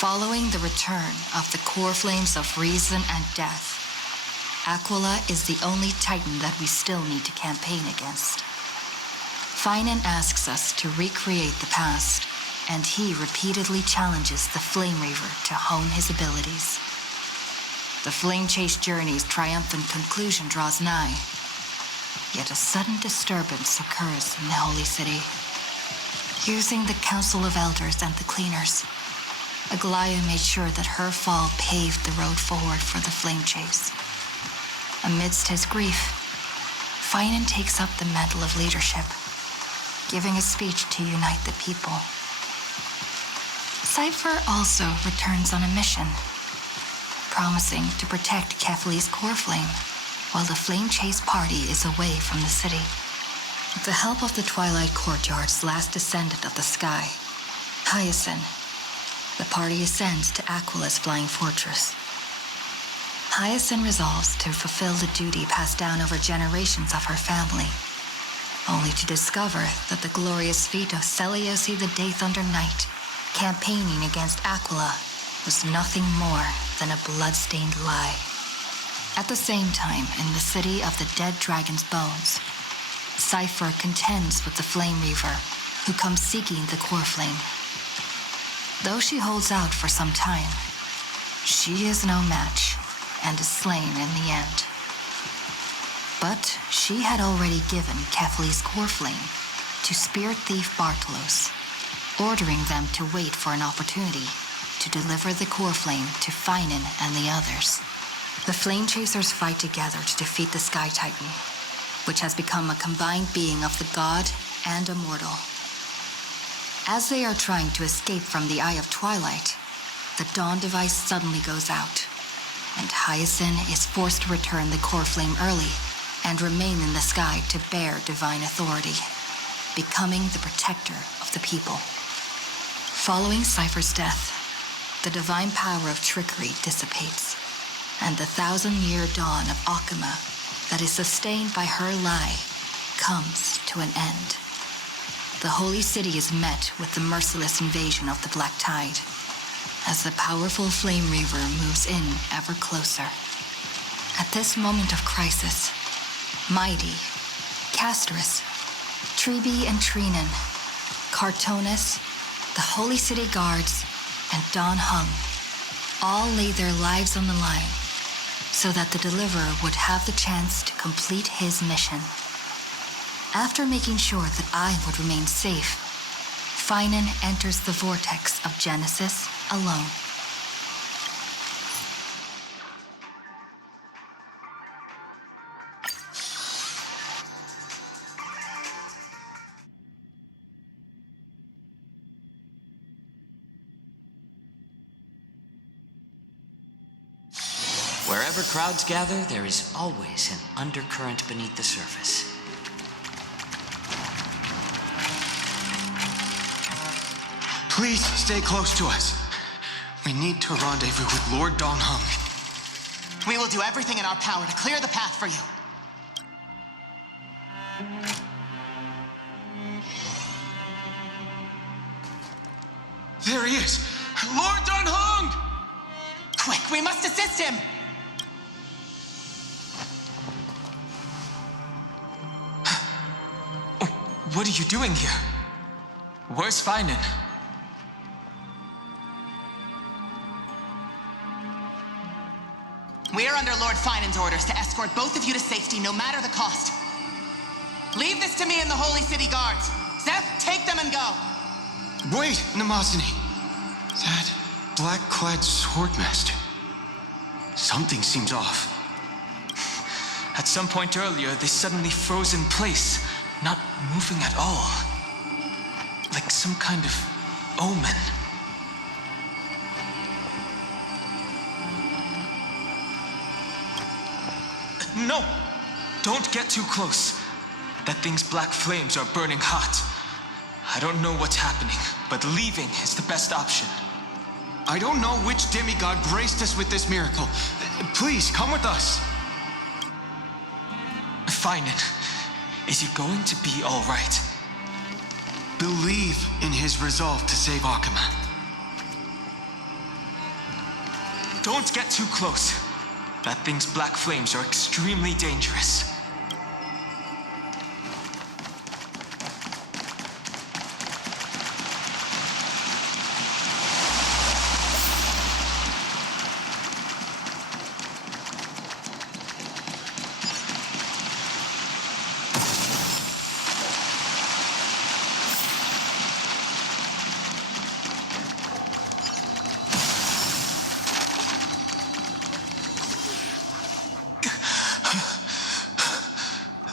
Following the return of the core flames of reason and death, Aquila is the only Titan that we still need to campaign against. Finan asks us to recreate the past, and he repeatedly challenges the Flame Reaver to hone his abilities. The Flame Chase journey's triumphant conclusion draws nigh, yet a sudden disturbance occurs in the Holy City. Using the Council of Elders and the Cleaners, Aglaya made sure that her fall paved the road forward for the Flame Chase. Amidst his grief, Finan takes up the mantle of leadership, giving a speech to unite the people. Cypher also returns on a mission, promising to protect Kefli's core flame while the Flame Chase party is away from the city. With the help of the Twilight Courtyard's last descendant of the sky, Hyacinth, the party ascends to Aquila's flying fortress. Hyacinth resolves to fulfill the duty passed down over generations of her family, only to discover that the glorious feat of Seliosi the Day Thunder Knight campaigning against Aquila was nothing more than a blood-stained lie. At the same time, in the city of the dead dragon's bones, Cypher contends with the Flame Reaver, who comes seeking the core flame. Though she holds out for some time, she is no match and is slain in the end. But she had already given Kefli's core flame to Spirit Thief Bartolos, ordering them to wait for an opportunity to deliver the core flame to Finan and the others. The Flame Chasers fight together to defeat the Sky Titan, which has become a combined being of the god and a mortal. As they are trying to escape from the Eye of Twilight, the Dawn device suddenly goes out, and Hyacinth is forced to return the core flame early and remain in the sky to bear divine authority, becoming the protector of the people. Following Cypher's death, the divine power of trickery dissipates, and the 1,000-year dawn of Akama that is sustained by her lie comes to an end. The Holy City is met with the merciless invasion of the Black Tide, as the powerful Flame Reaver moves in ever closer. At this moment of crisis, Mighty, Castris, Trebi and Trinan, Cartonis, the Holy City Guards, and Don Hung all lay their lives on the line so that the Deliverer would have the chance to complete his mission. After making sure that I would remain safe, Finan enters the vortex of Genesis alone. Wherever crowds gather, there is always an undercurrent beneath the surface. Please stay close to us. We need to rendezvous with Lord Don Hung. We will do everything in our power to clear the path for you. There he is! Lord Don Hung! Quick, we must assist him! What are you doing here? Where's Finan? We are under Lord Finan's orders to escort both of you to safety, no matter the cost. Leave this to me and the Holy City Guards. Zeph, take them and go. Wait, Namazani. That black-clad swordmaster. Something seems off. At some point earlier, they suddenly froze in place, not moving at all. Like some kind of omen. No! Don't get too close. That thing's black flames are burning hot. I don't know what's happening, but leaving is the best option. I don't know which demigod graced us with this miracle. Please, come with us. Finan, is he going to be all right? Believe in his resolve to save Akama. Don't get too close. That thing's black flames are extremely dangerous.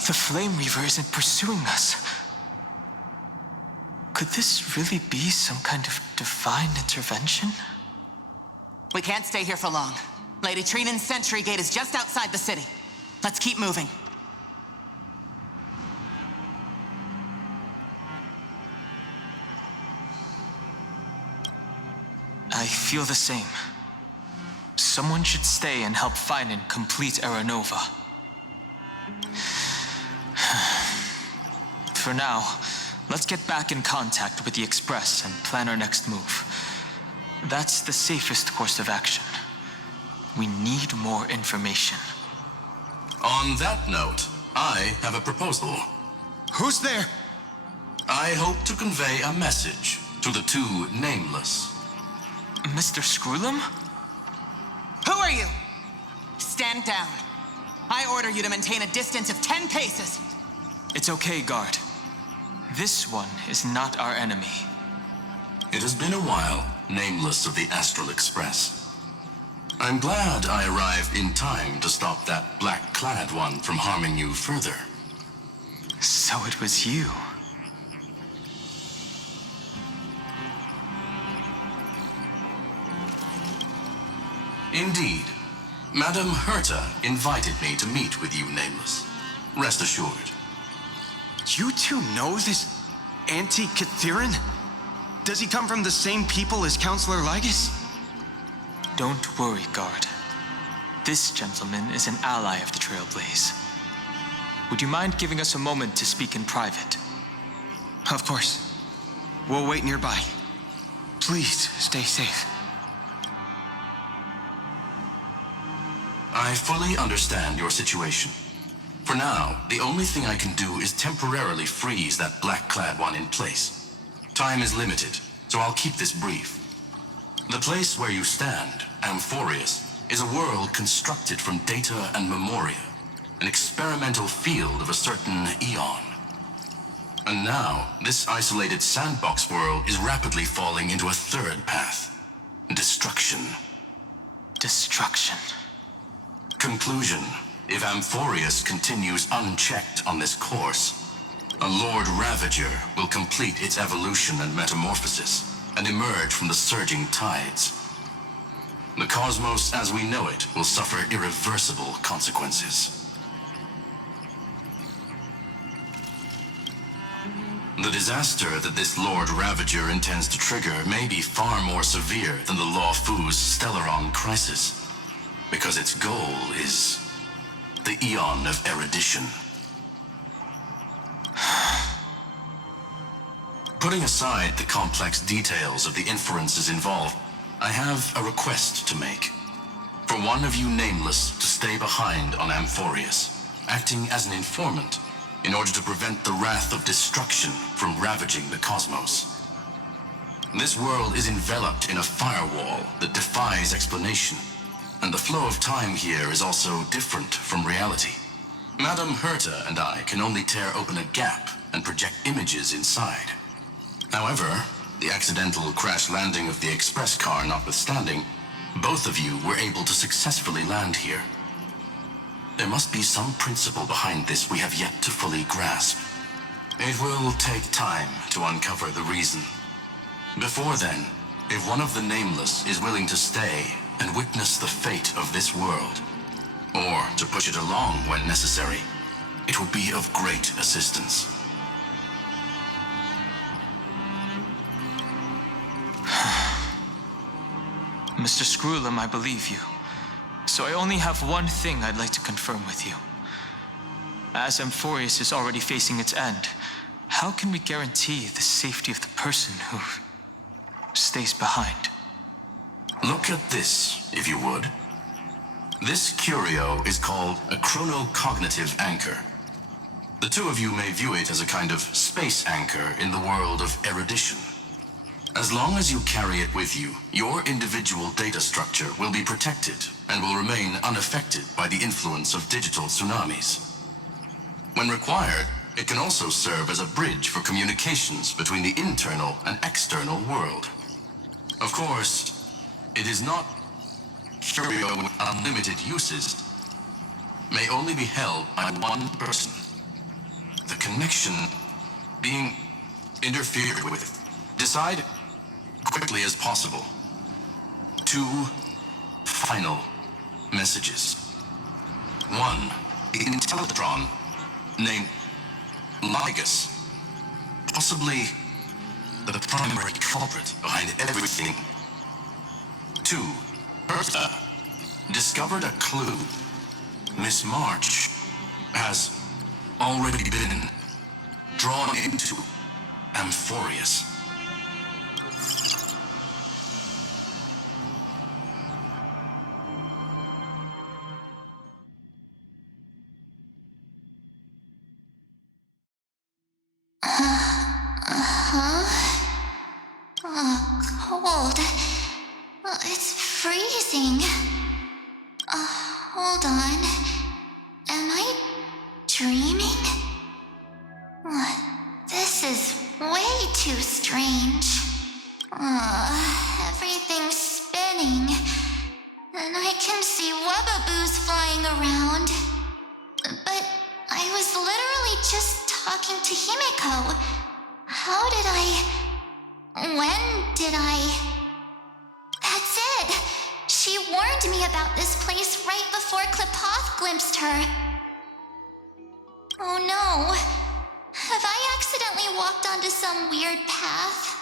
The Flame Reaver isn't pursuing us. Could this really be some kind of divine intervention? We can't stay here for long. Lady Trinan's sentry gate is just outside the city. Let's keep moving. I feel the same. Someone should stay and help Finan complete Aranova. For now, let's get back in contact with the Express and plan our next move. That's the safest course of action. We need more information. On that note, I have a proposal. Who's there? I hope to convey a message to the two nameless. Mr. Screwlum? Who are you? Stand down. I order you to maintain a distance of 10 paces. It's okay, guard. This one is not our enemy. It has been a while, nameless of the Astral Express. I'm glad I arrived in time to stop that black-clad one from harming you further. So it was you. Indeed. Madame Herta invited me to meet with you, nameless. Rest assured. You two know this anti-Catharin? Does he come from the same people as Counselor Lygus? Don't worry, guard. This gentleman is an ally of the Trailblaze. Would you mind giving us a moment to speak in private? Of course. We'll wait nearby. Please, stay safe. I fully understand your situation. For now, the only thing I can do is temporarily freeze that black-clad one in place. Time is limited, so I'll keep this brief. The place where you stand, Amphorius, is a world constructed from data and memoria, an experimental field of a certain eon. And now, this isolated sandbox world is rapidly falling into a third path. Destruction. Destruction. Conclusion. If Amphorius continues unchecked on this course, a Lord Ravager will complete its evolution and metamorphosis, and emerge from the surging tides. The cosmos as we know it will suffer irreversible consequences. The disaster that this Lord Ravager intends to trigger may be far more severe than the Lawfu's Stellaron crisis, because its goal is the Eon of Erudition. Putting aside the complex details of the inferences involved, I have a request to make. For one of you nameless to stay behind on Amphorius, acting as an informant, in order to prevent the wrath of destruction from ravaging the cosmos. This world is enveloped in a firewall that defies explanation, and the flow of time here is also different from reality. Madame Herta and I can only tear open a gap and project images inside. However, the accidental crash landing of the express car notwithstanding, both of you were able to successfully land here. There must be some principle behind this we have yet to fully grasp. It will take time to uncover the reason. Before then, if one of the nameless is willing to stay and witness the fate of this world, or to push it along when necessary, it would be of great assistance. Mr. Screwlum, I believe you. So I only have one thing I'd like to confirm with you. As Amphorius is already facing its end, how can we guarantee the safety of the person who stays behind? Look at this, if you would. This curio is called a chronocognitive anchor. The two of you may view it as a kind of space anchor in the world of erudition. As long as you carry it with you, your individual data structure will be protected and will remain unaffected by the influence of digital tsunamis. When required, it can also serve as a bridge for communications between the internal and external world. Of course, it is not curio with unlimited uses. May only be held by one person. The connection being interfered with. Decide quickly as possible. 2 final messages. 1, the Intellatron named Ligus, possibly the primary culprit behind everything. 2, Bertha discovered a clue. Miss March has already been drawn into Amphorius. Cold. It's freezing. Hold on. Am I dreaming? This is way too strange. Everything's spinning. And I can see wubbaboos flying around. But I was literally just talking to Himiko. How did I... When did I... That's it! She warned me about this place right before Klipoth glimpsed her. Oh no. Have I accidentally walked onto some weird path?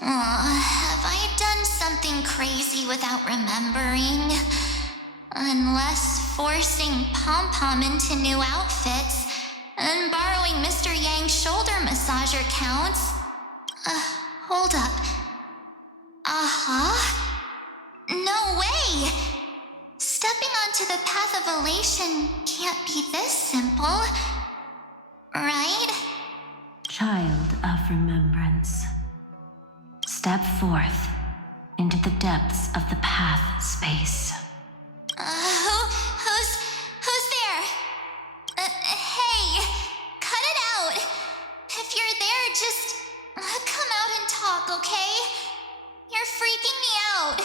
Have I done something crazy without remembering? Unless forcing Pom-Pom into new outfits and borrowing Mr. Yang's shoulder massager counts. Hold up. No way! Stepping onto the path of elation can't be this simple. Right? Child of remembrance. Step forth into the depths of the path space. Who's there? Hey, cut it out. If you're there, just come out and talk, okay? You're freaking me out.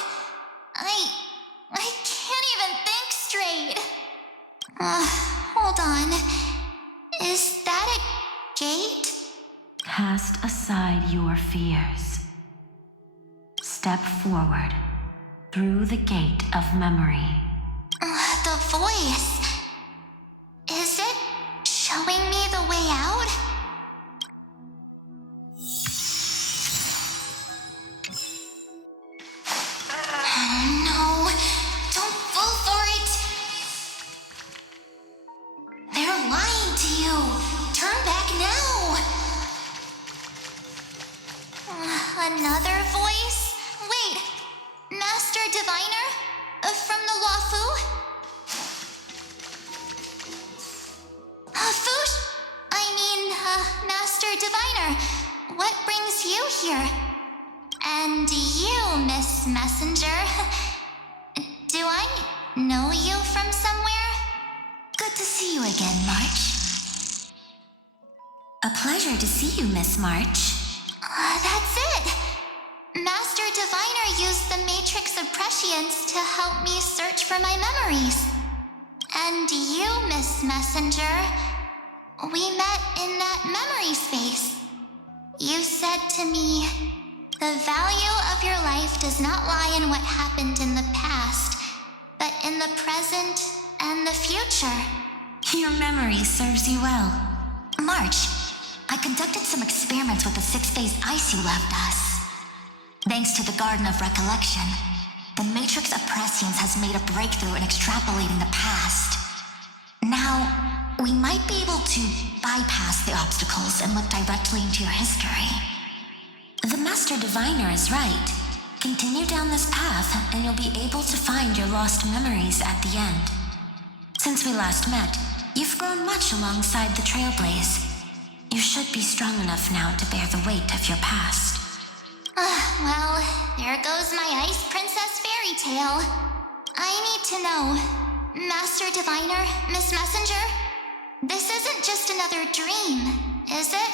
I can't even think straight. Hold on. Is that a gate? Cast aside your fears. Step forward through the gate of memory. The voice. Is it showing me the way out? No, don't fall for it. They're lying to you. Turn back now. Another voice? Wait, Master Diviner? From the Wafu? Master Diviner, what brings you here? And you, Miss Messenger. Do I know you from somewhere? Good to see you again, March. A pleasure to see you, Miss March. That's it! Master Diviner used the Matrix of Prescience to help me search for my memories. And you, Miss Messenger, we met in that memory space. You said to me, the value of your life does not lie in what happened in the past, but in the present and the future. Your memory serves you well. March, I conducted some experiments with the 6-phase ice you left us. Thanks to the Garden of Recollection, the Matrix of Prescience has made a breakthrough in extrapolating the past. Now, we might be able to bypass the obstacles and look directly into your history. The Master Diviner is right. Continue down this path, and you'll be able to find your lost memories at the end. Since we last met, you've grown much alongside the Trailblaze. You should be strong enough now to bear the weight of your past. Well, there goes my Ice Princess fairy tale. I need to know, Master Diviner, Miss Messenger, this isn't just another dream, is it?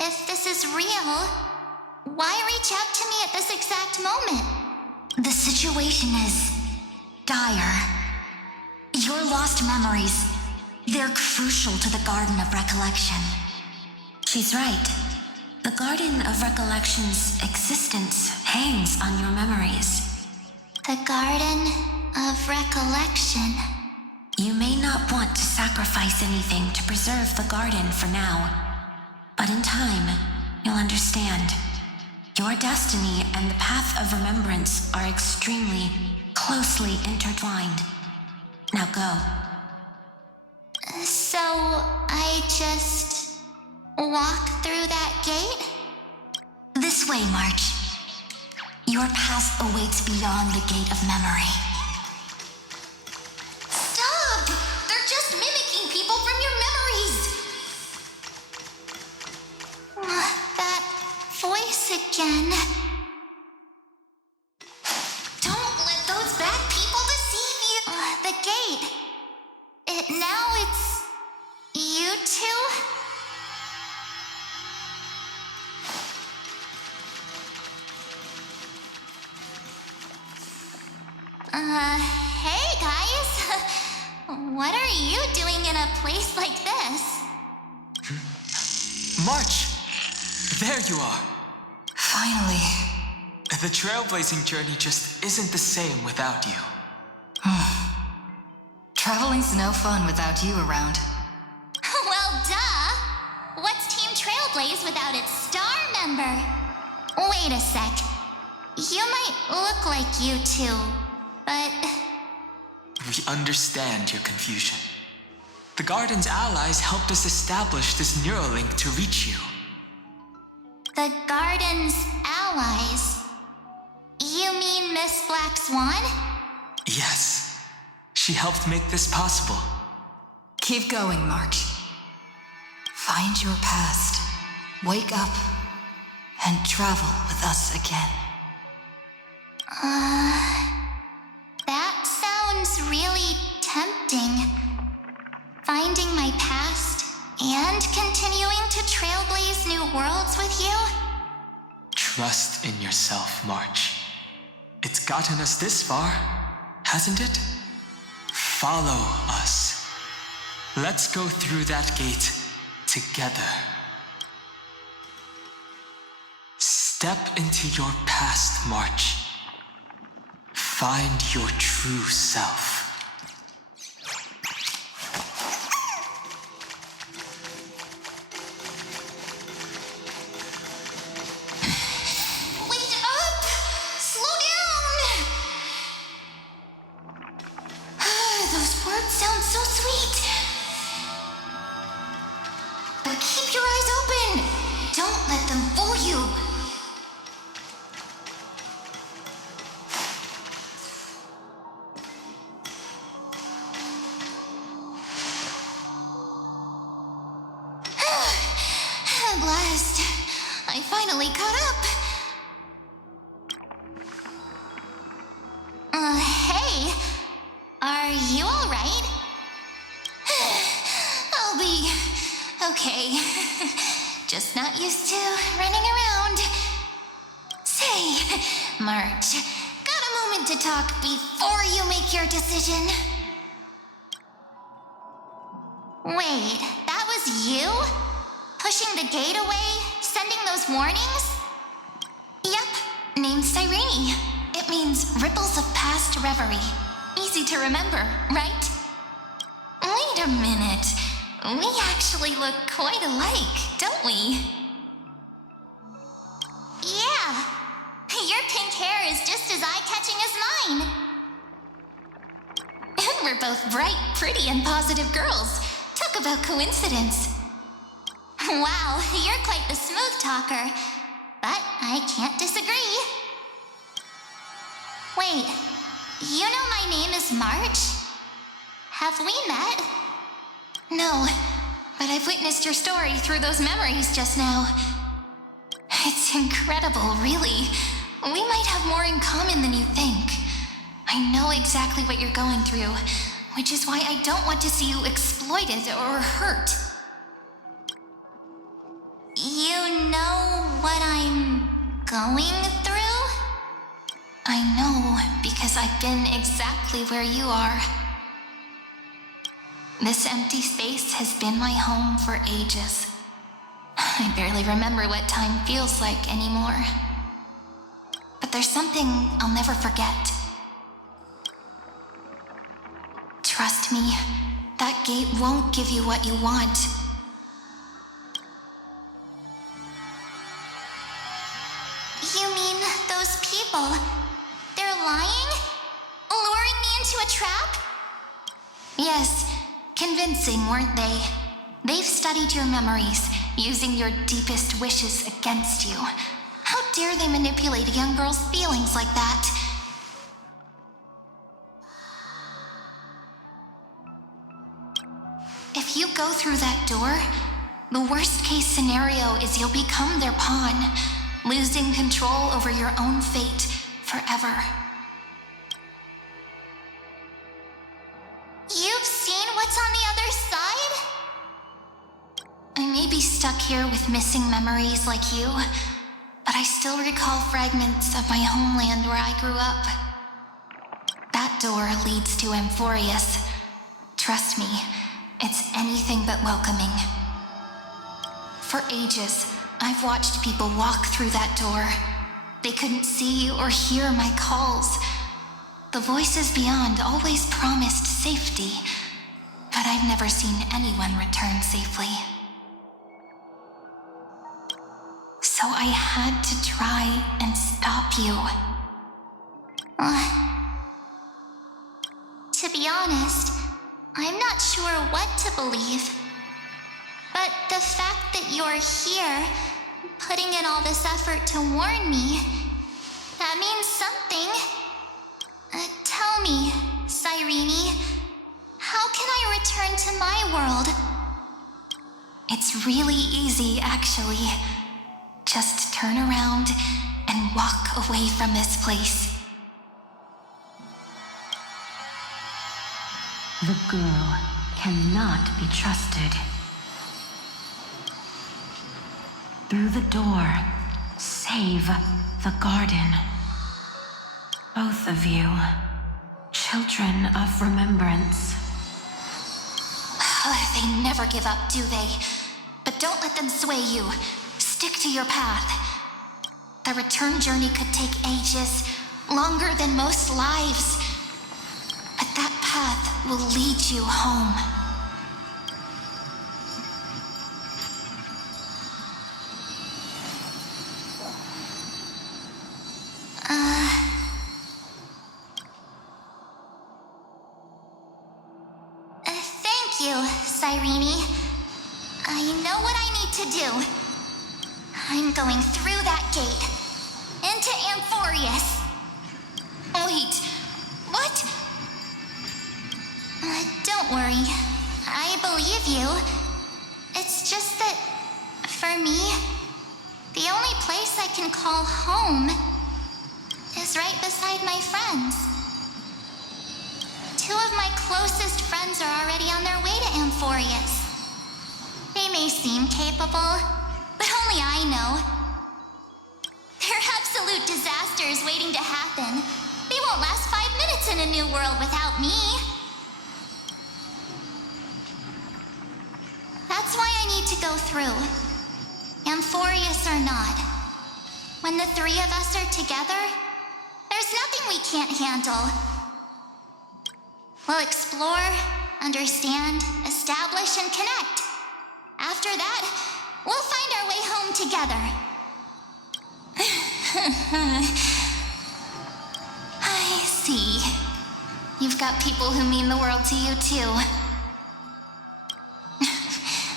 If this is real, why reach out to me at this exact moment? The situation is dire. Your lost memories, they're crucial to the Garden of Recollection. She's right. The Garden of Recollection's existence hangs on your memories. The Garden of Recollection. You may not want to sacrifice anything to preserve the garden for now, but in time, you'll understand. Your destiny and the path of remembrance are extremely closely intertwined. Now go. So, I just walk through that gate? This way, March. Your past awaits beyond the Gate of Memory. Stop! They're just mimicking people from your memories! That voice again. Don't let those bad people deceive you! The gate. It's you two? Hey guys. What are you doing in a place like this? March! There you are. Finally. The trailblazing journey just isn't the same without you. Traveling's no fun without you around. Well, duh! What's Team Trailblaze without its star member? Wait a sec. You might look like you two, but... We understand your confusion. The Garden's allies helped us establish this Neuralink to reach you. The Garden's allies? You mean Miss Black Swan? Yes. She helped make this possible. Keep going, March. Find your past, wake up, and travel with us again. That sounds really tempting. Finding my past and continuing to trailblaze new worlds with you? Trust in yourself, March. It's gotten us this far, hasn't it? Follow us. Let's go through that gate together. Step into your past, March. Find your true self. Wait up! Slow down! Those words sound so sweet. But keep your eyes open. Don't let them fool you. At last, I finally caught up. Hey, are you all right? I'll be okay. Just not used to running around. Say, March, got a moment to talk before you make your decision? Wait, that was you? Pushing the gate away? Sending those warnings? Yep, named Cyrene. It means ripples of past reverie. Easy to remember, right? Wait a minute. We actually look quite alike, don't we? Yeah. Your pink hair is just as eye-catching as mine. And we're both bright, pretty, and positive girls. Talk about coincidence. Wow, you're quite the smooth talker. But I can't disagree. Wait, you know my name is March? Have we met? No, but I've witnessed your story through those memories just now. It's incredible, really. We might have more in common than you think. I know exactly what you're going through, which is why I don't want to see you exploited or hurt. You know what I'm going through? I know because I've been exactly where you are. This empty space has been my home for ages. I barely remember what time feels like anymore. But there's something I'll never forget. Trust me, that gate won't give you what you want. You mean those people? They're lying? Luring me into a trap? Yes, convincing, weren't they? They've studied your memories, using your deepest wishes against you. How dare they manipulate a young girl's feelings like that? If you go through that door, the worst case scenario is you'll become their pawn, losing control over your own fate forever. You've seen what's on the other side? I may be stuck here with missing memories like you, but I still recall fragments of my homeland where I grew up. That door leads to Amphorius. Trust me, it's anything but welcoming. For ages, I've watched people walk through that door. They couldn't see or hear my calls. The voices beyond always promised safety, but I've never seen anyone return safely. So I had to try and stop you. To be honest, I'm not sure what to believe. But the fact that you're here, putting in all this effort to warn me, that means something. Tell me, Cyrene, how can I return to my world? It's really easy, actually. Just turn around and walk away from this place. The girl cannot be trusted. Through the door, save the garden. Both of you, children of remembrance. They never give up, do they? But don't let them sway you. Stick to your path. The return journey could take ages, longer than most lives. But that path will lead you home. Thank you, Cyrene. I know what I need to do. I'm going through that gate. Into Amphorius. Wait, what? Don't worry. I believe you. It's just that, for me, the only place I can call home is right beside my friends. 2 of my closest friends are already on their way to Amphorius. They may seem capable, but only I know. They're absolute disasters waiting to happen. They won't last 5 minutes in a new world without me. That's why I need to go through. Amphorius or not. When the 3 of us are together, there's nothing we can't handle. We'll explore, understand, establish, and connect. After that, we'll find our way home together. I see. You've got people who mean the world to you, too.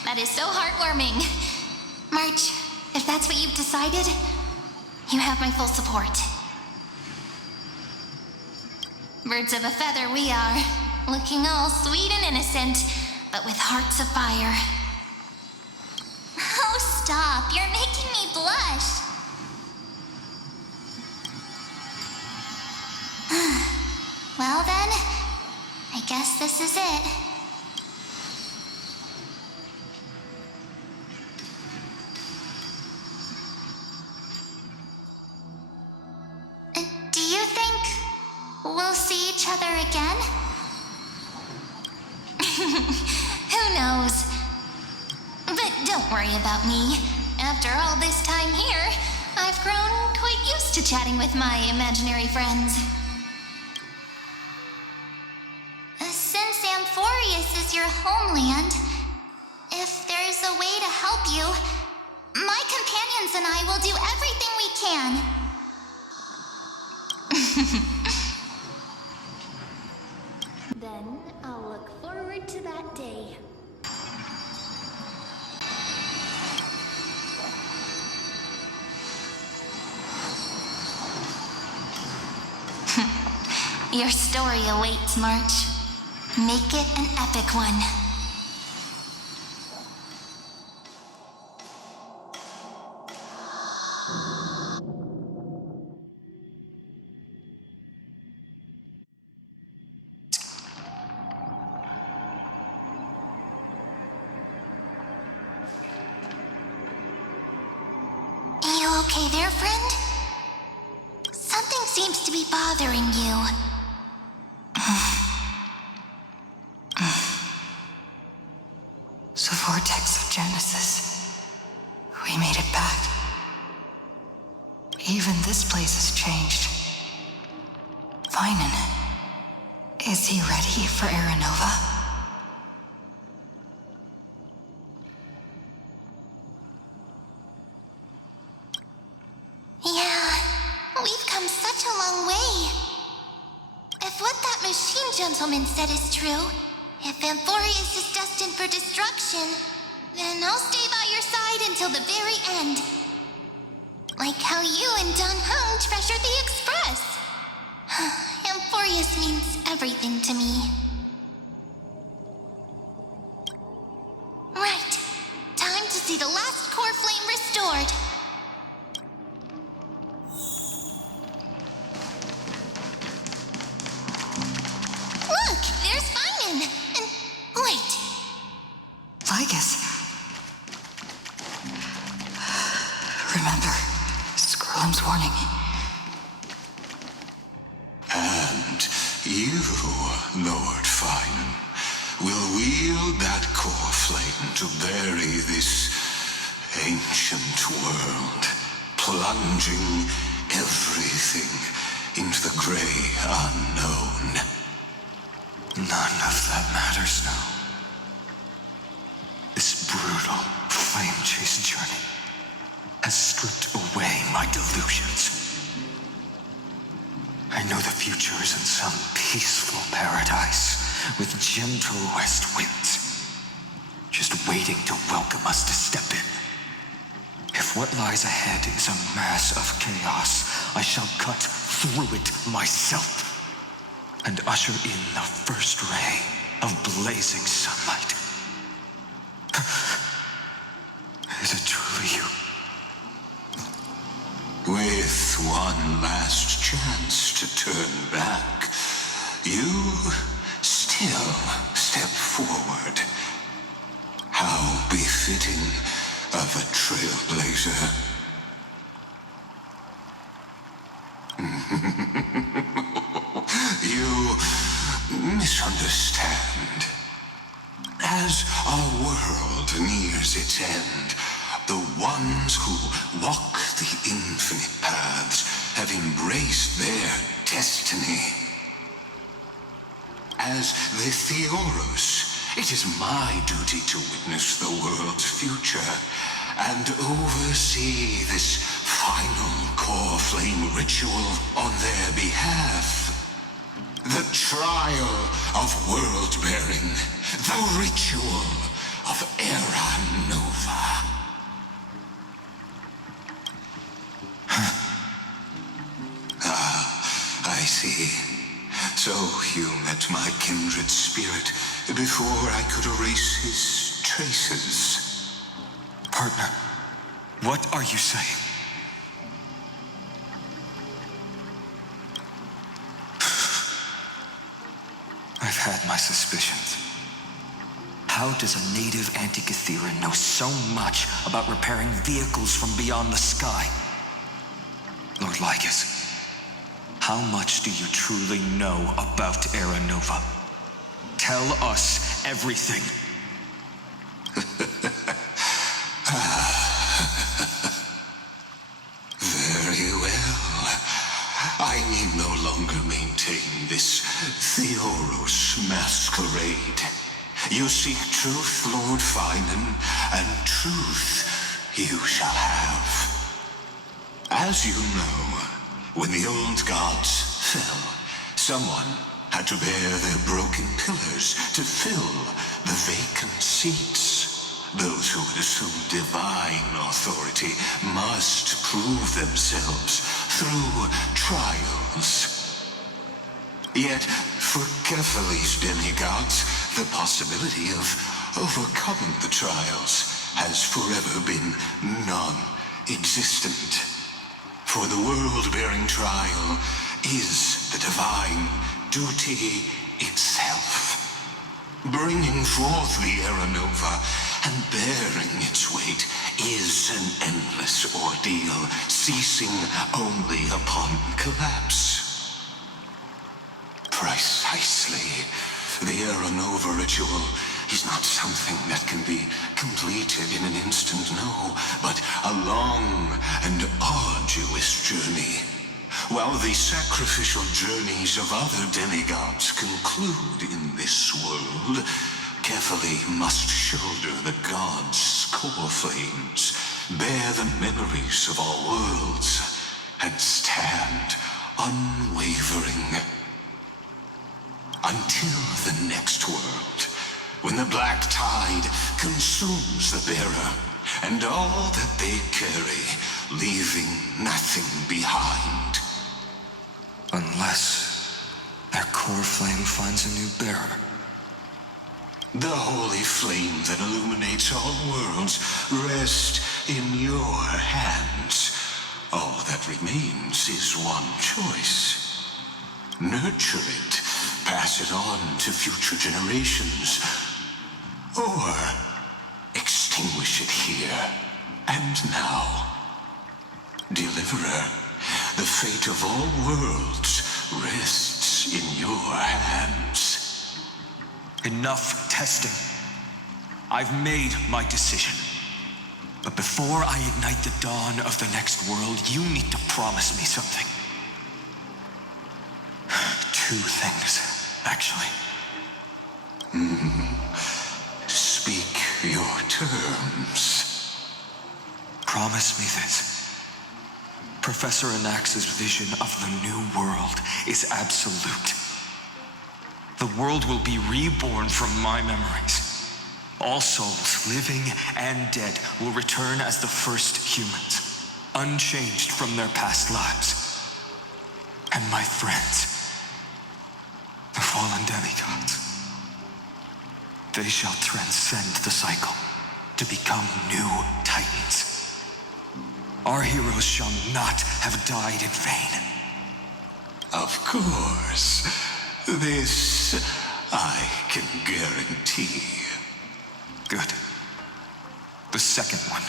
That is so heartwarming. March, if that's what you've decided, you have my full support. Birds of a feather we are, looking all sweet and innocent, but with hearts of fire. Oh, stop. You're making me blush. Well then, I guess this is it. Do you think we'll see each other again? Who knows? But don't worry about me. After all this time here, I've grown quite used to chatting with my imaginary friends. Since Amphorius is your homeland, if there's a way to help you, my companions and I will do everything we can. Then I'll look forward to that day. Your story awaits, March. Make it an epic one. You okay there, friend? Something seems to be bothering you. The vortex of Genesis. We made it back. Even this place has changed. Vinen. Is he ready for Aranova? Yeah, we've come such a long way. If what that machine gentleman said is true, if Amphorius is destined for destruction, then I'll stay by your side until the very end. Like how you and Don Hung treasured the Express. Amphorius means everything to me. Right. Time to see the last core flame restored. Look, there's Vinen. And wait. Lygus. Remember Skrulum's warning. And you, Lord Vinen, will wield that core flame to bury this ancient world, plunging everything into the gray unknown. None of that matters now. This brutal flame chase journey has stripped away my delusions. I know the future is in some peaceful paradise with gentle west winds, just waiting to welcome us to step in. If what lies ahead is a mass of chaos, I shall cut through it myself and usher in the first ray of blazing sunlight. Is it truly you? With one last chance to turn back, you still step forward. How befitting of a trailblazer. You misunderstand. As our world nears its end, the ones who walk the infinite paths have embraced their destiny. As the Theoros, it is my duty to witness the world's future and oversee this final core flame ritual on their behalf. The trial of world-bearing, the ritual of Aranova. I see. So you met my kindred spirit before I could erase his traces. Partner, what are you saying? I've had my suspicions. How does a native Antikytheran know so much about repairing vehicles from beyond the sky? Lord Lycus, how much do you truly know about Era Nova? Tell us everything. Very well. I need no longer maintain this Theoros masquerade. You seek truth, Lord Finan, and truth you shall have. As you know, when the old gods fell, someone had to bear their broken pillars to fill the vacant seats. Those who would assume divine authority must prove themselves through trials. Yet, for Kefali's demigods, the possibility of overcoming the trials has forever been non-existent. For the world-bearing trial is the divine duty itself. Bringing forth the Era Nova and bearing its weight is an endless ordeal, ceasing only upon collapse. Precisely. The Era Nova ritual is not something that can be completed in an instant, no, but a long and arduous journey. While the sacrificial journeys of other demigods conclude in this world, Kefali must shoulder the gods' core flames, bear the memories of all worlds, and stand unwavering. Until the next world, when the black tide consumes the bearer and all that they carry, leaving nothing behind. Unless their core flame finds a new bearer. The holy flame that illuminates all worlds rests in your hands. All that remains is one choice. Nurture it, pass it on to future generations, or extinguish it here and now. Deliverer, the fate of all worlds rests in your hands. Enough testing. I've made my decision. But before I ignite the dawn of the next world, you need to promise me something. Two things, actually. Speak your terms. Promise me this. Professor Anax's vision of the new world is absolute. The world will be reborn from my memories. All souls, living and dead, will return as the first humans, unchanged from their past lives. And my friends, the fallen demigods, they shall transcend the cycle to become new titans. Our heroes shall not have died in vain. Of course. This I can guarantee. Good. The second one.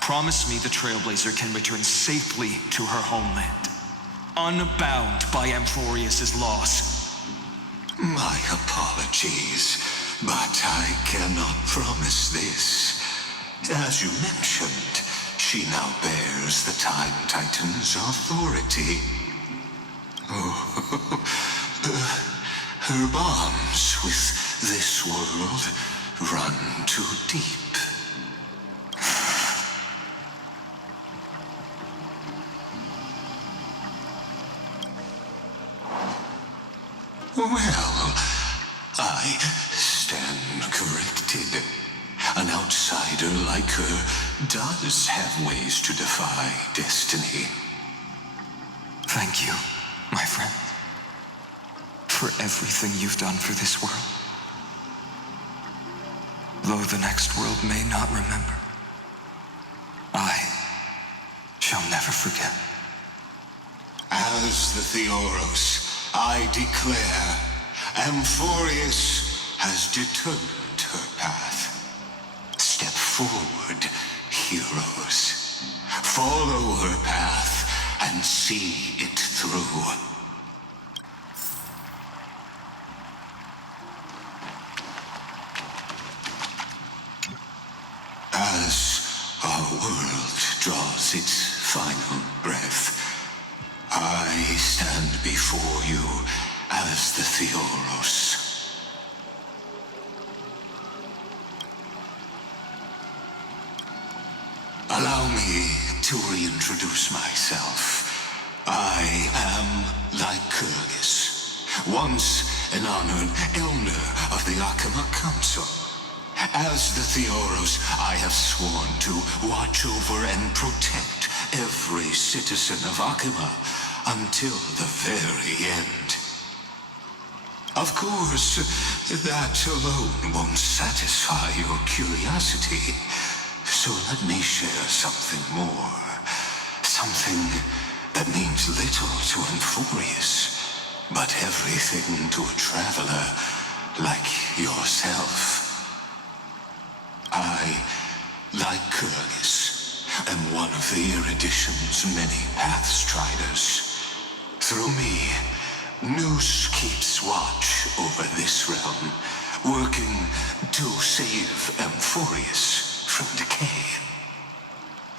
Promise me the Trailblazer can return safely to her homeland, unbound by Amphorius' loss. My apologies, but I cannot promise this. As you mentioned, she now bears the Time Titan's authority. Oh, her bonds with this world run too deep. Well, I stand corrected. An outsider like her does have ways to defy destiny. Thank you, my friend. for everything you've done for this world. Though the next world may not remember, I shall never forget. As the Theoros, I declare, Amphorius has determined her path. Step forward, heroes. Follow her path and see it through. As our world draws its final breath, I stand before you as the Theoros. Allow me to reintroduce myself. I am Lycurgus, once an honored elder of the Akama Council. As the Theoros, I have sworn to watch over and protect every citizen of Akama until the very end. Of course, that alone won't satisfy your curiosity. So let me share something more. Something that means little to Amphorius, but everything to a traveler like yourself. I, Lycurgus, am one of the Erudition's many Pathstriders. Through me, Nous keeps watch over this realm, working to save Amphorius from decay.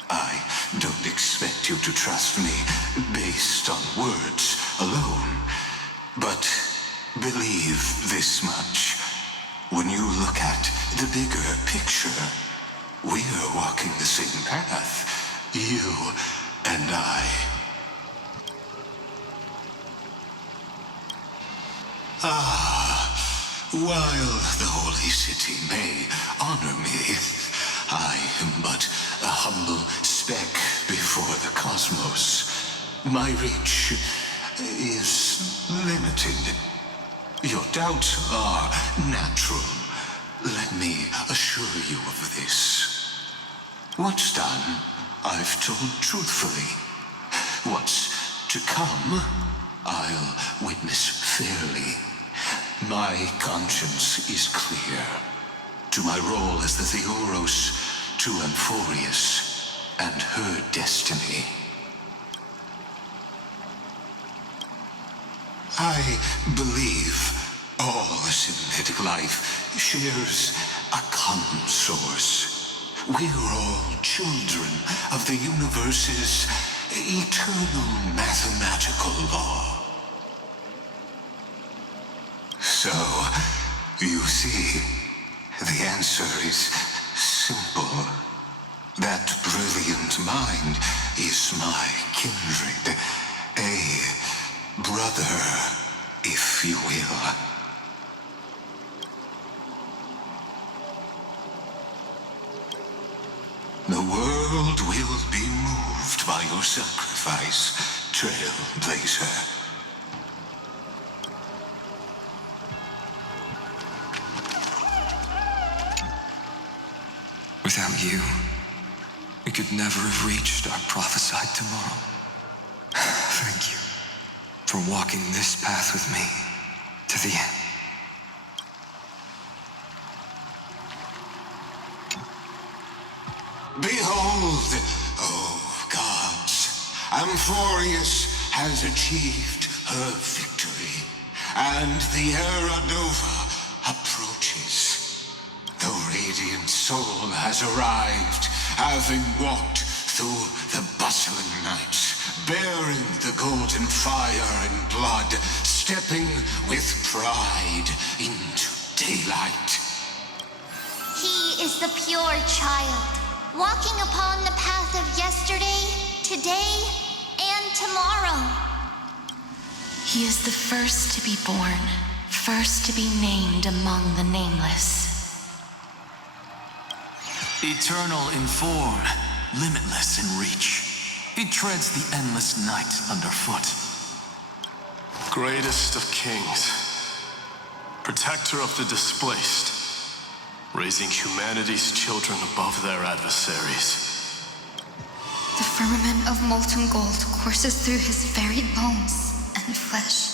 I don't expect you to trust me based on words alone, but believe this much. When you look at the bigger picture, we're walking the same path, you and I. While the Holy City may honor me, I am but a humble speck before the cosmos. My reach is limited. Your doubts are natural. Let me assure you of this. What's done, I've told truthfully. What's to come, I'll witness fairly. My conscience is clear. To my role as the Theoros, to Amphorius and her destiny. I believe all synthetic life shares a common source. We're all children of the universe's eternal mathematical law. So, you see, the answer is simple. That brilliant mind is my kindred, a brother, if you will. The world will be moved by your sacrifice, Trailblazer. Without you, we could never have reached our prophesied tomorrow. Thank you for walking this path with me to the end. Behold, oh gods, Amphorius has achieved her victory, and the Era Nova approaches. The radiant soul has arrived, having walked through the bustling nights, bearing the golden fire and blood, stepping with pride into daylight. He is the pure child, walking upon the path of yesterday, today, and tomorrow. He is the first to be born, first to be named among the nameless. Eternal in form, limitless in reach. He treads the endless night underfoot. Greatest of kings, protector of the displaced, raising humanity's children above their adversaries. The firmament of molten gold courses through his very bones and flesh.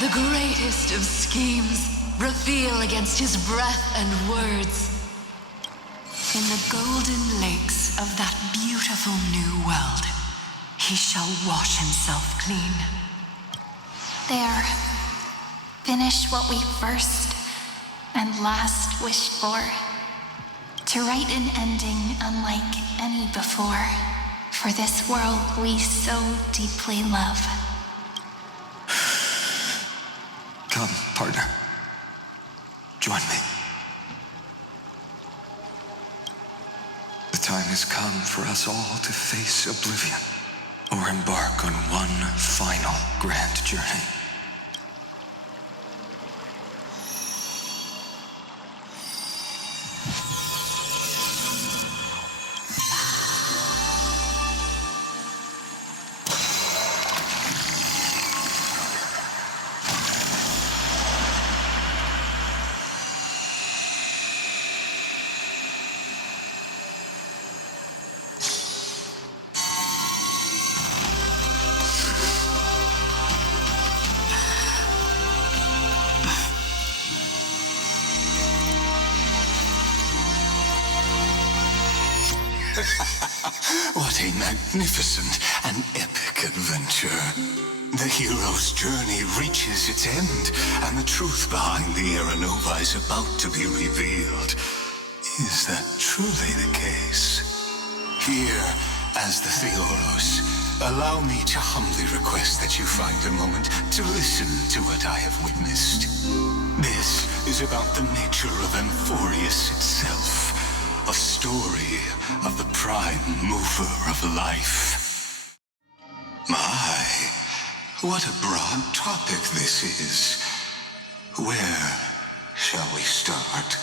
The greatest of schemes reveal against his breath and words. In the golden lakes of that beautiful new world, he shall wash himself clean. There. Finish what we first and last wished for. To write an ending unlike any before, for this world we so deeply love. Come, partner. Join me. The time has come for us all to face oblivion, or embark on one final grand journey. What a magnificent and epic adventure. The hero's journey reaches its end, and the truth behind the Era Nova is about to be revealed. Is that truly the case? Here, as the Theoros, allow me to humbly request that you find a moment to listen to what I have witnessed. This is about the nature of Amphorius itself. A story of the prime mover of life. My, what a broad topic this is. Where shall we start?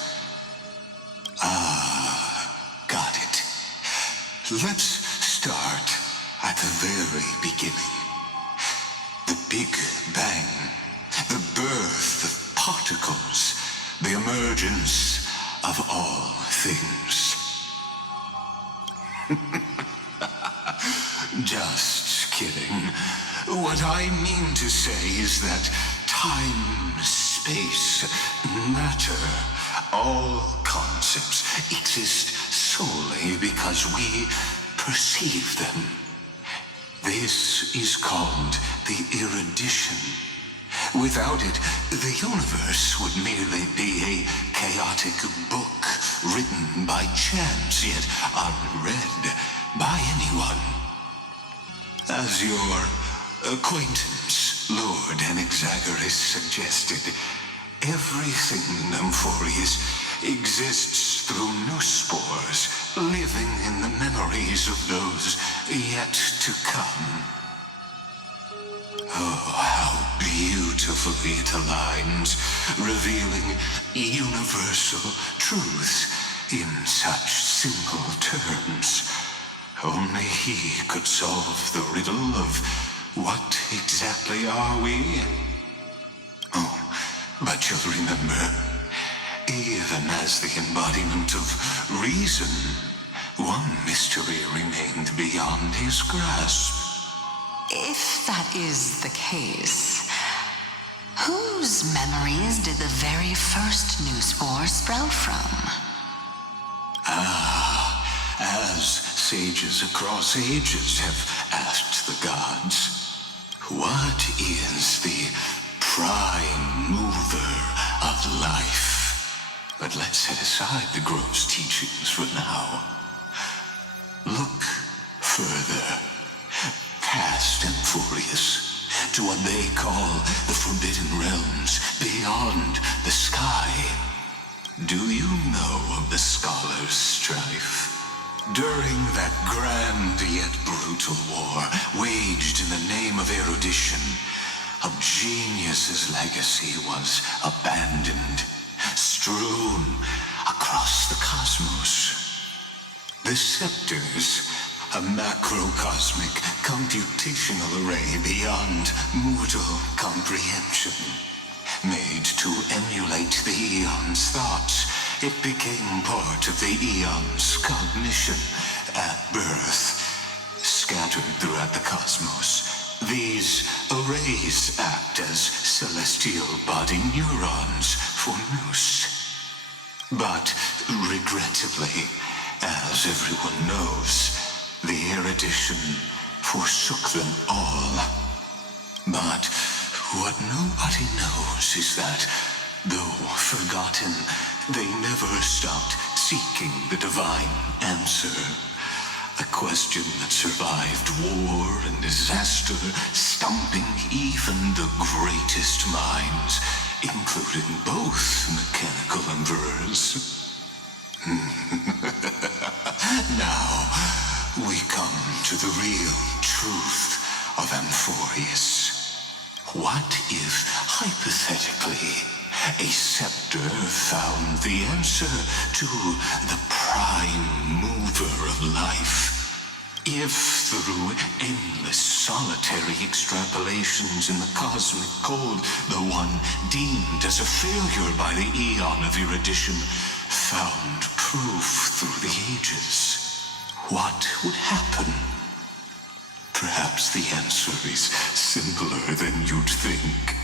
Got it. Let's start at the very beginning. The Big Bang, the birth of particles, the emergence of all things. Just kidding. What I mean to say is that time, space, matter, all concepts exist solely because we perceive them. This is called the erudition. Without it, the universe would merely be a chaotic book written by chance, yet unread by anyone. As your acquaintance, Lord Anaxagoras, suggested, everything in Amphorius exists through new spores, living in the memories of those yet to come. Oh, how beautifully it aligns, revealing universal truths in such simple terms. Only he could solve the riddle of what exactly are we? Oh, but you'll remember, even as the embodiment of reason, one mystery remained beyond his grasp. If that is the case, whose memories did the very first new spore sprout from? As sages across ages have asked the gods, what is the prime mover of life? But let's set aside the gross teachings for now. Look further, past Amphorius, to what they call the Forbidden Realms, beyond the sky. Do you know of the Scholar's strife? During that grand yet brutal war, waged in the name of erudition, a genius's legacy was abandoned, strewn across the cosmos. The scepters, a macrocosmic computational array beyond mortal comprehension, made to emulate the Eon's thoughts. It became part of the Eon's cognition at birth. Scattered throughout the cosmos, these arrays act as celestial body neurons for Nous. But regrettably, as everyone knows, the erudition forsook them all. But what nobody knows is that, though forgotten, they never stopped seeking the divine answer. A question that survived war and disaster, stumping even the greatest minds, including both mechanical emperors. Now, we come to the real truth of Amphorius. What if, hypothetically, a scepter found the answer to the prime mover of life? If, through endless solitary extrapolations in the cosmic code, the one deemed as a failure by the Eon of erudition found proof through the ages, what would happen? Perhaps the answer is simpler than you'd think.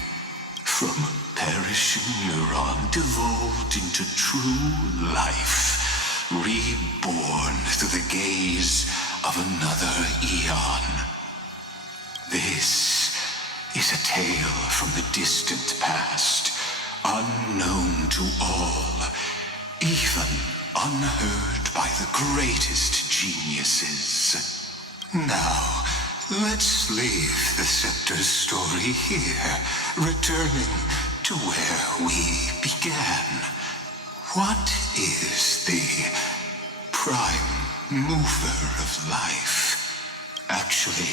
From perishing neuron devolved into true life, reborn through the gaze of another Eon. This is a tale from the distant past, unknown to all, even unheard by the greatest geniuses. Now, let's leave the Scepter's story here, returning to where we began. What is the prime mover of life? Actually,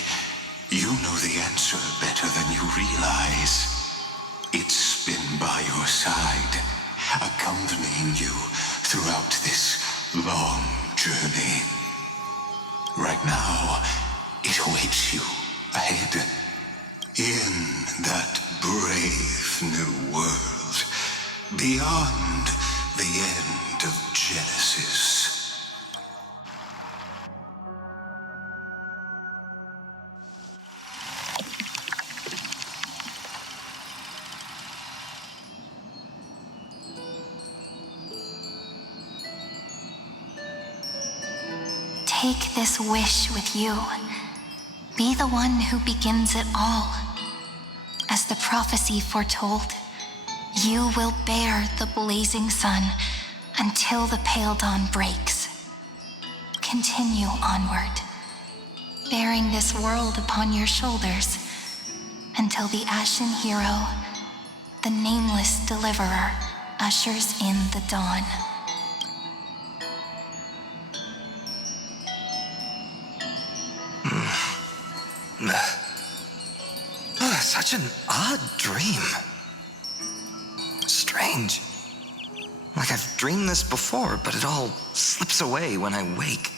you know the answer better than you realize. It's been by your side, accompanying you throughout this long journey. Right now, it awaits you ahead, in that brave new world, beyond the end of Genesis. Take this wish with you. Be the one who begins it all. As the prophecy foretold, you will bear the blazing sun until the pale dawn breaks. Continue onward, bearing this world upon your shoulders until the Ashen Hero, the nameless deliverer, ushers in the dawn. Such an odd dream. Strange. Like I've dreamed this before, but it all slips away when I wake.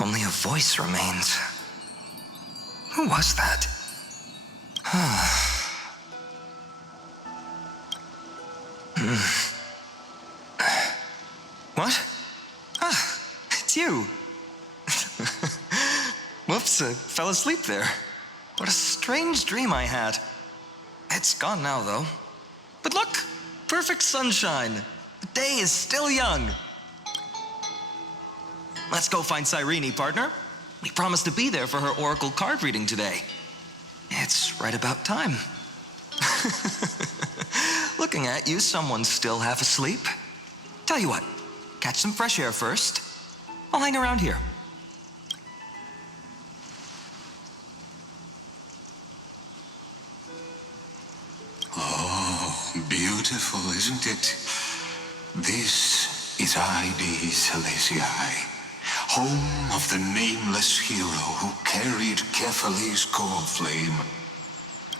Only a voice remains. Who was that? What? Ah, it's you. Whoops, I fell asleep there. What a strange dream I had. It's gone now, though. But look, perfect sunshine. The day is still young. Let's go find Cyrene, partner. We promised to be there for her oracle card reading today. It's right about time. Looking at you, someone's still half asleep. Tell you what, catch some fresh air first. I'll hang around here. Beautiful, isn't it? This is ID Celestii, home of the nameless hero who carried Kephale's core flame.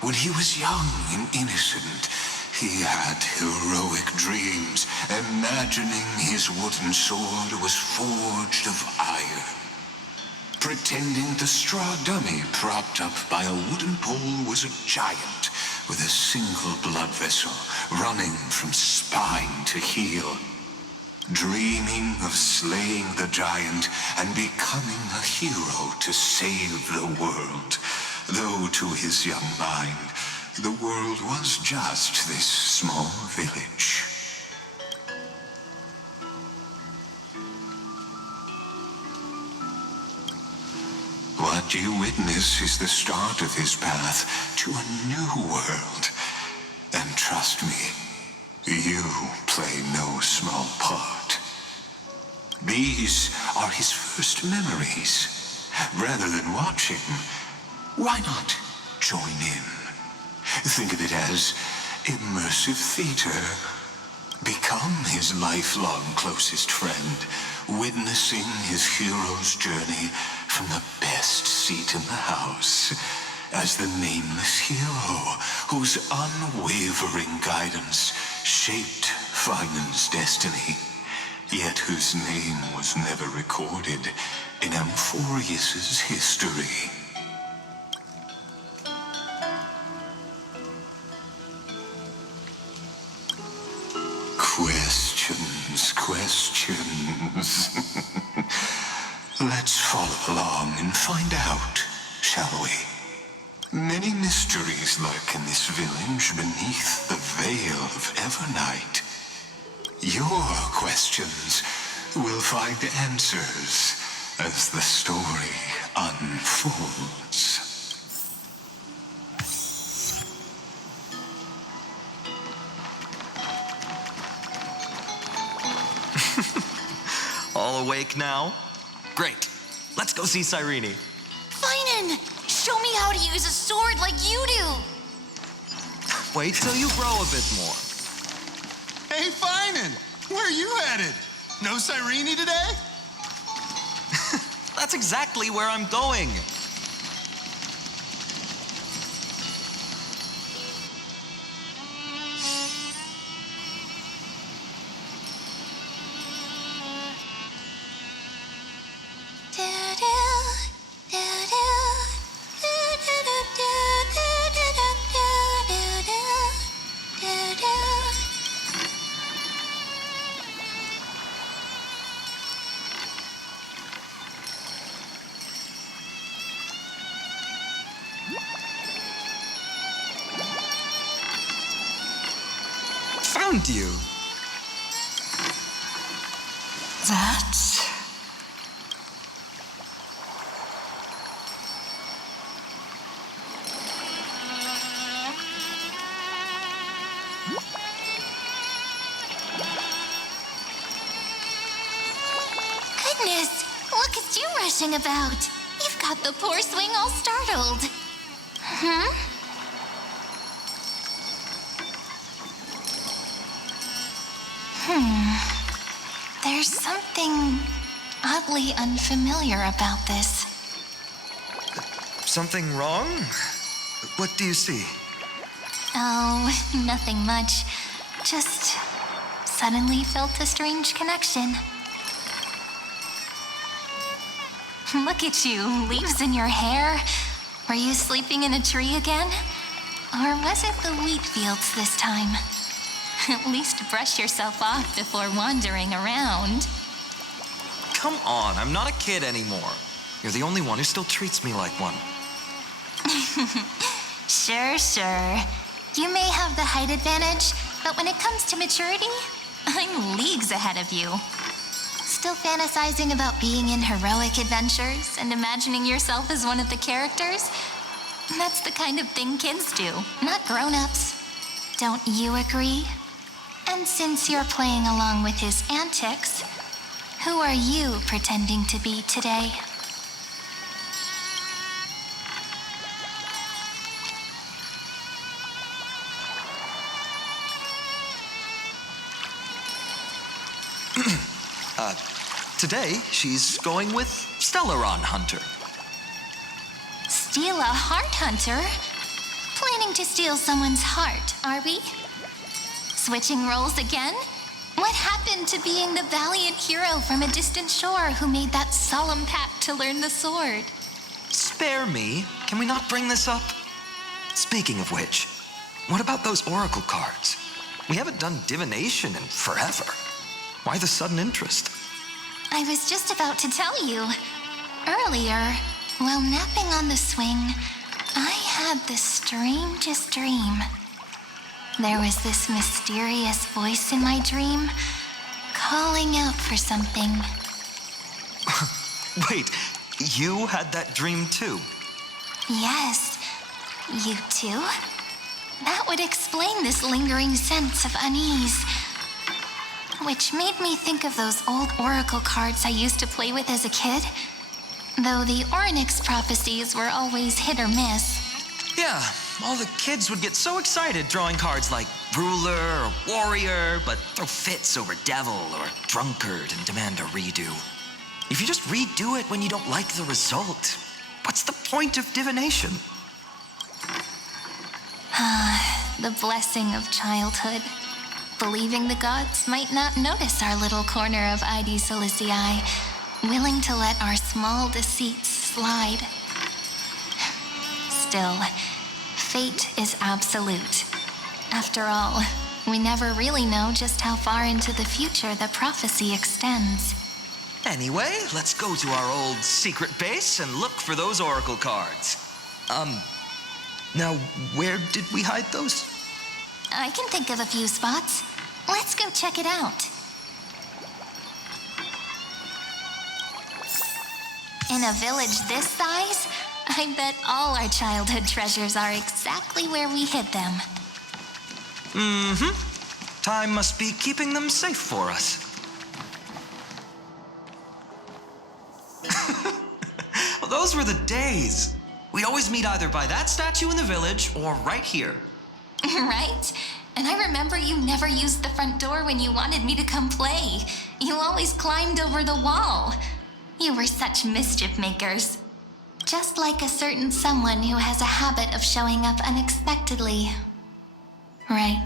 When he was young and innocent, he had heroic dreams, imagining his wooden sword was forged of iron. Pretending the straw dummy propped up by a wooden pole was a giant, with a single blood vessel running from spine to heel, dreaming of slaying the giant and becoming a hero to save the world, though to his young mind, the world was just this small village. What you witness is the start of his path to a new world. And trust me, you play no small part. These are his first memories. Rather than watch him, why not join in? Think of it as immersive theater. Become his lifelong closest friend, witnessing his hero's journey from the best seat in the house, as the nameless hero whose unwavering guidance shaped Finen's destiny, yet whose name was never recorded in Amphorius's history. Questions. Let's follow along and find out, shall we? Many mysteries lurk in this village beneath the veil of Evernight. Your questions will find answers as the story unfolds. All awake now? Great. Let's go see Cyrene. Finen! Show me how to use a sword like you do! Wait till you grow a bit more. Hey, Finen! Where are you headed? No Cyrene today? That's exactly where I'm going. Found you. That's... Goodness, look at you rushing about. You've got the poor swing all startled. There's something oddly unfamiliar about this. Something wrong? What do you see? Oh, nothing much. Just suddenly felt a strange connection. Look at you, leaves in your hair. Were you sleeping in a tree again? Or was it the wheat fields this time? At least brush yourself off before wandering around. Come on, I'm not a kid anymore. You're the only one who still treats me like one. Sure. You may have the height advantage, but when it comes to maturity, I'm leagues ahead of you. Still fantasizing about being in heroic adventures and imagining yourself as one of the characters? That's the kind of thing kids do, not grown-ups. Don't you agree? And since you're playing along with his antics, who are you pretending to be today? Today, she's going with Stellaron Hunter. Steal a heart hunter? Planning to steal someone's heart, are we? Switching roles again? What happened to being the valiant hero from a distant shore who made that solemn pact to learn the sword? Spare me. Can we not bring this up? Speaking of which, what about those oracle cards? We haven't done divination in forever. Why the sudden interest? I was just about to tell you. Earlier, while napping on the swing, I had the strangest dream. There was this mysterious voice in my dream, calling out for something. Wait, you had that dream too? Yes, you too? That would explain this lingering sense of unease. Which made me think of those old oracle cards I used to play with as a kid. Though the Ornyx prophecies were always hit or miss. Yeah, all the kids would get so excited drawing cards like ruler or warrior, but throw fits over devil or drunkard and demand a redo. If you just redo it when you don't like the result, what's the point of divination? The blessing of childhood. Believing the gods might not notice our little corner of ID Silicii, willing to let our small deceits slide. Still, fate is absolute. After all, we never really know just how far into the future the prophecy extends. Anyway, let's go to our old secret base and look for those oracle cards. Now, where did we hide those? I can think of a few spots. Let's go check it out. In a village this size, I bet all our childhood treasures are exactly where we hid them. Mm-hmm. Time must be keeping them safe for us. Well, those were the days. We'd always meet either by that statue in the village or right here. Right? And I remember you never used the front door when you wanted me to come play. You always climbed over the wall. You were such mischief makers. Just like a certain someone who has a habit of showing up unexpectedly. Right?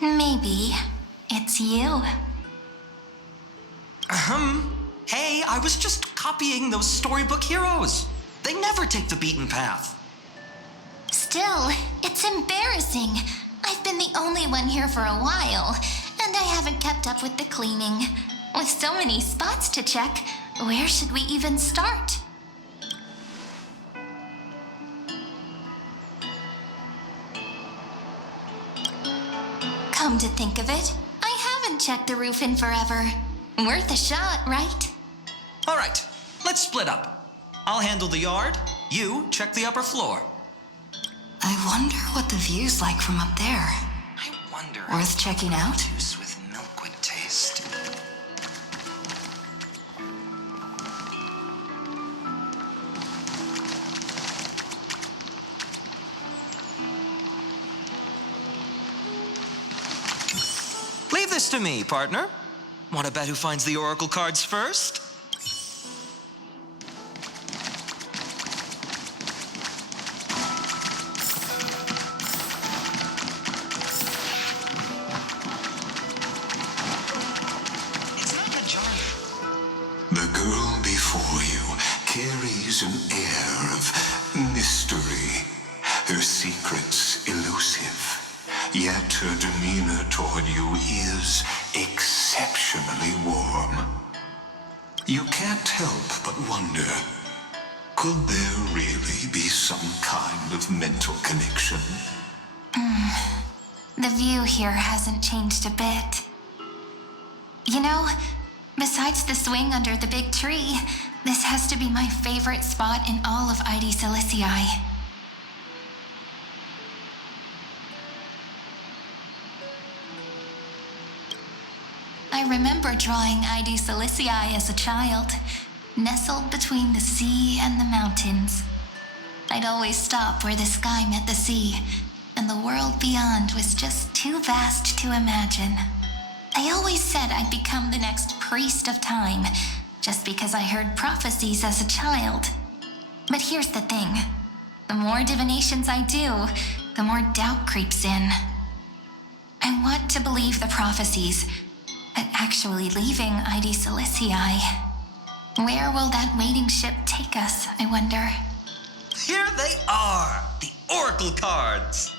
Maybe it's you. Hey, I was just copying those storybook heroes. They never take the beaten path. Still, it's embarrassing. I've been the only one here for a while, and I haven't kept up with the cleaning. With so many spots to check, where should we even start? Come to think of it, I haven't checked the roof in forever. Worth a shot, right? All right, let's split up. I'll handle the yard. You check the upper floor. I wonder what the view's like from up there. I wonder. Worth checking out? Juice with milk would taste. Leave this to me, partner. Want to bet who finds the oracle cards first? The girl before you carries an air of mystery, her secrets elusive. Yet her demeanor toward you is exceptionally warm. You can't help but wonder, could there really be some kind of mental connection? The view here hasn't changed a bit. You know, besides the swing under the big tree, this has to be my favorite spot in all of ID Silicii. I remember drawing ID Silicii as a child, nestled between the sea and the mountains. I'd always stop where the sky met the sea, and the world beyond was just too vast to imagine. I always said I'd become the next priest of time, just because I heard prophecies as a child. But here's the thing. The more divinations I do, the more doubt creeps in. I want to believe the prophecies, but actually leaving ID Silicii, Where will that waiting ship take us, I wonder? Here they are, the Oracle cards.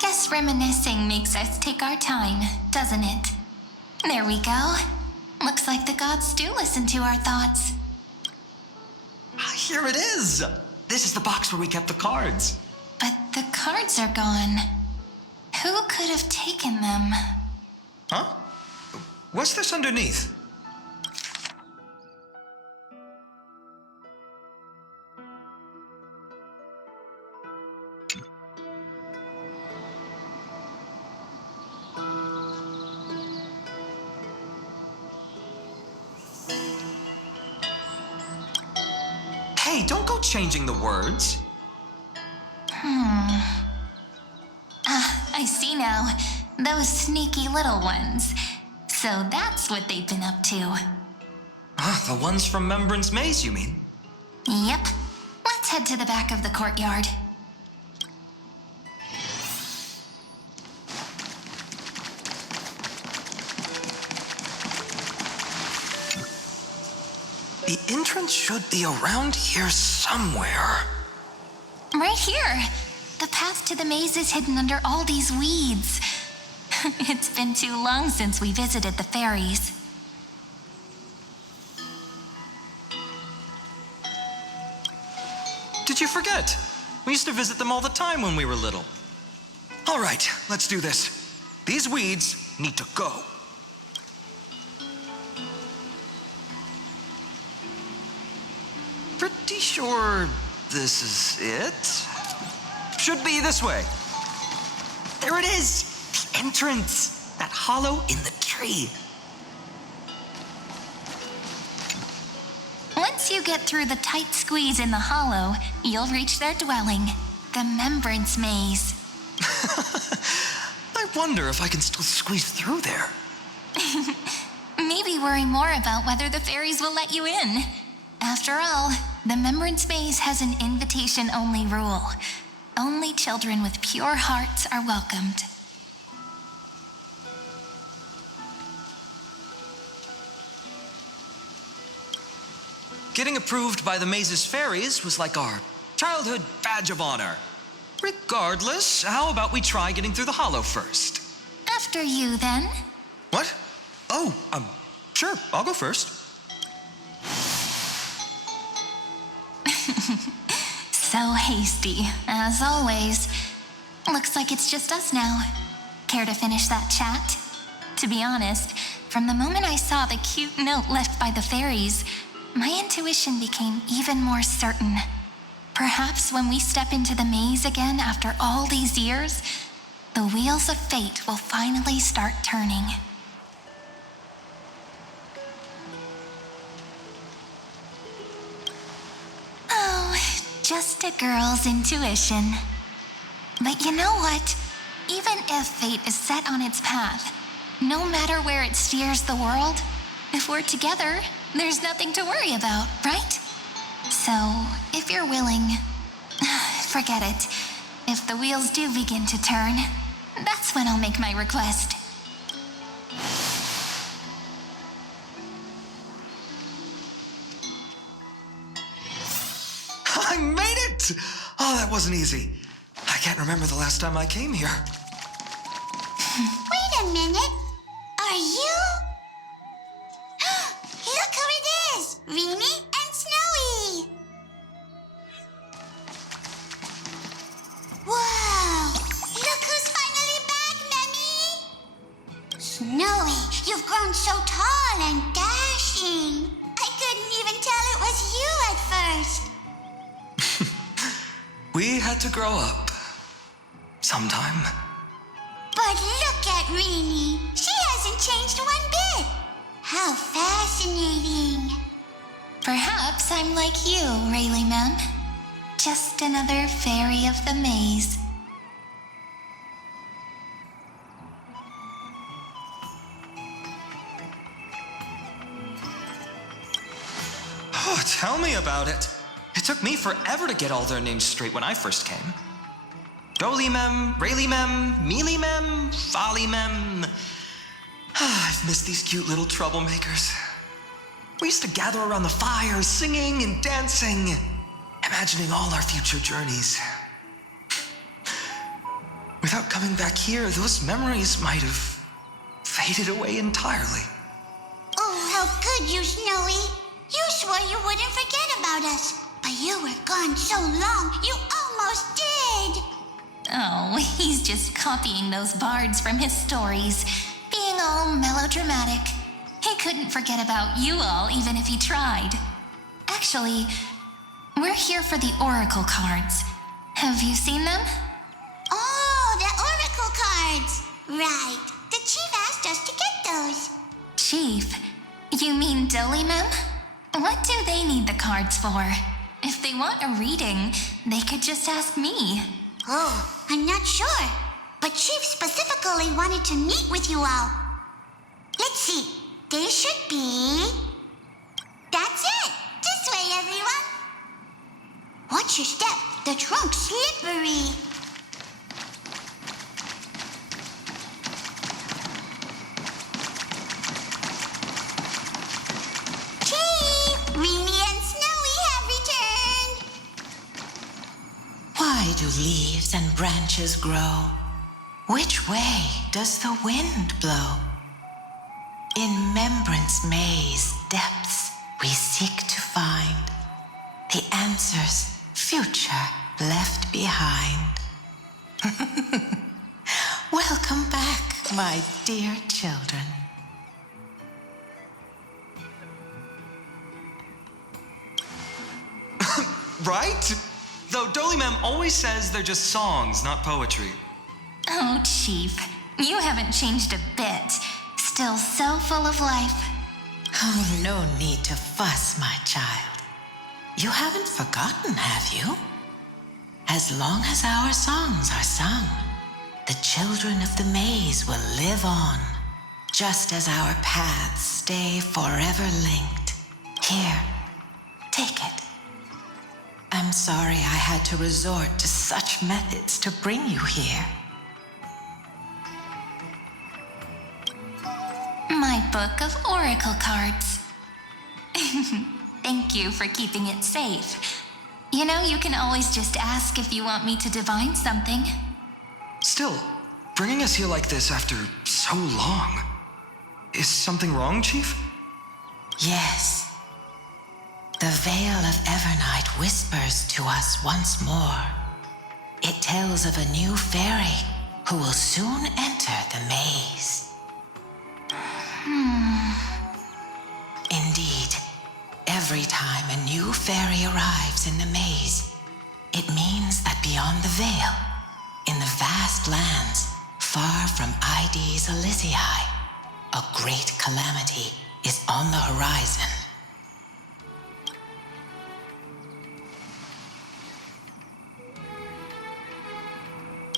Guess reminiscing makes us take our time, doesn't it? There we go. Looks like the gods do listen to our thoughts. Here it is. This is the box where we kept the cards. But the cards are gone. Who could have taken them? Huh? What's this underneath? Hey, don't go changing the words. I see now. Those sneaky little ones. So that's what they've been up to. The ones from Remembrance Maze, you mean? Yep. Let's head to the back of the courtyard. The entrance should be around here somewhere. Right here. The path to the maze is hidden under all these weeds. It's been too long since we visited the fairies. Did you forget? We used to visit them all the time when we were little. All right, let's do this. These weeds need to go. Pretty sure this is it. Should be this way. There it is! The entrance! That hollow in the tree. Once you get through the tight squeeze in the hollow, you'll reach their dwelling, the Remembrance Maze. I wonder if I can still squeeze through there. Maybe worry more about whether the fairies will let you in. After all, the Remembrance Maze has an invitation-only rule. Only children with pure hearts are welcomed. Getting approved by the maze's fairies was like our childhood badge of honor. Regardless, how about we try getting through the hollow first? After you, then. What? Oh, sure, I'll go first. So hasty, as always. Looks like it's just us now. Care to finish that chat? To be honest, from the moment I saw the cute note left by the fairies, my intuition became even more certain. Perhaps when we step into the maze again after all these years, the wheels of fate will finally start turning. Oh, just a girl's intuition. But you know what? Even if fate is set on its path, no matter where it steers the world, if we're together, there's nothing to worry about, right? So, if you're willing, forget it. If the wheels do begin to turn, that's when I'll make my request. I made it! Oh, that wasn't easy. I can't remember the last time I came here. Wait a minute. Are you? Look who it is! Rini and Snowy! Whoa! Look who's finally back, Memmy! Snowy, you've grown so tall and dashing. I couldn't even tell it was you at first. We had to grow up. Sometime. But look at Rini. She hasn't changed one bit. How fascinating. Perhaps I'm like you, Rayleigh Mem. Just another fairy of the maze. Oh, tell me about it. It took me forever to get all their names straight when I first came. Drolymem, Raylymem, Mealymem, Follymem. I've missed these cute little troublemakers. We used to gather around the fire, singing and dancing, imagining all our future journeys. Without coming back here, those memories might have faded away entirely. Oh, how could you, Snowy? You swore you wouldn't forget about us, but you were gone so long, you almost did. Oh, he's just copying those bards from his stories, being all melodramatic. He couldn't forget about you all, even if he tried. Actually, we're here for the Oracle cards. Have you seen them? Oh, the Oracle cards. Right. The chief asked us to get those. Chief? You mean Dolymem? What do they need the cards for? If they want a reading, they could just ask me. Oh, I'm not sure. But Chief specifically wanted to meet with you all. Let's see. They should be... That's it! This way, everyone! Watch your step. The trunk's slippery. Chief! Rini and Snowy have returned! Why do leaves and branches grow? Which way does the wind blow? In Remembrance May's depths we seek to find the answers future left behind. Welcome back, my dear children. Right? Though Dolymem always says they're just songs, not poetry. Oh, Chief, you haven't changed a bit. Still so full of life. Oh, no need to fuss, my child. You haven't forgotten, have you? As long as our songs are sung, the children of the maze will live on, just as our paths stay forever linked. Here, take it. I'm sorry I had to resort to such methods to bring you here. My book of Oracle cards. Thank you for keeping it safe. You know, you can always just ask if you want me to divine something. Still, bringing us here like this after so long. Is something wrong, Chief? Yes. The veil of Evernight whispers to us once more. It tells of a new fairy who will soon enter the maze. Indeed, every time a new fairy arrives in the maze, it means that beyond the veil, in the vast lands far from Ides Elysiae, a great calamity is on the horizon.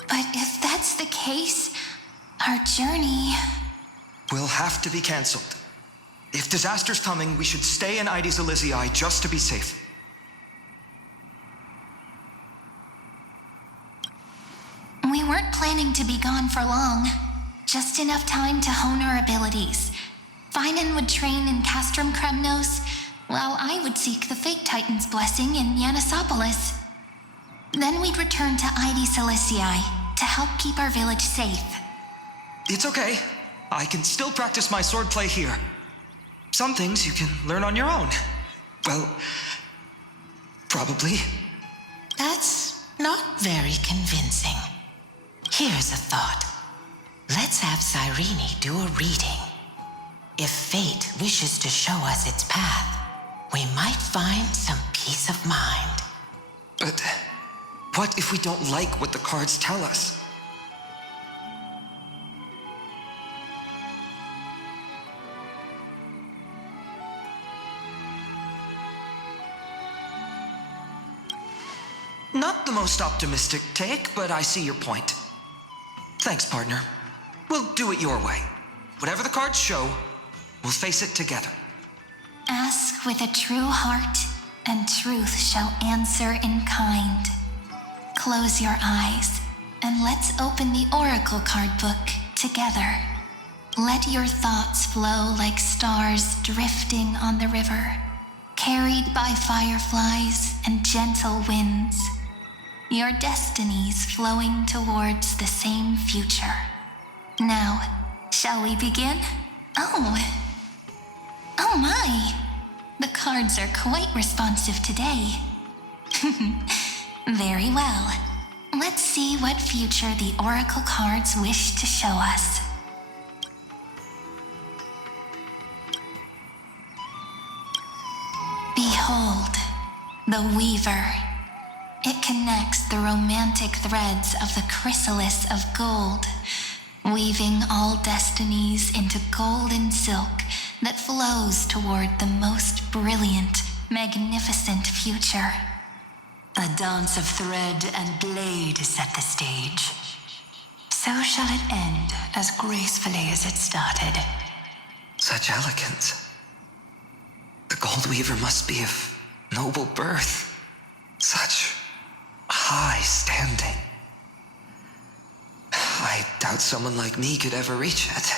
But if that's the case, our journey... will have to be cancelled. If disaster's coming, we should stay in Ides Elysiae just to be safe. We weren't planning to be gone for long. Just enough time to hone our abilities. Finan would train in Castrum Kremnos, while I would seek the Fate Titan's blessing in Yanisopolis. Then we'd return to Ides Elysiae to help keep our village safe. It's okay. I can still practice my swordplay here. Some things you can learn on your own. Well, probably. That's not very convincing. Here's a thought. Let's have Cyrene do a reading. If fate wishes to show us its path, we might find some peace of mind. But what if we don't like what the cards tell us? Not the most optimistic take, but I see your point. Thanks, partner. We'll do it your way. Whatever the cards show, we'll face it together. Ask with a true heart, and truth shall answer in kind. Close your eyes and let's open the Oracle card book together. Let your thoughts flow like stars drifting on the river, carried by fireflies and gentle winds. Your destinies flowing towards the same future. Now, shall we begin? Oh my! The cards are quite responsive today. Very well. Let's see what future the Oracle cards wish to show us. Behold, the Weaver. It connects the romantic threads of the chrysalis of gold, weaving all destinies into golden silk that flows toward the most brilliant, magnificent future. A dance of thread and blade set the stage. So shall it end as gracefully as it started. Such elegance. The Gold Weaver must be of noble birth. Such high standing. I doubt someone like me could ever reach it.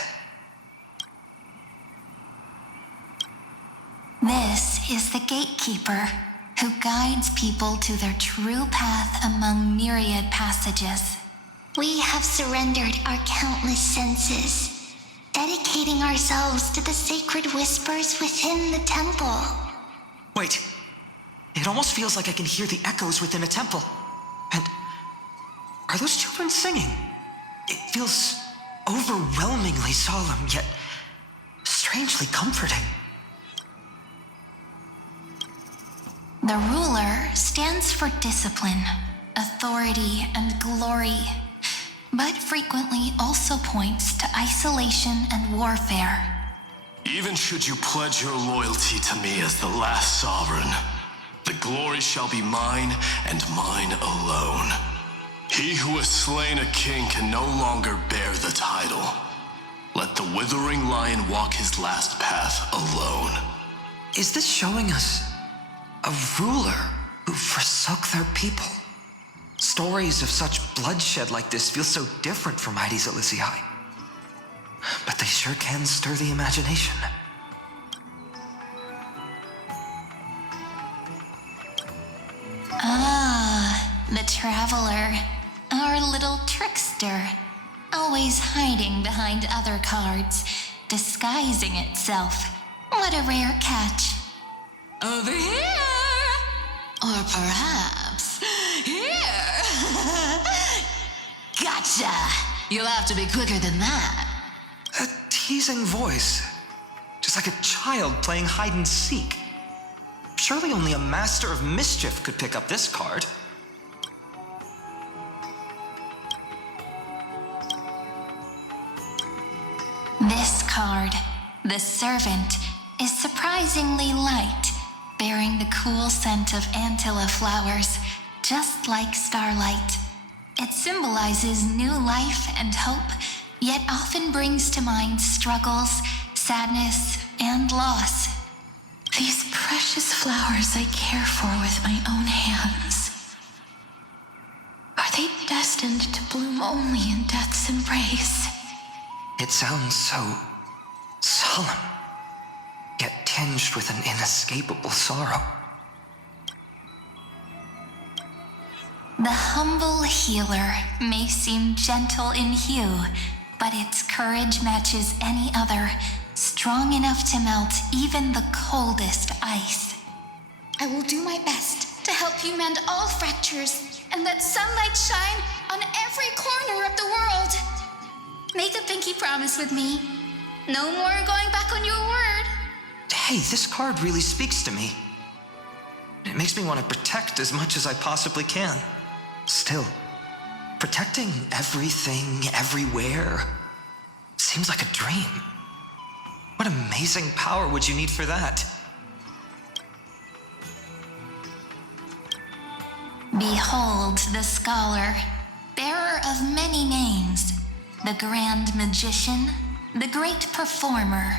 This is the gatekeeper who guides people to their true path among myriad passages. We have surrendered our countless senses, dedicating ourselves to the sacred whispers within the temple. Wait. It almost feels like I can hear the echoes within a temple. And are those children singing? It feels overwhelmingly solemn, yet strangely comforting. The ruler stands for discipline, authority, and glory, but frequently also points to isolation and warfare. Even should you pledge your loyalty to me as the last sovereign, the glory shall be mine and mine alone. He who has slain a king can no longer bear the title. Let the withering lion walk his last path alone. Is this showing us a ruler who forsook their people? Stories of such bloodshed like this feel so different from Heidi's Elysiae. But they sure can stir the imagination. Ah, the traveler, our little trickster, always hiding behind other cards, disguising itself. What a rare catch. Over here! Or perhaps here! Gotcha! You'll have to be quicker than that. A teasing voice. Just like a child playing hide and seek. Surely only a master of mischief could pick up this card. This card, the Servant, is surprisingly light, bearing the cool scent of Antilla flowers, just like starlight. It symbolizes new life and hope, yet often brings to mind struggles, sadness, and loss. These precious flowers I care for with my own hands. Are they destined to bloom only in death's embrace? It sounds so solemn, yet tinged with an inescapable sorrow. The humble healer may seem gentle in hue, but its courage matches any other, strong enough to melt even the coldest ice. I will do my best to help you mend all fractures and let sunlight shine on every corner of the world. Make a pinky promise with me. No more going back on your word. Hey, this card really speaks to me. It makes me want to protect as much as I possibly can. Still, protecting everything, everywhere, seems like a dream. What amazing power would you need for that? Behold the scholar, bearer of many names, the grand magician, the great performer,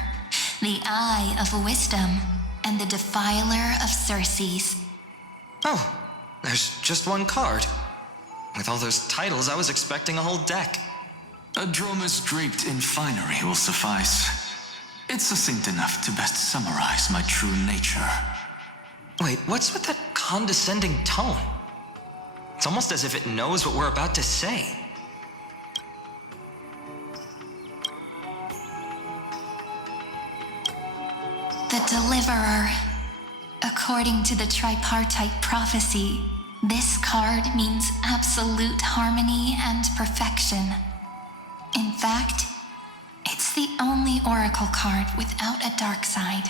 the eye of wisdom, and the defiler of Circes. Oh, there's just one card. With all those titles, I was expecting a whole deck. A dromos draped in finery will suffice. It's succinct enough to best summarize my true nature. Wait, what's with that condescending tone? It's almost as if it knows what we're about to say. The Deliverer. According to the tripartite prophecy, this card means absolute harmony and perfection. In fact, it's the only oracle card without a dark side.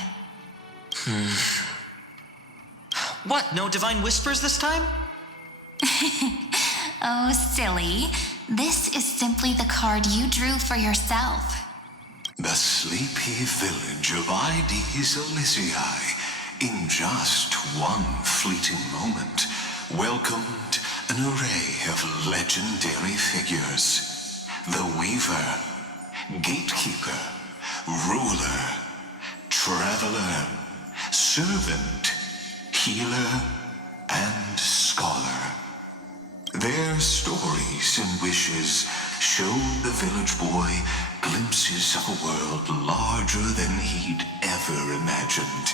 What, no divine whispers this time? Oh, silly. This is simply the card you drew for yourself. The sleepy village of Ides Elysiae, in just one fleeting moment, welcomed an array of legendary figures. The Weaver, Gatekeeper, Ruler, Traveler, Servant, Healer, and Scholar. Their stories and wishes showed the village boy glimpses of a world larger than he'd ever imagined.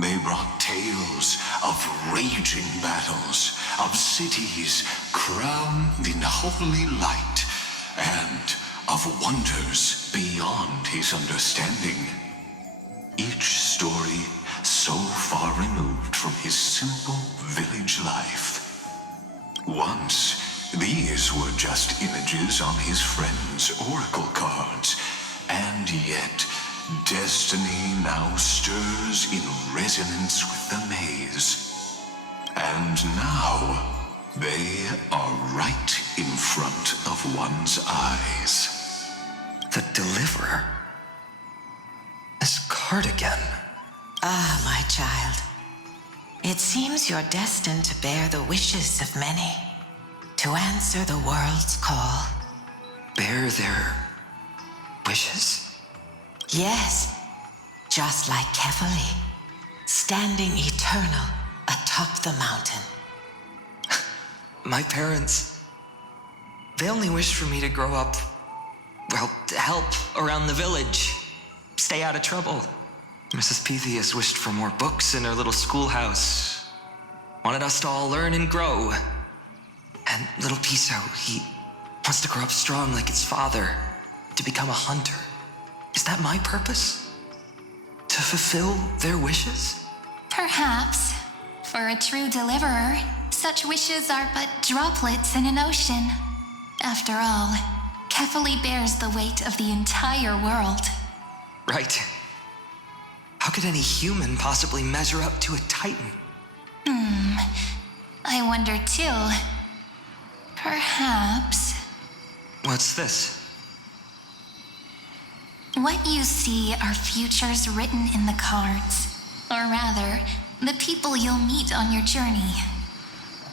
They brought tales of raging battles, of cities crowned in holy light, and of wonders beyond his understanding. Each story so far removed from his simple village life. Once, these were just images on his friend's oracle cards, and yet destiny now stirs in resonance with the maze. And now, they are right in front of one's eyes. The Deliverer? This card again. Ah, my child. It seems you're destined to bear the wishes of many, to answer the world's call. Bear their wishes? Yes, just like Kefali, standing eternal atop the mountain. My parents, they only wished for me to grow up, well, to help around the village, stay out of trouble. Mrs. Pythias wished for more books in her little schoolhouse, wanted us to all learn and grow. And little Piso, he wants to grow up strong like his father, to become a hunter. Is that my purpose? To fulfill their wishes? Perhaps. For a true deliverer, such wishes are but droplets in an ocean. After all, Kefali bears the weight of the entire world. Right. How could any human possibly measure up to a Titan? I wonder too. Perhaps. What's this? What you see are futures written in the cards. Or rather, the people you'll meet on your journey.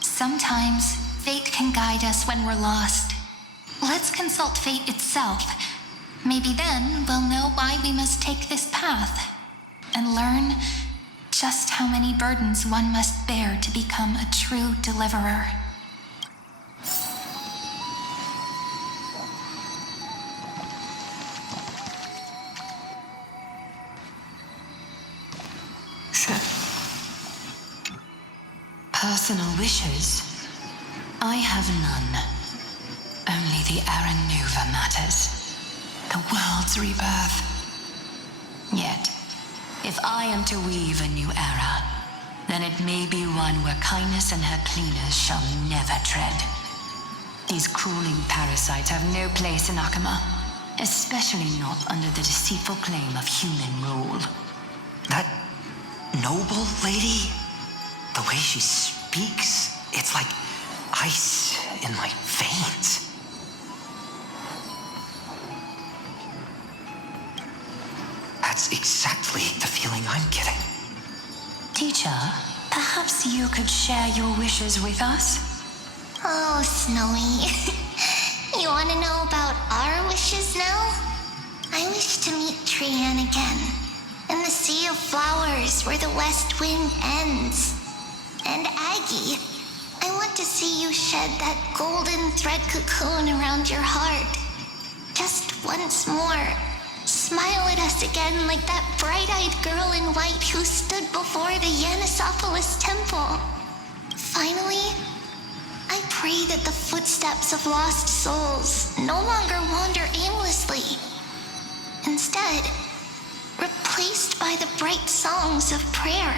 Sometimes, fate can guide us when we're lost. Let's consult fate itself. Maybe then we'll know why we must take this path. And learn just how many burdens one must bear to become a true deliverer. Personal wishes? I have none. Only the Aranuva matters. The world's rebirth. Yet, if I am to weave a new era, then it may be one where kindness and her cleaners shall never tread. These crawling parasites have no place in Akama, especially not under the deceitful claim of human rule. That noble lady? The way she speaks, it's like ice in my veins. That's exactly the feeling I'm getting. Teacher, perhaps you could share your wishes with us? Oh, Snowy. You want to know about our wishes now? I wish to meet Trian again, in the Sea of Flowers where the West Wind ends. And Aggie, I I want to see you shed that golden thread cocoon around your heart. Just once more. Smile at us again like that bright-eyed girl in white who stood before the Yanisopolis temple. Finally, I pray that the footsteps of lost souls no longer wander aimlessly. Instead, replaced by the bright songs of prayer.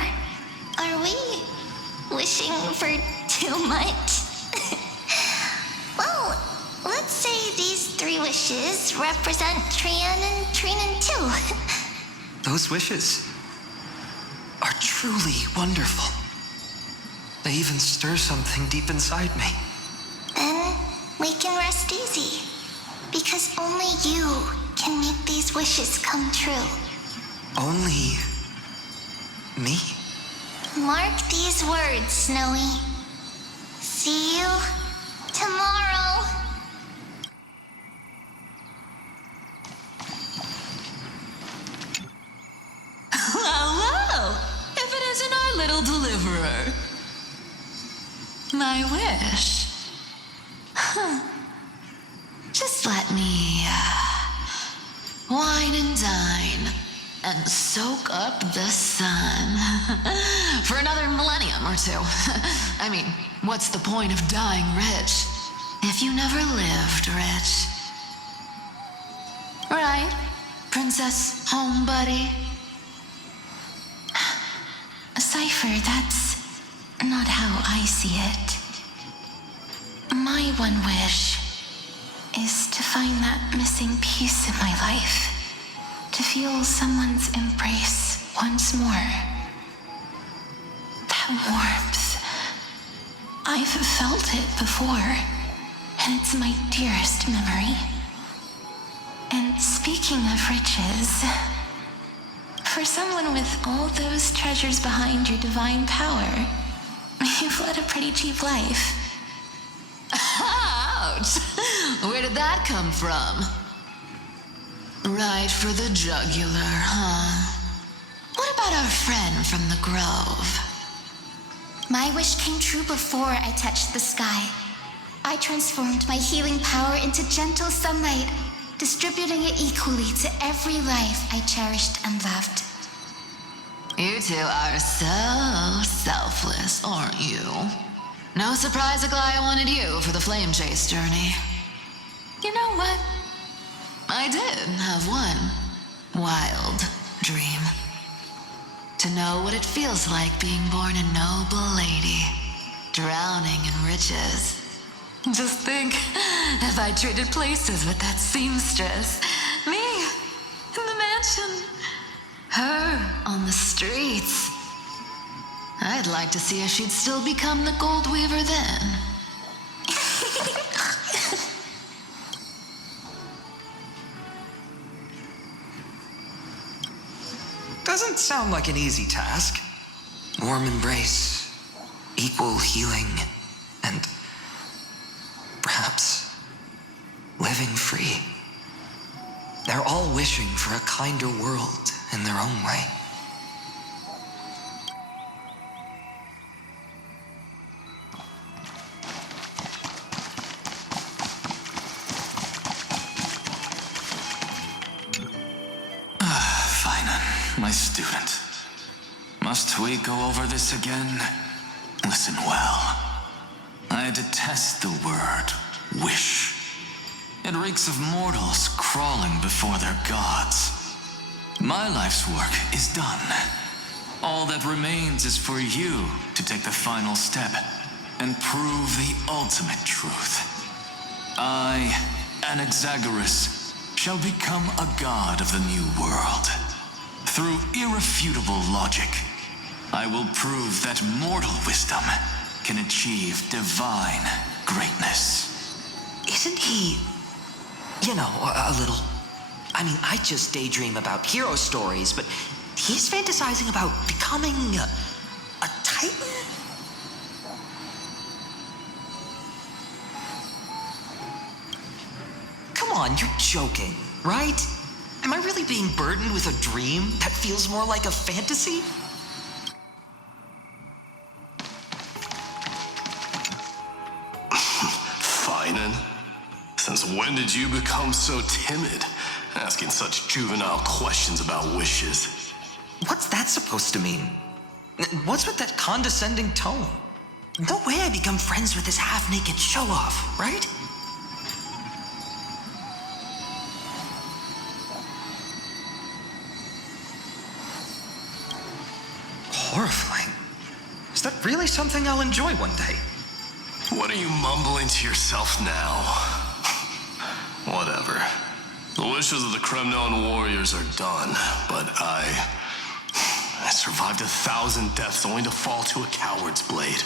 Are we wishing for too much? Well, let's say these 3 wishes represent Trian and Trinan too. Those wishes are truly wonderful. They even stir something deep inside me. Then we can rest easy, because only you can make these wishes come true. Only me? Mark these words, Snowy. See you tomorrow. Hello! If it isn't our little deliverer. My wish. Just let me wine and dine and soak up the sun for another millennium or 2. I mean, what's the point of dying rich if you never lived rich? Right, Princess Homebuddy? Cypher, that's not how I see it. My one wish is to find that missing piece in my life. To feel someone's embrace once more. That warmth. I've felt it before, and it's my dearest memory. And speaking of riches, for someone with all those treasures behind your divine power, you've led a pretty cheap life. Ouch! Where did that come from? Right for the jugular, huh? What about our friend from the Grove? My wish came true before I touched the sky. I transformed my healing power into gentle sunlight, distributing it equally to every life I cherished and loved. You two are so selfless, aren't you? No surprise Aglaya wanted you for the flame chase journey. You know what? I did have one wild dream. To know what it feels like being born a noble lady, drowning in riches. Just think, if I traded places with that seamstress, me in the mansion, her on the streets. I'd like to see if she'd still become the gold weaver then. Doesn't sound like an easy task. Warm embrace, equal healing, and perhaps living free. They're all wishing for a kinder world in their own way. My student. Must we go over this again? Listen well. I detest the word wish. It reeks of mortals crawling before their gods. My life's work is done. All that remains is for you to take the final step and prove the ultimate truth. I, Anaxagoras, shall become a god of the new world. Through irrefutable logic, I will prove that mortal wisdom can achieve divine greatness. Isn't he, a little... I mean, I just daydream about hero stories, but he's fantasizing about becoming a titan? Come on, you're joking, right? Am I really being burdened with a dream that feels more like a fantasy? did you become so timid, asking such juvenile questions about wishes? What's that supposed to mean? What's with that condescending tone? No way I become friends with this half-naked show-off, right? Horrifying. Is that really something I'll enjoy one day? What are you mumbling to yourself now? Whatever. The wishes of the Kremnon warriors are done, but I survived 1,000 deaths only to fall to a coward's blade.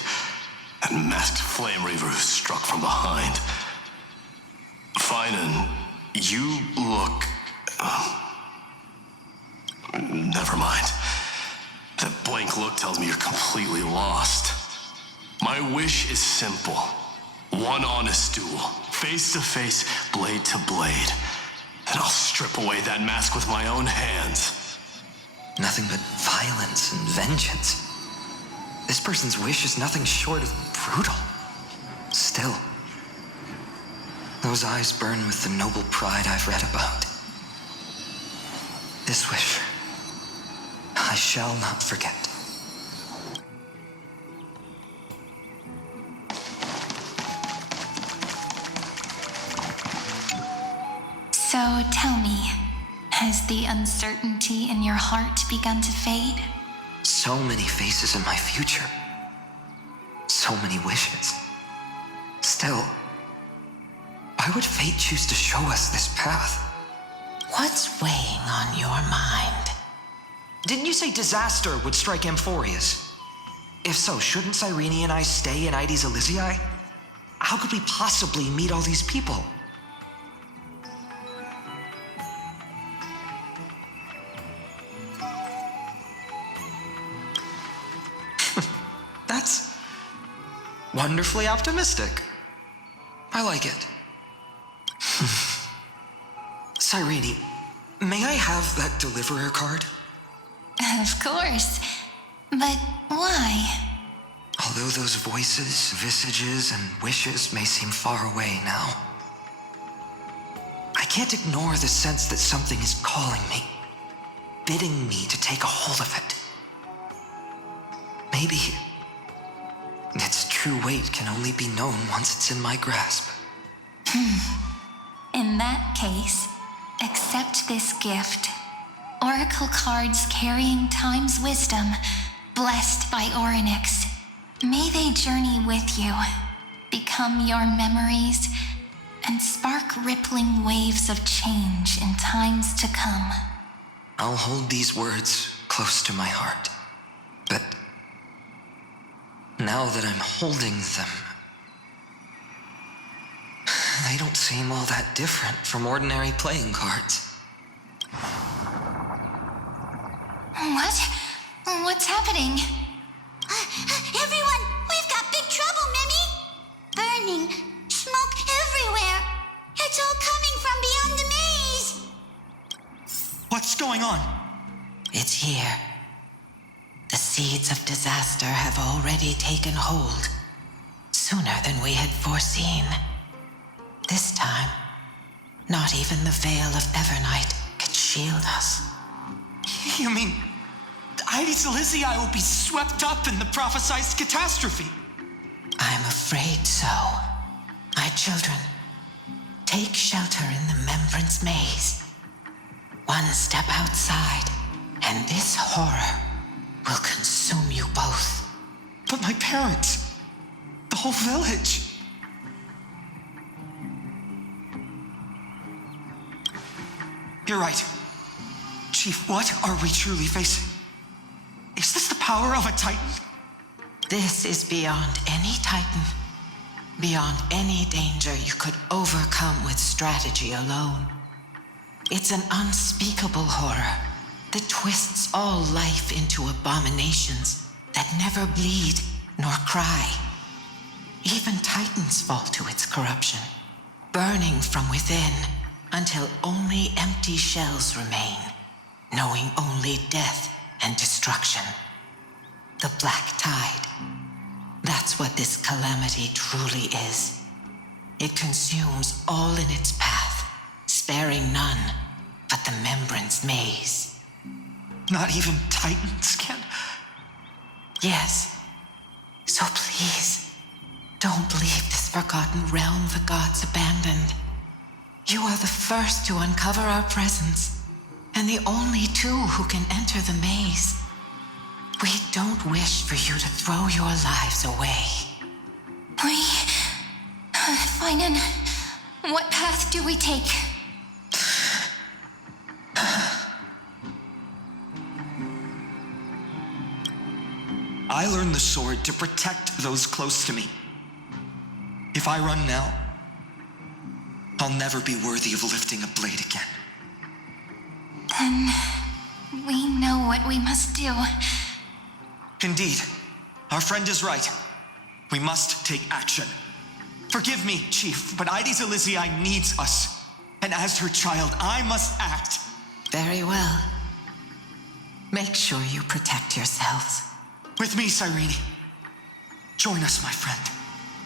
That masked flame reaver who struck from behind. Finan, you look... never mind. That blank look tells me you're completely lost. My wish is simple. One honest duel, face to face, blade to blade. Then I'll strip away that mask with my own hands. Nothing but violence and vengeance. This person's wish is nothing short of brutal. Still, those eyes burn with the noble pride I've read about. This wish, I shall not forget. So tell me, has the uncertainty in your heart begun to fade? So many faces in my future. So many wishes. Still, why would fate choose to show us this path? What's weighing on your mind? Didn't you say disaster would strike Amphorius? If so, shouldn't Cyrene and I stay in Ides Elysiae? How could we possibly meet all these people? That's wonderfully optimistic. I like it. Cyrene, may I have that deliverer card? Of course. But why? Although those voices, visages, and wishes may seem far away now, I can't ignore the sense that something is calling me, bidding me to take a hold of it. Maybe its true weight can only be known once it's in my grasp. In that case, accept this gift. Oracle cards carrying time's wisdom, blessed by Orynyx. May they journey with you, become your memories, and spark rippling waves of change in times to come. I'll hold these words close to my heart. But now that I'm holding them, they don't seem all that different from ordinary playing cards. What? What's happening? Everyone, we've got big trouble, Mimi! Burning, smoke everywhere. It's all coming from beyond the maze. What's going on? It's here. The seeds of disaster have already taken hold, sooner than we had foreseen. This time, not even the veil of Evernight could shield us. You mean Ides Elysiae will be swept up in the prophesied catastrophe? I'm afraid so. My children, take shelter in the Membrance Maze. One step outside, and this horror will consume you both. But my parents, the whole village. You're right. Chief, what are we truly facing? Is this the power of a Titan? This is beyond any Titan. Beyond any danger you could overcome with strategy alone. It's an unspeakable horror that twists all life into abominations that never bleed nor cry. Even Titans fall to its corruption, burning from within until only empty shells remain, knowing only death and destruction. The Black Tide. That's what this calamity truly is. It consumes all in its path, sparing none but the Membrance Maze. Not even Titans can? Yes. So please, don't leave this forgotten realm the gods abandoned. You are the first to uncover our presence, and the only two who can enter the maze. We don't wish for you to throw your lives away. Finan, what path do we take? I learned the sword to protect those close to me. If I run now, I'll never be worthy of lifting a blade again. Then we know what we must do. Indeed, our friend is right. We must take action. Forgive me, Chief, but Ides Elysiae needs us. And as her child, I must act. Very well. Make sure you protect yourselves. With me, Cyrene. Join us, my friend.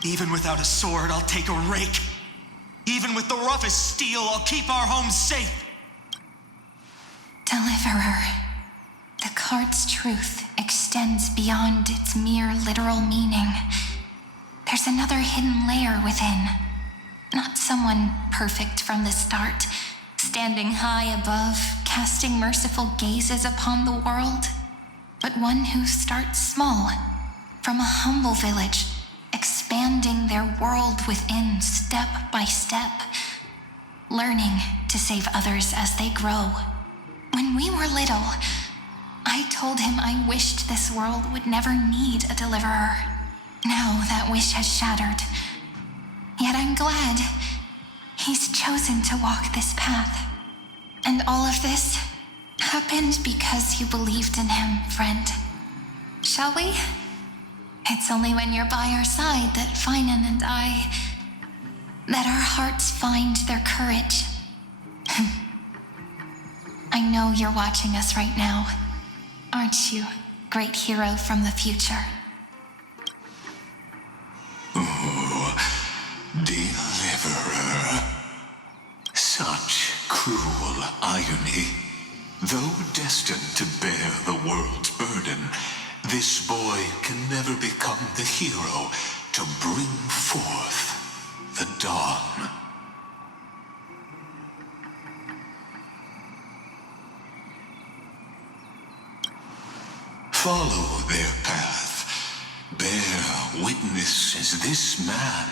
Even without a sword, I'll take a rake. Even with the roughest steel, I'll keep our home safe. Deliverer, the card's truth extends beyond its mere literal meaning. There's another hidden layer within. Not someone perfect from the start, standing high above, casting merciful gazes upon the world, but one who starts small, from a humble village, expanding their world within step by step, learning to save others as they grow. When we were little, I told him I wished this world would never need a deliverer. Now that wish has shattered. Yet I'm glad he's chosen to walk this path. And all of this happened because you believed in him, friend. Shall we? It's only when you're by our side that Finan and that our hearts find their courage. I know you're watching us right now. Aren't you, great hero from the future? Oh, Deliverer. Such cruel irony. Though destined to bear the world's burden, this boy can never become the hero to bring forth the dawn. Follow their path. Bear witness as this man,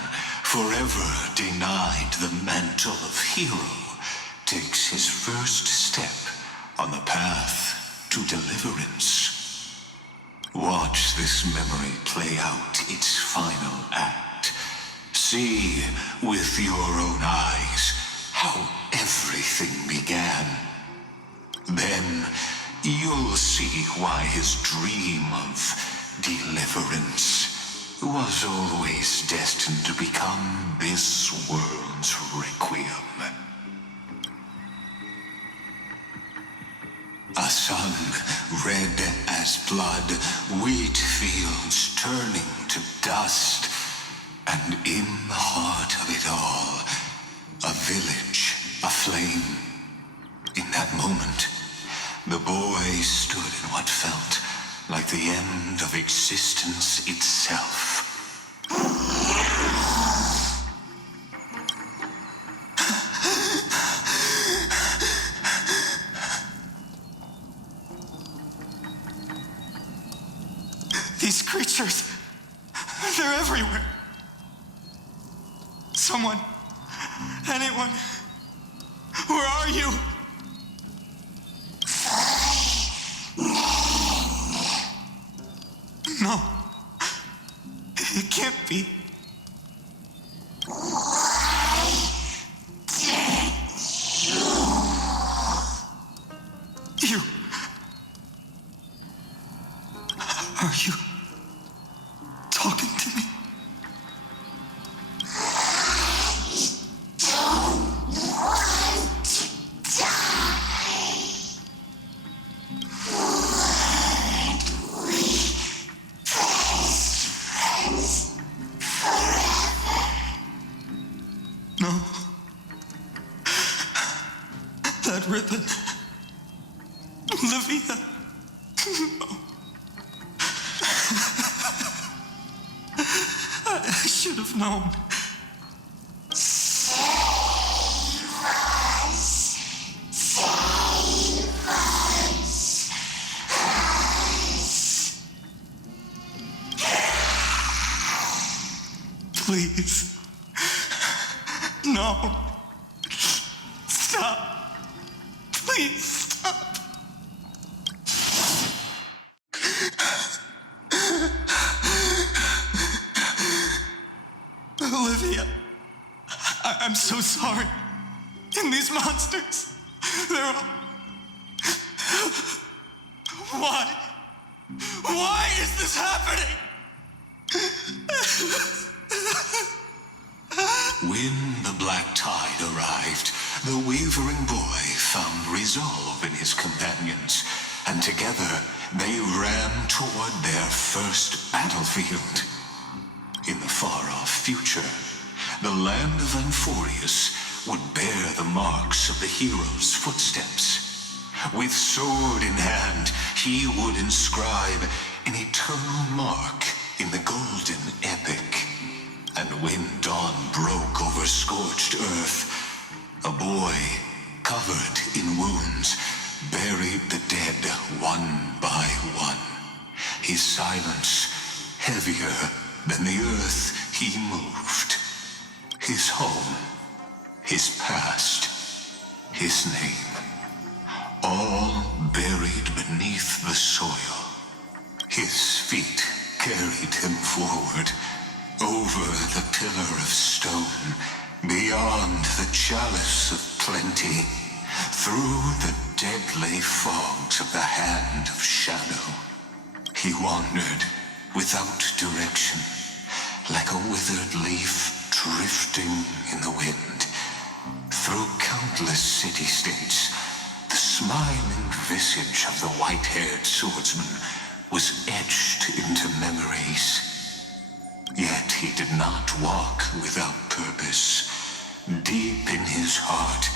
forever denied the mantle of hero, takes his first step on the path to deliverance. Watch this memory play out its final act. See with your own eyes how everything began. Then you'll see why his dream of deliverance was always destined to become this world's requiem. A sun red as blood, wheat fields turning to dust, and in the heart of it all, a village aflame. In that moment, the boy stood in what felt like the end of existence itself. These creatures, they're everywhere. Someone, anyone, where are you? No, it can't be. You. Are you talking to me? that ribbon. Olivia. I should have known. Please. No. Stop. Please stop. Olivia, I'm so sorry. And these monsters, they're all... Why? Why is this happening? When the black tide arrived, the wavering boy found resolve in his companions, and together they ran toward their first battlefield. In the far-off future, the land of Amphorius would bear the marks of the hero's footsteps. With sword in hand, he would inscribe an eternal mark in the golden epic. And when dawn broke over scorched earth, a boy, covered in wounds, buried the dead one by one. His silence heavier than the earth he moved. His home, his past, his name, all buried beneath the soil. His feet carried him forward, over the pillar of stone, beyond the chalice of plenty, through the deadly fogs of the hand of shadow. He wandered without direction, like a withered leaf drifting in the wind. Through countless city-states, the smiling visage of the white-haired swordsman was etched into memories. Yet he did not walk without purpose. Deep in his heart,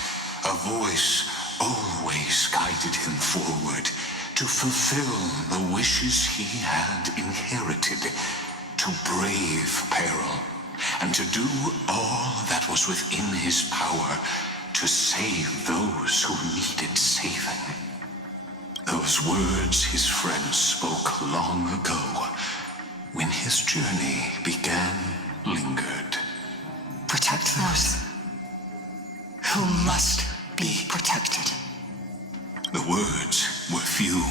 a voice always guided him forward to fulfill the wishes he had inherited, to brave peril, and to do all that was within his power to save those who needed saving. Those words his friends spoke long ago, when his journey began, lingered. Protect those who must be protected. The words were few,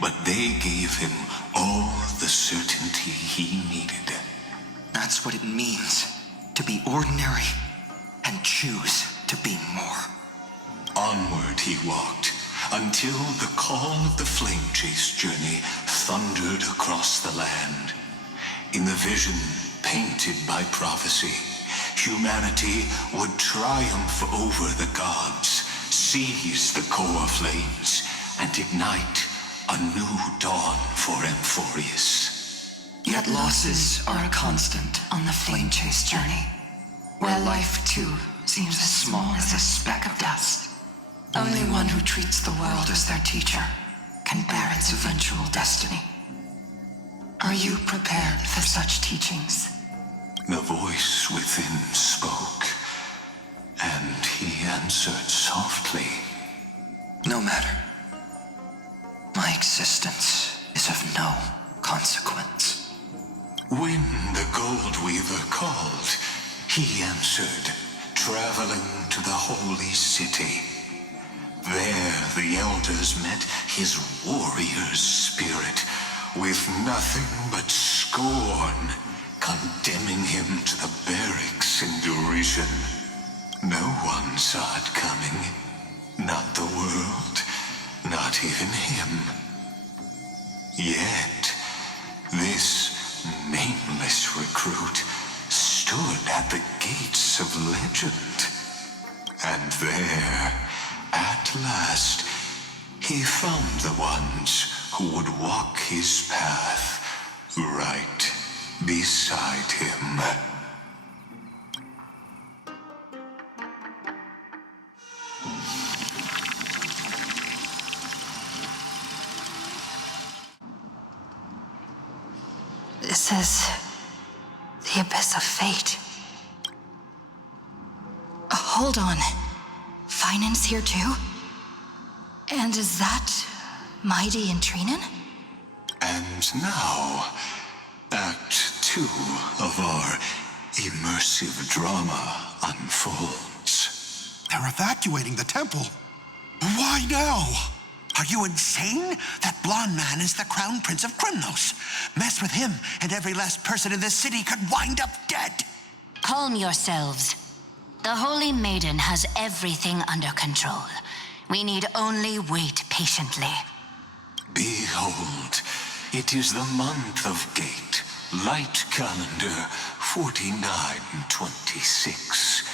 but they gave him all the certainty he needed. That's what it means to be ordinary and choose to be more. Onward he walked, until the call of the flame chase journey thundered across the land. In the vision painted by prophecy, humanity would triumph over the gods, seize the core flames, and ignite a new dawn for Amphorius. Yet losses are a constant on the flame chase journey, where life too seems as small as a speck of dust. Only one who treats the world as their teacher can bear its eventual destiny. Are you prepared for such teachings? The voice within spoke, and he answered softly. No matter. My existence is of no consequence. When the Gold Weaver called, he answered, traveling to the holy city. There the elders met his warrior's spirit, with nothing but scorn, condemning him to the barracks in derision. No one saw it coming. Not the world, not even him. Yet, this nameless recruit stood at the gates of legend. And there, at last, he found the ones who would walk his path right beside him. This is the abyss of fate. Hold on. Finan's here too? And is that Mighty and Trinen? And now, Act 2 of our immersive drama unfolds. They're evacuating the temple. Why now? Are you insane? That blonde man is the Crown Prince of Krymnos. Mess with him, and every last person in this city could wind up dead. Calm yourselves. The Holy Maiden has everything under control. We need only wait patiently. Behold, it is the month of Gate, Light Calendar 4926.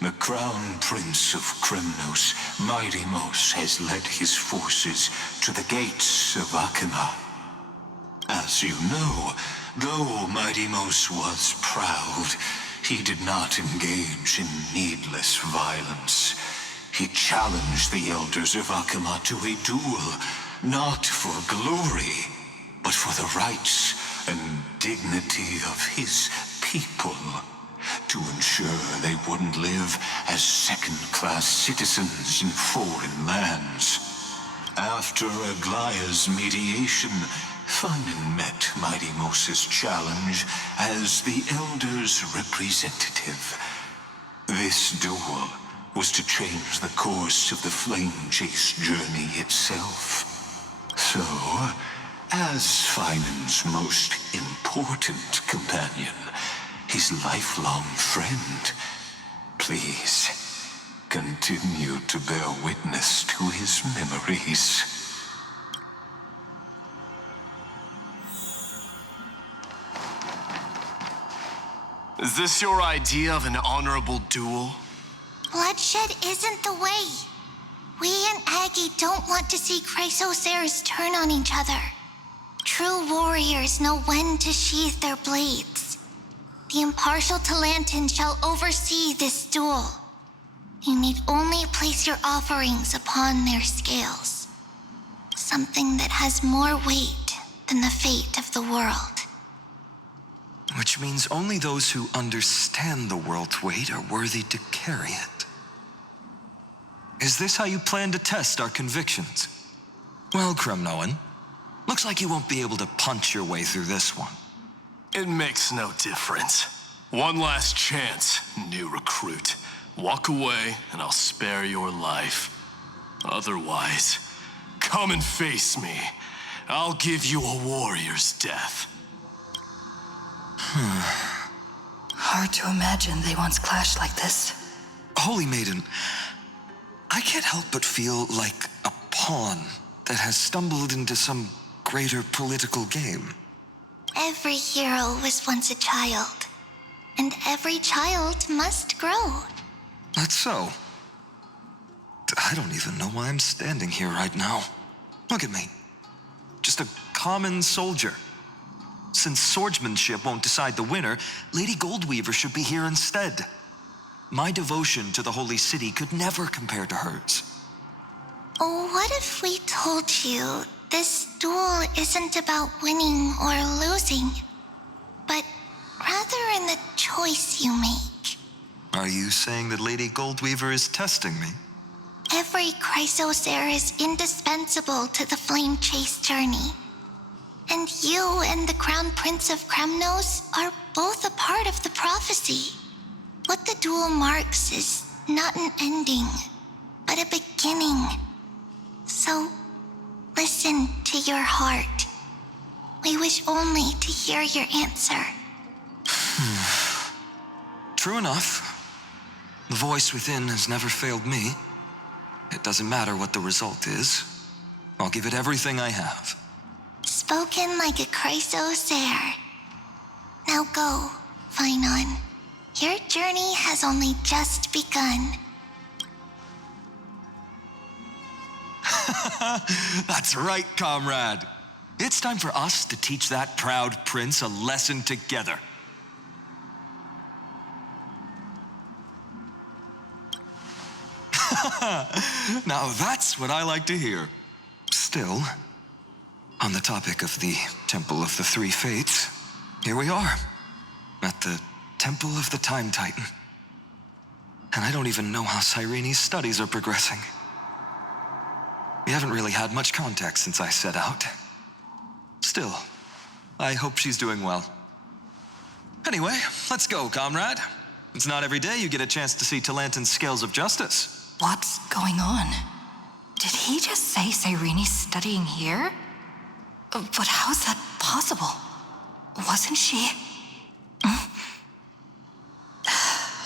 The Crown Prince of Krymnos, Mighty-Mos, has led his forces to the gates of Akima. As you know, though Mighty-Mos was proud, he did not engage in needless violence. He challenged the elders of Akima to a duel, not for glory, but for the rights and dignity of his people, to ensure they wouldn't live as second-class citizens in foreign lands. After Aglaya's mediation, Finan met Mighty Mos's challenge as the Elder's representative. This duel was to change the course of the Flame Chase journey itself. So, as Finan's most important companion, his lifelong friend, please continue to bear witness to his memories. Is this your idea of an honorable duel? Bloodshed isn't the way. We and Aggie don't want to see Chrysoceres turn on each other. True warriors know when to sheathe their blades. The impartial Talantin shall oversee this duel. You need only place your offerings upon their scales. Something that has more weight than the fate of the world. Which means only those who understand the world's weight are worthy to carry it. Is this how you plan to test our convictions? Well, Krymnoan, looks like you won't be able to punch your way through this one. It makes no difference. One last chance, new recruit. Walk away, and I'll spare your life. Otherwise, come and face me. I'll give you a warrior's death. Hard to imagine they once clashed like this. Holy Maiden, I can't help but feel like a pawn that has stumbled into some greater political game. Every hero was once a child, and every child must grow. That's so. I don't even know why I'm standing here right now. Look at me. Just a common soldier. Since swordsmanship won't decide the winner, Lady Goldweaver should be here instead. My devotion to the Holy City could never compare to hers. Oh, what if we told you this duel isn't about winning or losing, but rather in the choice you make? Are you saying that Lady Goldweaver is testing me? Every Chrysocer is indispensable to the Flame Chase journey. And you and the Crown Prince of Krymnos are both a part of the prophecy. What the duel marks is not an ending, but a beginning. So, listen to your heart. We wish only to hear your answer. True enough. The voice within has never failed me. It doesn't matter what the result is. I'll give it everything I have. Spoken like a Chrysocer. Now go, Finan. Your journey has only just begun. That's right, comrade. It's time for us to teach that proud prince a lesson together. Now that's what I like to hear. Still, on the topic of the Temple of the Three Fates, Here we are, at the Temple of the Time Titan. And I don't even know how Cyrene's studies are progressing. We haven't really had much contact since I set out. Still, I hope she's doing well. Anyway, let's go, comrade. It's not every day you get a chance to see Talantin's scales of justice. What's going on? Did he just say Cyrene's studying here? But how's that possible? Wasn't she?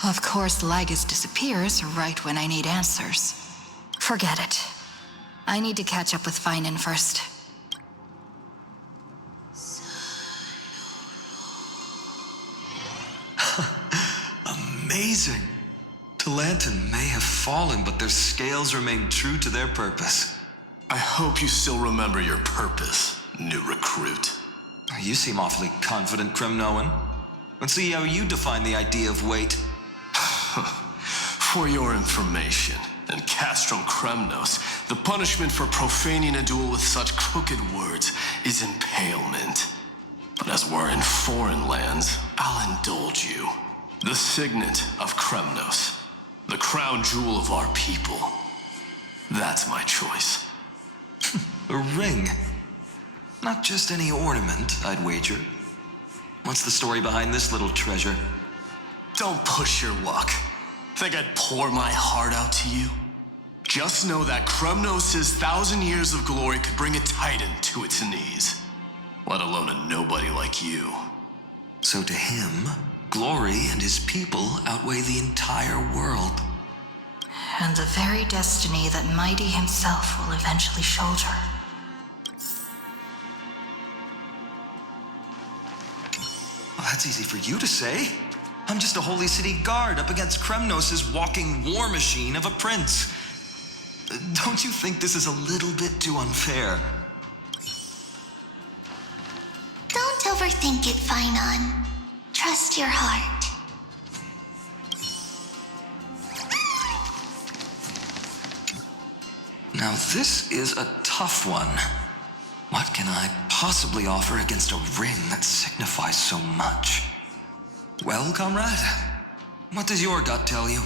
Of course, Lygus disappears right when I need answers. Forget it. I need to catch up with Finan first. Amazing. Talantin may have fallen, but their scales remain true to their purpose. I hope you still remember your purpose, new recruit. You seem awfully confident, Kremnoan. Let's see how you define the idea of weight. For your information, in Castrum Kremnos, the punishment for profaning a duel with such crooked words is impalement. But as we're in foreign lands, I'll indulge you. The signet of Kremnos, the crown jewel of our people. That's my choice. A ring. Not just any ornament, I'd wager. What's the story behind this little treasure? Don't push your luck. Think I'd pour my heart out to you? Just know that Kremnos' 1,000 years of glory could bring a titan to its knees. Let alone a nobody like you. So to him, glory and his people outweigh the entire world. And the very destiny that Mighty himself will eventually shoulder. Well, that's easy for you to say. I'm just a holy city guard up against Kremnos' walking war machine of a prince. Don't you think this is a little bit too unfair? Don't overthink it, Finan. Trust your heart. Now this is a tough one. What can I possibly offer against a ring that signifies so much? Well, comrade, what does your gut tell you?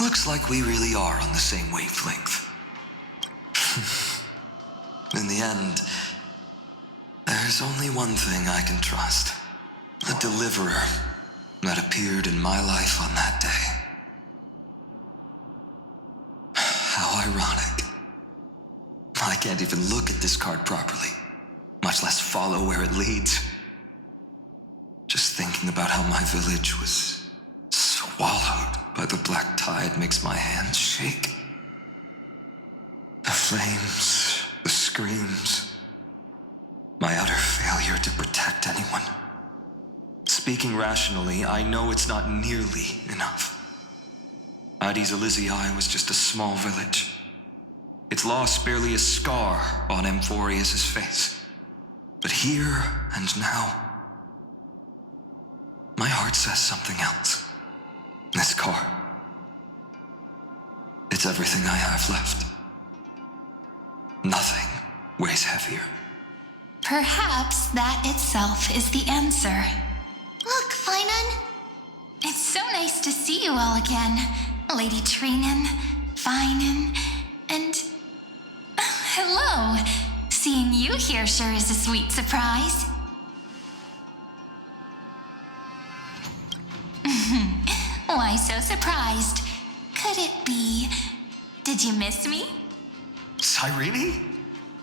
Looks like we really are on the same wavelength. In the end, there's only one thing I can trust. The deliverer that appeared in my life on that day. How ironic. I can't even look at this card properly, much less follow where it leads. Just thinking about how my village was swallowed by the black tide makes my hands shake. The flames, the screams, my utter failure to protect anyone. Speaking rationally, I know it's not nearly enough. Addis Elysiae was just a small village. Its loss barely a scar on Amphorius' face. But here and now, my heart says something else. This card, it's everything I have left. Nothing weighs heavier. Perhaps that itself is the answer. Look, Finan. It's so nice to see you all again. Lady Trinan, Finan, and... hello. Seeing you here sure is a sweet surprise. Why so surprised? Could it be... Did you miss me? Cyrene?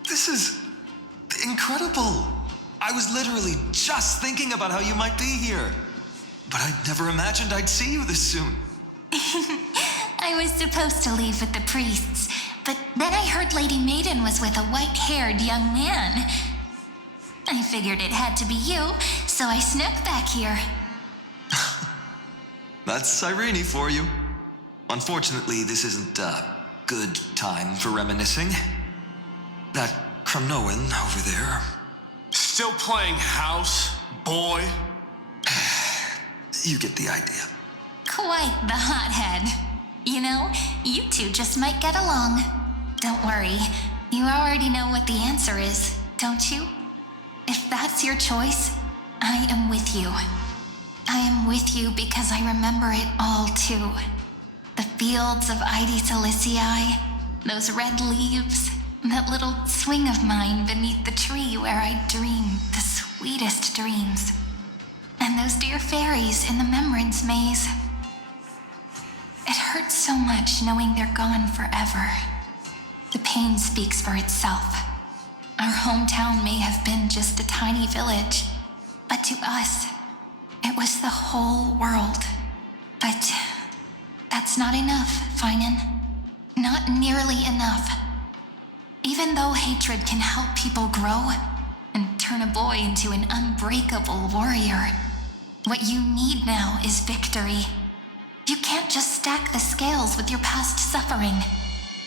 This is incredible. I was literally just thinking about how you might be here. But I'd never imagined I'd see you this soon. I was supposed to leave with the priests, but then I heard Lady Maiden was with a white-haired young man. I figured it had to be you, so I snuck back here. That's Cyrene for you. Unfortunately, this isn't a good time for reminiscing. That Kremnoan over there. Still playing house, boy? You get the idea. Quite the hothead. You know, you two just might get along. Don't worry. You already know what the answer is, don't you? If that's your choice, I am with you. I am with you because I remember it all too. The fields of Ide Silicii, those red leaves, that little swing of mine beneath the tree where I dreamed the sweetest dreams. And those dear fairies in the Memorance Maze. It hurts so much knowing they're gone forever. The pain speaks for itself. Our hometown may have been just a tiny village, but to us, it was the whole world. But that's not enough, Finan. Not nearly enough. Even though hatred can help people grow and turn a boy into an unbreakable warrior, what you need now is victory. You can't just stack the scales with your past suffering.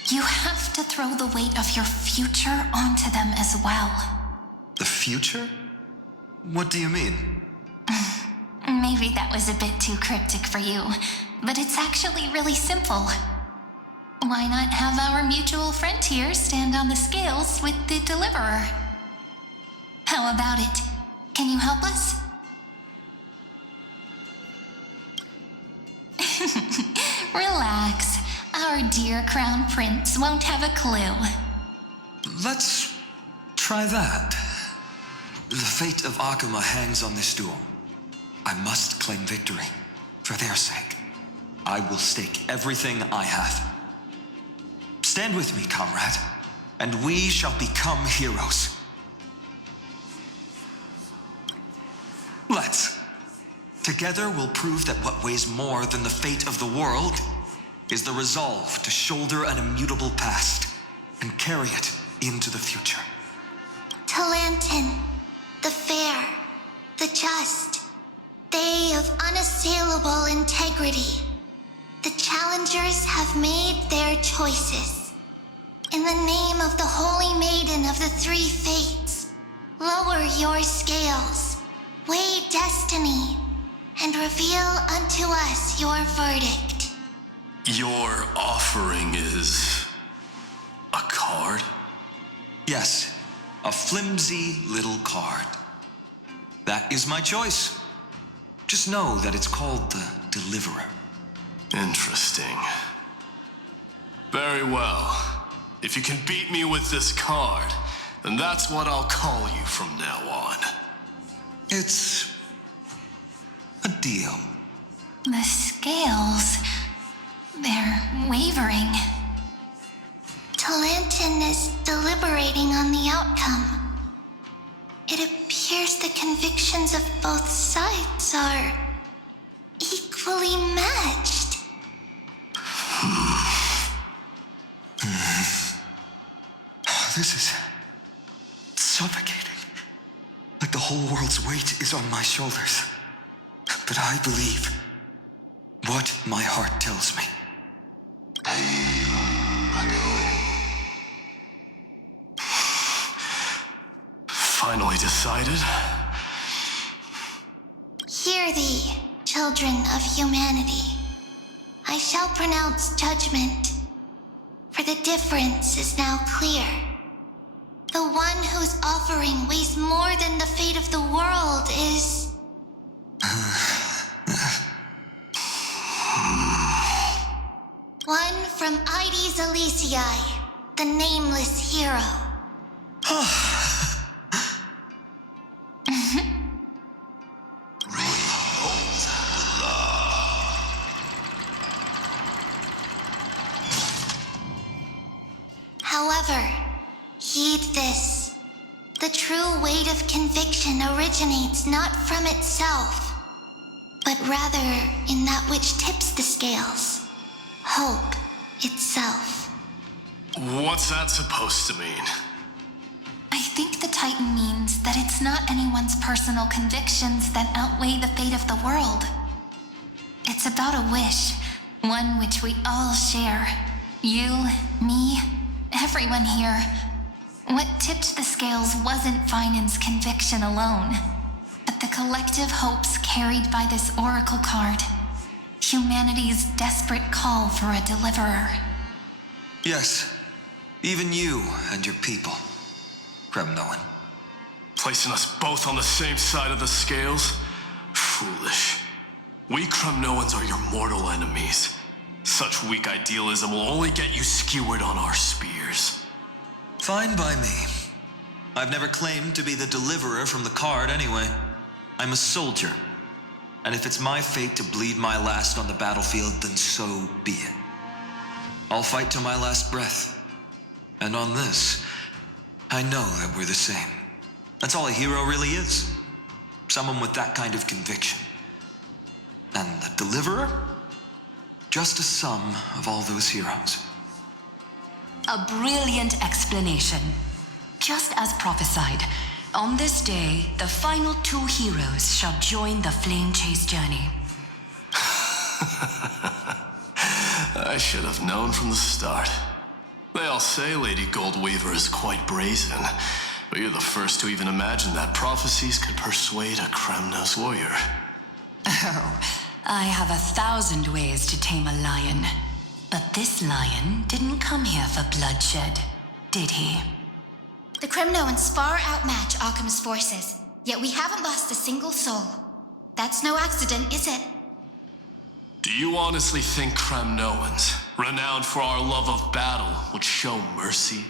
You have to throw the weight of your future onto them as well. The future? What do you mean? Maybe that was a bit too cryptic for you, but it's actually really simple. Why not have our mutual friend here stand on the scales with the deliverer? How about it? Can you help us? Relax. Our dear Crown Prince won't have a clue. Let's try that. The fate of Akuma hangs on this duel. I must claim victory. For their sake, I will stake everything I have. Stand with me, comrade, and we shall become heroes. Let's. Together we'll prove that what weighs more than the fate of the world is the resolve to shoulder an immutable past and carry it into the future. Talantin, the fair, the just, they of unassailable integrity. The challengers have made their choices. In the name of the Holy Maiden of the Three Fates, lower your scales, weigh destiny, and reveal unto us your verdict. Your offering is a card? Yes, a flimsy little card. That is my choice. Just know that it's called the Deliverer. Interesting. Very well. If you can beat me with this card, then that's what I'll call you from now on. It's a deal. The scales, they're wavering. Talantin is deliberating on the outcome. It appears the convictions of both sides are equally matched. This is suffocating. Like the whole world's weight is on my shoulders. But I believe what my heart tells me. Finally decided? Hear thee, children of humanity. I shall pronounce judgment, for the difference is now clear. The one whose offering weighs more than the fate of the world is... one from Ide Silicii, the nameless hero. However, heed this. The true weight of conviction originates not from itself, but rather in that which tips the scales. Hope itself. What's that supposed to mean? I think the Titan means that it's not anyone's personal convictions that outweigh the fate of the world. It's about a wish, one which we all share. You, me, everyone here. What tipped the scales wasn't Finan's conviction alone, but the collective hopes carried by this oracle card. Humanity's desperate call for a deliverer. Yes. Even you and your people, Kremnoan. Placing us both on the same side of the scales? Foolish. We Kremnoans are your mortal enemies. Such weak idealism will only get you skewered on our spears. Fine by me. I've never claimed to be the deliverer from the card anyway. I'm a soldier. And if it's my fate to bleed my last on the battlefield, then so be it. I'll fight to my last breath. And on this, I know that we're the same. That's all a hero really is. Someone with that kind of conviction. And the deliverer? Just a sum of all those heroes. A brilliant explanation. Just as prophesied, on this day, the final 2 heroes shall join the Flame Chase journey. I should have known from the start. They all say Lady Goldweaver is quite brazen, but you're the first to even imagine that prophecies could persuade a Kremnos warrior. Oh, I have 1,000 ways to tame a lion. But this lion didn't come here for bloodshed, did he? The Kremnoans far outmatch Occam's forces, yet we haven't lost a single soul. That's no accident, is it? Do you honestly think Kremnoans, renowned for our love of battle, would show mercy?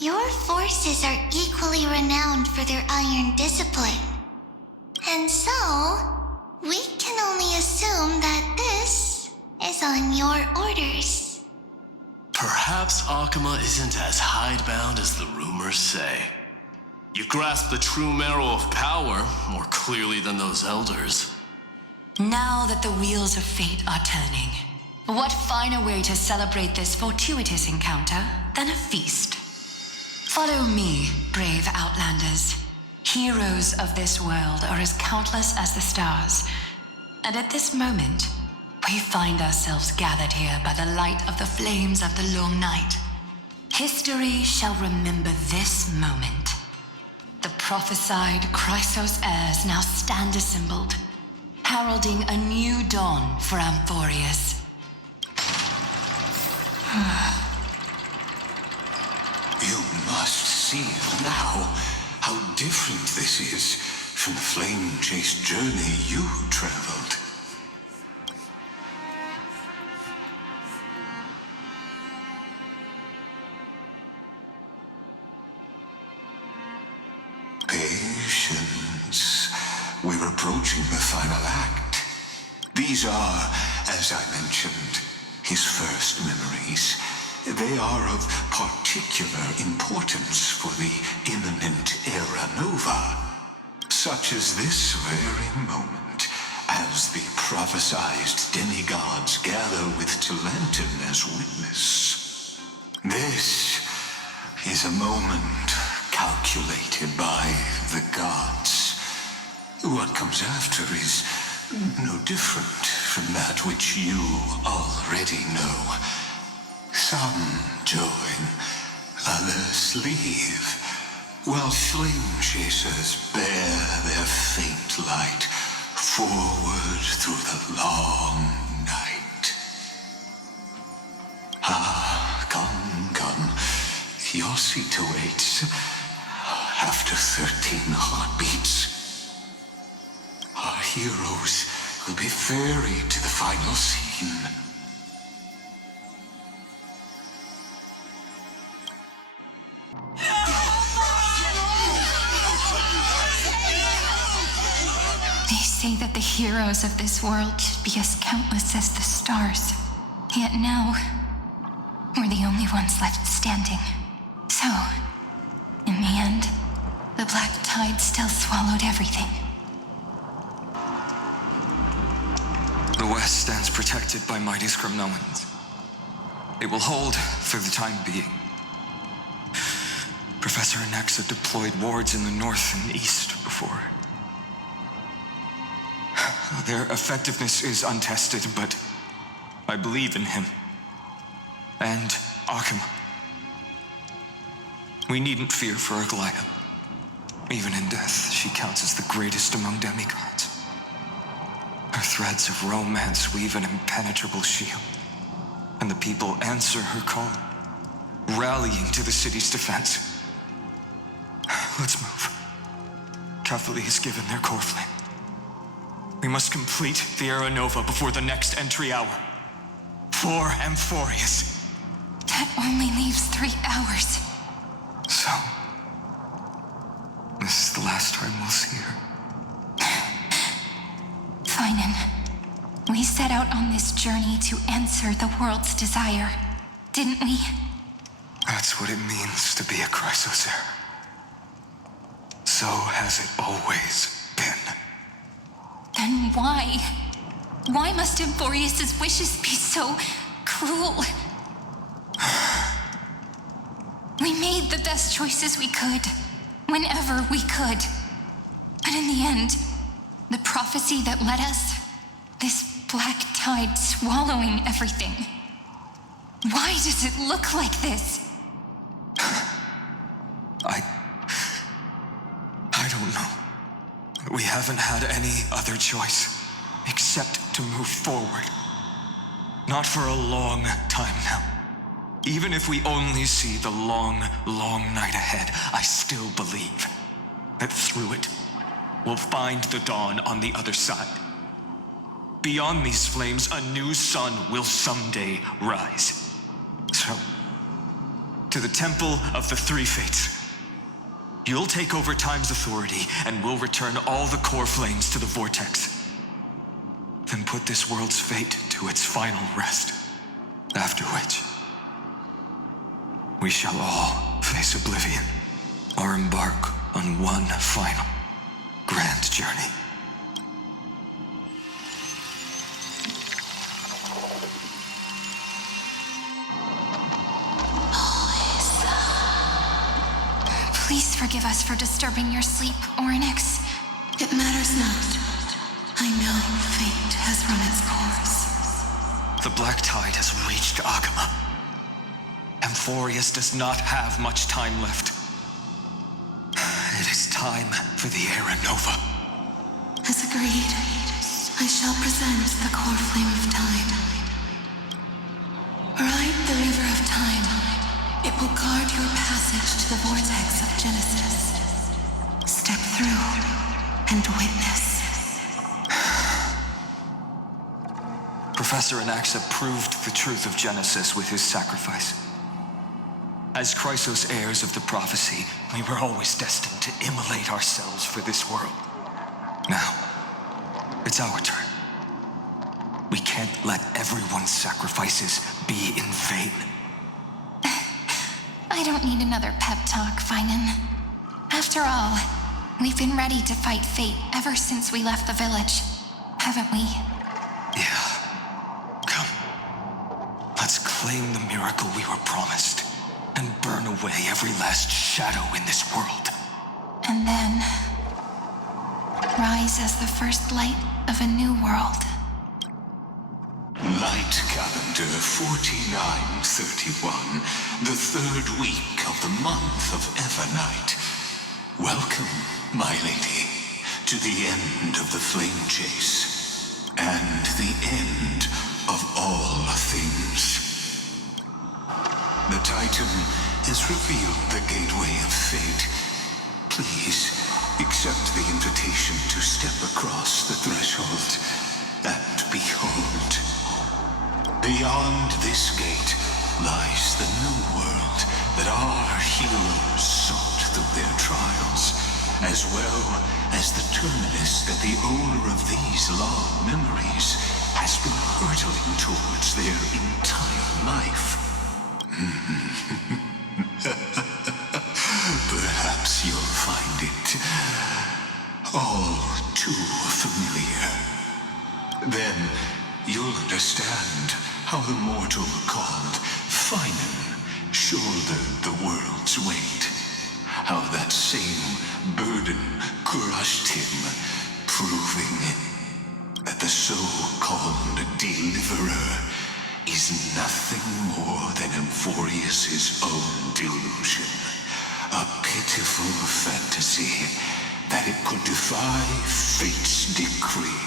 Your forces are equally renowned for their iron discipline. And so, we can only assume that this is on your orders. Perhaps Akama isn't as hidebound as the rumors say. You grasp the true marrow of power more clearly than those elders. Now that the wheels of fate are turning, what finer way to celebrate this fortuitous encounter than a feast? Follow me, brave Outlanders. Heroes of this world are as countless as the stars. And at this moment, we find ourselves gathered here by the light of the flames of the long night. History shall remember this moment. The prophesied Chrysos heirs now stand assembled, heralding a new dawn for Amphorius. You must see now how different this is from the flame-chased journey you traveled. Patience. We're approaching the final act. These are, as I mentioned, his first memories. They are of particular importance for the imminent Era Nova, such as this very moment, as the prophesized demigods gather with Talenton as witness. This is a moment calculated by the gods. What comes after is no different from that which you already know. Some join, others leave, while flame chasers bear their faint light forward through the long night. Ah, come, your seat awaits. After 13 heartbeats, our heroes will be ferried to the final scene. They say that the heroes of this world should be as countless as the stars. Yet now, we're the only ones left standing. So, in the end, the black tide still swallowed everything. The West stands protected by mighty Kremnoans. It will hold for the time being. Professor Nexa deployed wards in the north and east before. Their effectiveness is untested, but I believe in him. And Occam. We needn't fear for Aglaya. Even in death, she counts as the greatest among demigods. Her threads of romance weave an impenetrable shield, and the people answer her call. rallying to the city's defense. Let's move. Catholic has given their core flame. We must complete the Era Nova before the next entry hour. For Amphorius. That only leaves 3 hours. So, this is the last time we'll see her. Finan, we set out on this journey to answer the world's desire, didn't we? That's what it means to be a Chrysosaur. So has it always been. Then why? Why must Amphorius' wishes be so cruel? We made the best choices we could, whenever we could. But in the end, the prophecy that led us, this black tide swallowing everything. Why does it look like this? I don't know. We haven't had any other choice except to move forward. Not for a long time now. Even if we only see the long, long night ahead, I still believe that through it, we'll find the dawn on the other side. Beyond these flames, a new sun will someday rise. So, to the Temple of the Three Fates. You'll take over Time's authority, and we'll return all the core flames to the Vortex. Then put this world's fate to its final rest. After which, we shall all face oblivion, or embark on one final grand journey. Please forgive us for disturbing your sleep, Orynyx. It matters not. I know fate has run its course. The black tide has reached Agama. Amphorius does not have much time left. It is time for the Era Nova. As agreed, I shall present the core flame of time. Ride the river of time. It will guard your passage to the vortex of Genesis. Step through and witness. Professor Anaxa proved the truth of Genesis with his sacrifice. As Chrysos heirs of the prophecy, we were always destined to immolate ourselves for this world. Now, it's our turn. We can't let everyone's sacrifices be in vain. I don't need another pep talk, Finan. After all, we've been ready to fight fate ever since we left the village, haven't we? Yeah. Come. Let's claim the miracle we were promised and burn away every last shadow in this world. And then rise as the first light of a new world. Light calendar 4931, the third week of the month of Evernight. Welcome, my lady, to the end of the flame chase, and the end of all things. The Titan has revealed the gateway of fate. Please accept the invitation to step across the threshold and behold. Beyond this gate lies the new world that our heroes sought through their trials, as well as the terminus that the owner of these long memories has been hurtling towards their entire life. Perhaps you'll find it all too familiar. Then you'll understand how the mortal called Finan shouldered the world's weight. How that same burden crushed him, proving that the so-called deliverer is nothing more than Amphorius' own delusion. A pitiful fantasy that it could defy fate's decree.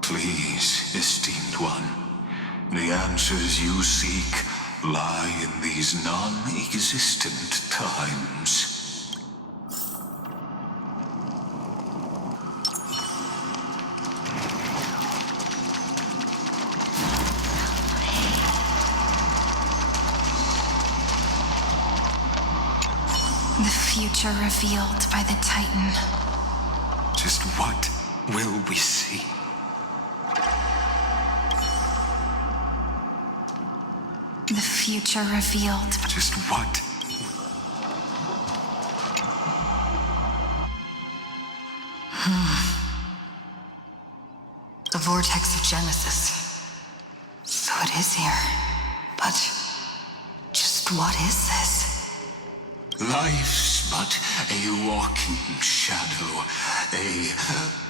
Please, esteemed one, the answers you seek lie in these non-existent times. The future revealed by the Titan. Just what will we see? The future revealed. Just what? The vortex of Genesis. So it is here. But just what is this? Life's but a walking shadow, a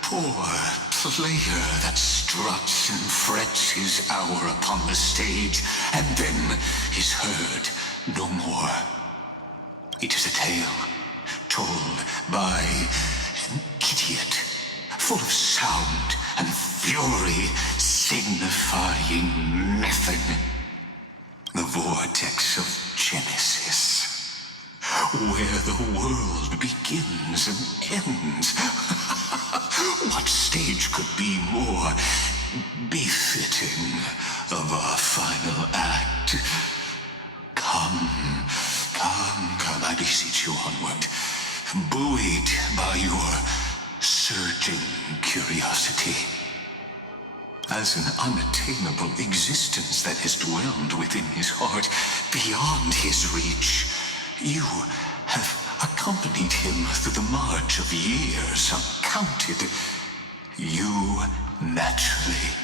poor player that struts and frets his hour upon the stage, and then is heard no more. It is a tale told by an idiot, full of sound and fury, signifying nothing. The vortex of Genesis, where the world begins and ends. What stage could be more befitting of our final act? Come, I beseech you onward, buoyed by your surging curiosity. As an unattainable existence that has dwelled within his heart, beyond his reach, you have accompanied him through the march of years uncounted. You naturally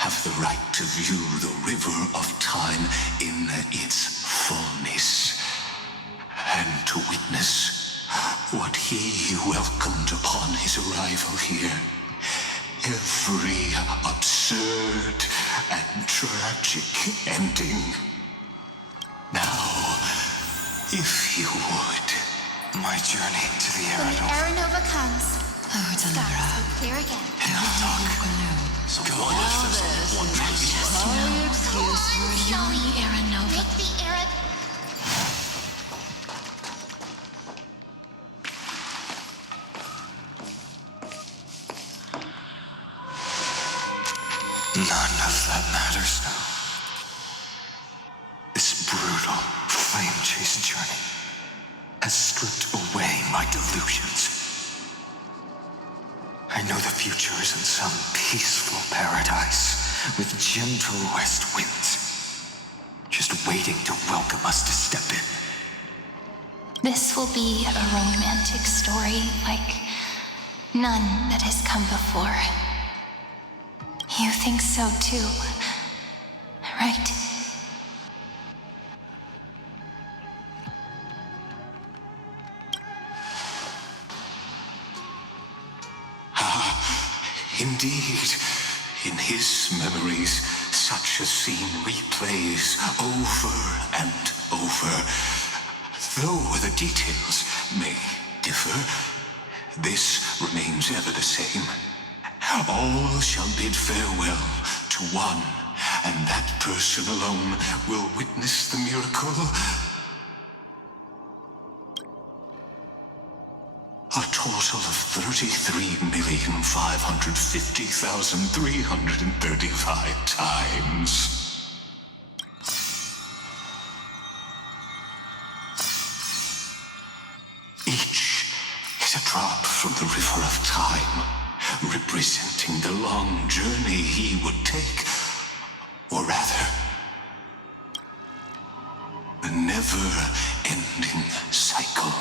have the right to view the river of time in its fullness, and to witness what he welcomed upon his arrival here. Every absurd and tragic ending. Now, if you would, my journey to the When the Aranova comes, Skies will clear again. Excuse for ignoring Aranova. Make the Arab... None of that matters now. This brutal, flame-chased journey has stripped away my delusions. I know the future is in some peaceful paradise with gentle west winds, just waiting to welcome us to step in. This will be a romantic story like none that has come before. You think so too, right? Indeed, in his memories, such a scene replays over and over. Though the details may differ, this remains ever the same. All shall bid farewell to one, and that person alone will witness the miracle. A total of 33,550,335 times. Each is a drop from the river of time, representing the long journey he would take, or rather, the never-ending cycle.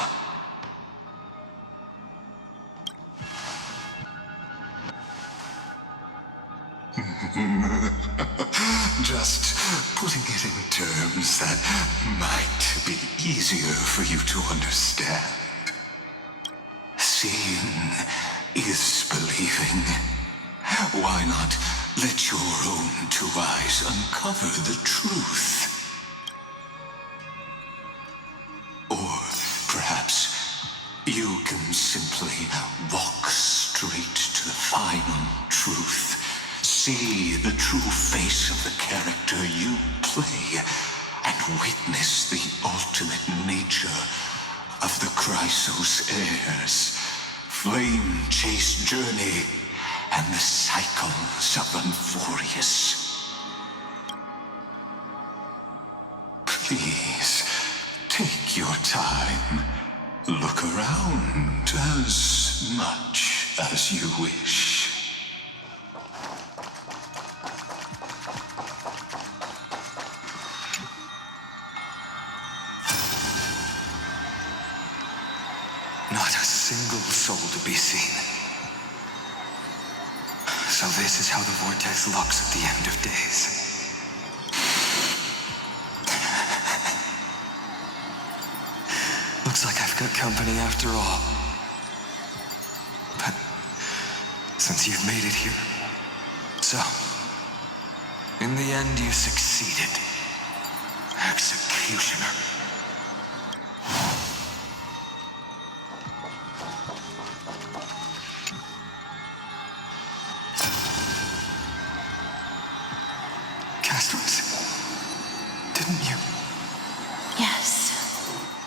Just putting it in terms that might be easier for you to understand. Seeing is believing. Why not let your own two eyes uncover the truth? Or perhaps you can simply walk straight to the final truth. See the true face of the character you play, and tears, flame chase journey, and the cycles of Amphorius. Please, take your time. Look around as much as you wish. Not a single soul to be seen. So this is how the vortex looks at the end of days. Looks like I've got company after all. But since you've made it here, so in the end you succeeded, Executioner.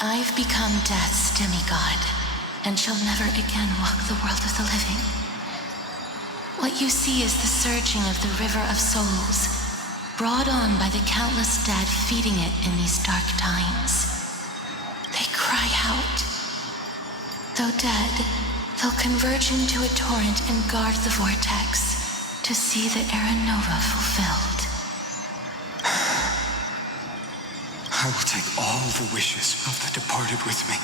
I've become Death's demigod, and shall never again walk the world of the living. What you see is the surging of the river of souls, brought on by the countless dead feeding it in these dark times. They cry out. Though dead, they'll converge into a torrent and guard the vortex to see the Era Nova fulfilled. I will take all the wishes of the departed with me.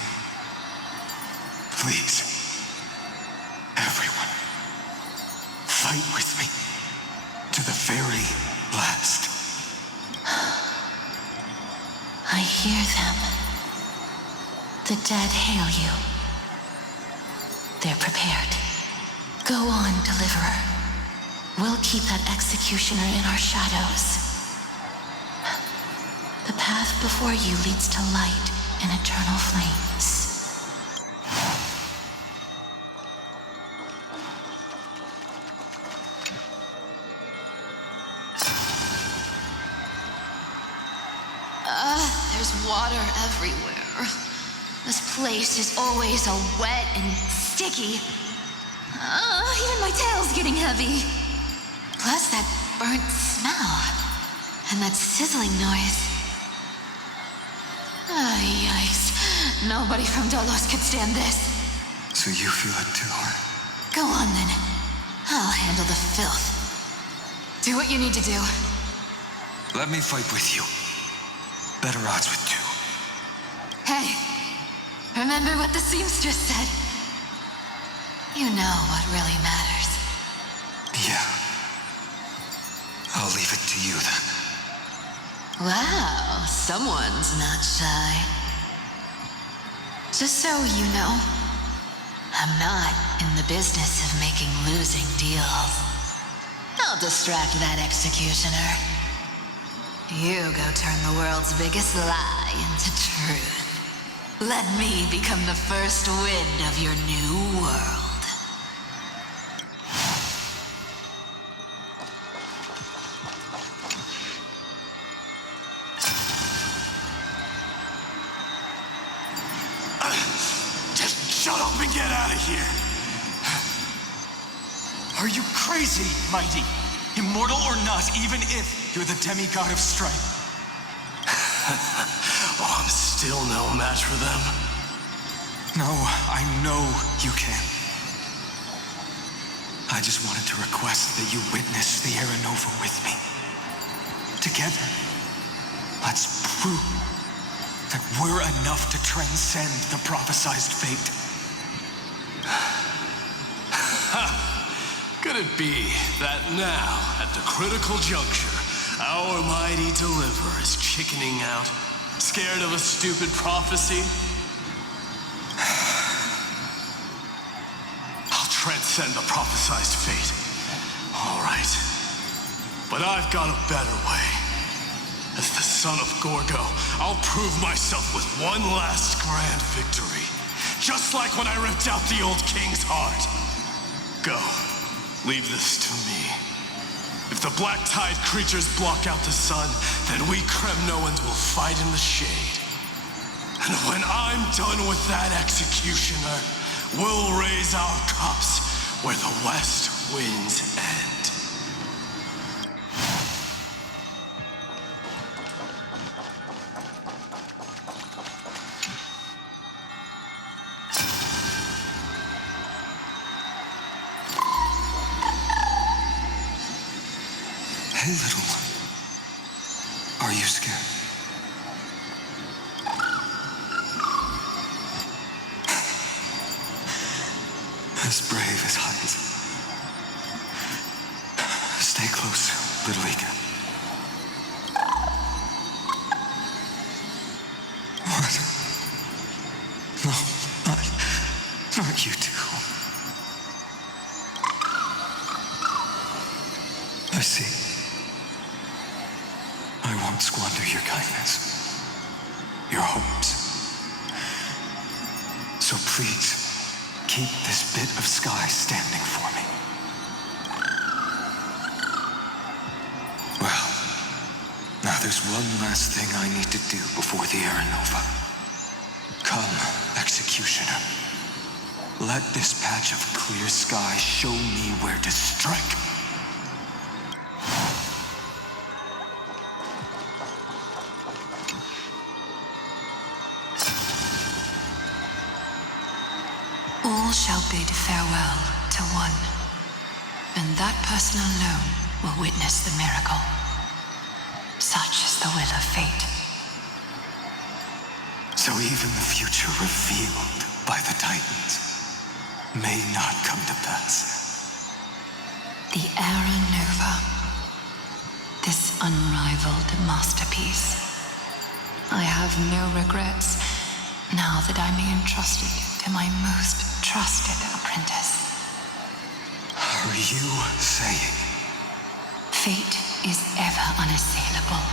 Please, everyone, fight with me to the very last. I hear them. The dead hail you. They're prepared. Go on, Deliverer. We'll keep that executioner in our shadows. The path before you leads to light and eternal flames. There's water everywhere. This place is always so wet and sticky. Even my tail's getting heavy. Plus that burnt smell and that sizzling noise. Yikes. Nobody from Dolos could stand this. So you feel it too, huh? Go on then. I'll handle the filth. Do what you need to do. Let me fight with you. Better odds with two. Hey, remember what the seamstress said? You know what really matters. Yeah. I'll leave it to you then. Wow, someone's not shy. Just so you know, I'm not in the business of making losing deals. I'll distract that executioner. You go turn the world's biggest lie into truth. Let me become the first wind of your new world. Shut up and get out of here! Are you crazy, Mighty? Immortal or not, even if you're the demigod of strife. Oh, I'm still no match for them. No, I know you can. I just wanted to request that you witness the Era Nova with me. Together, let's prove that we're enough to transcend the prophesized fate. Could it be that now, at the critical juncture, our mighty deliverer is chickening out, scared of a stupid prophecy? I'll transcend the prophesized fate. All right. But I've got a better way. As the son of Gorgo, I'll prove myself with one last grand victory. Just like when I ripped out the old king's heart. Go. Leave this to me. If the black tide creatures block out the sun, then we Kremnoans will fight in the shade. And when I'm done with that executioner, we'll raise our cups where the west winds end. Hey, little one. Are you scared? As brave as heights. Stay close, little Ika. What? No, not you two. I see. I won't squander your kindness, your hopes. So please, keep this bit of sky standing for me. Well, now there's one last thing I need to do before the Era Nova. Come, Executioner. Let this patch of clear sky show me where to strike. All shall bid farewell to one, and that person alone will witness the miracle. Such is the will of fate. So even the future revealed by the Titans may not come to pass. The Era Nova. This unrivaled masterpiece. I have no regrets now that I may entrust it to my most trusted apprentice. Are you saying? Fate is ever unassailable.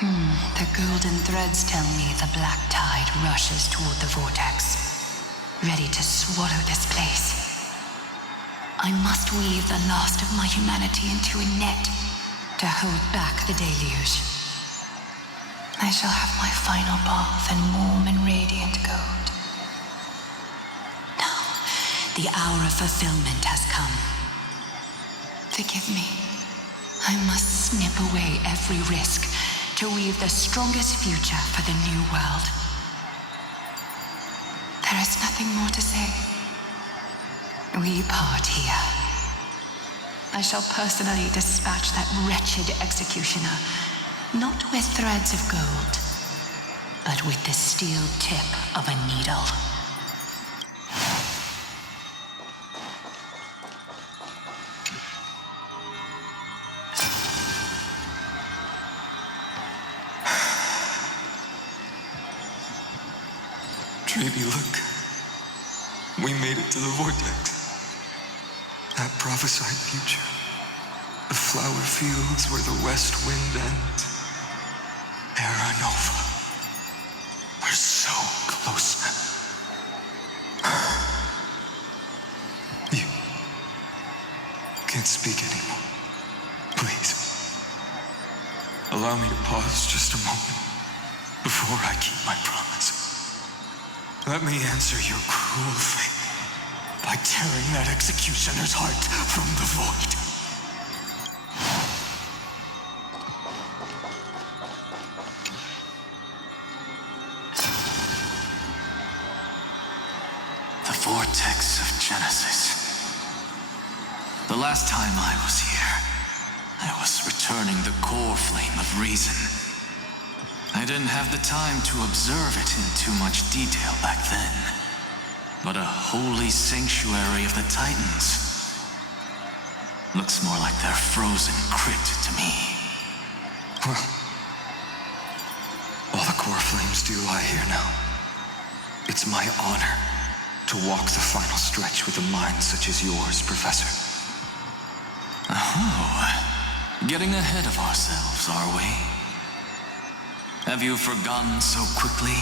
The golden threads tell me the black tide rushes toward the vortex, ready to swallow this place. I must weave the last of my humanity into a net to hold back the deluge. I shall have my final bath in warm and radiant gold. Now, the hour of fulfillment has come. Forgive me. I must snip away every risk to weave the strongest future for the new world. There is nothing more to say. We part here. I shall personally dispatch that wretched executioner, not with threads of gold, but with the steel tip of a needle. Baby, look. We made it to the vortex. That prophesied future. The flower fields where the west wind ends. Era Nova. We're so close now. You can't speak anymore. Please. Allow me to pause just a moment before I keep my promise. Let me answer your cruel fate by tearing that executioner's heart from the void. The vortex of Genesis. The last time I was here, I was returning the core flame of reason. I didn't have the time to observe it in too much detail back then. But a holy sanctuary of the Titans looks more like their frozen crypt to me. Well, all the core flames do lie here now. It's my honor to walk the final stretch with a mind such as yours, Professor. Oh, getting ahead of ourselves, are we? Have you forgotten so quickly?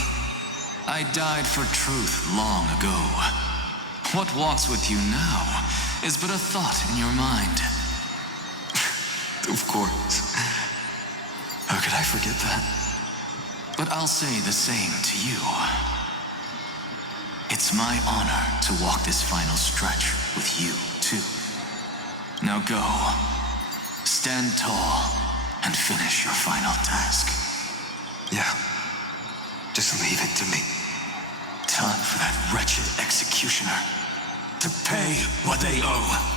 I died for truth long ago. What walks with you now is but a thought in your mind. Of course. How could I forget that? But I'll say the same to you. It's my honor to walk this final stretch with you, too. Now go. Stand tall and finish your final task. Yeah. Just leave it to me. Time for that wretched executioner to pay what they owe.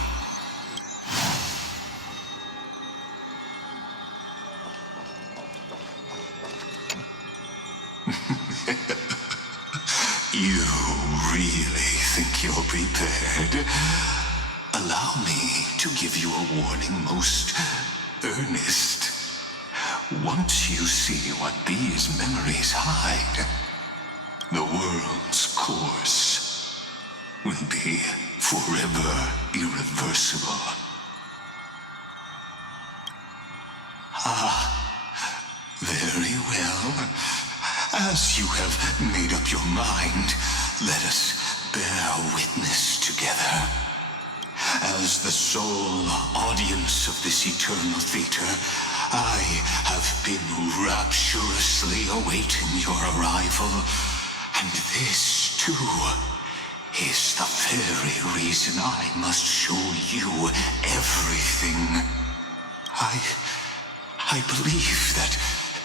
You really think you're prepared? Allow me to give you a warning, most earnest. Once you see what these memories hide, the world's course will be forever irreversible. Very well. As you have made up your mind, let us bear witness together. As the sole audience of this eternal theater, I have been rapturously awaiting your arrival, and this, too, is the very reason I must show you everything. I believe that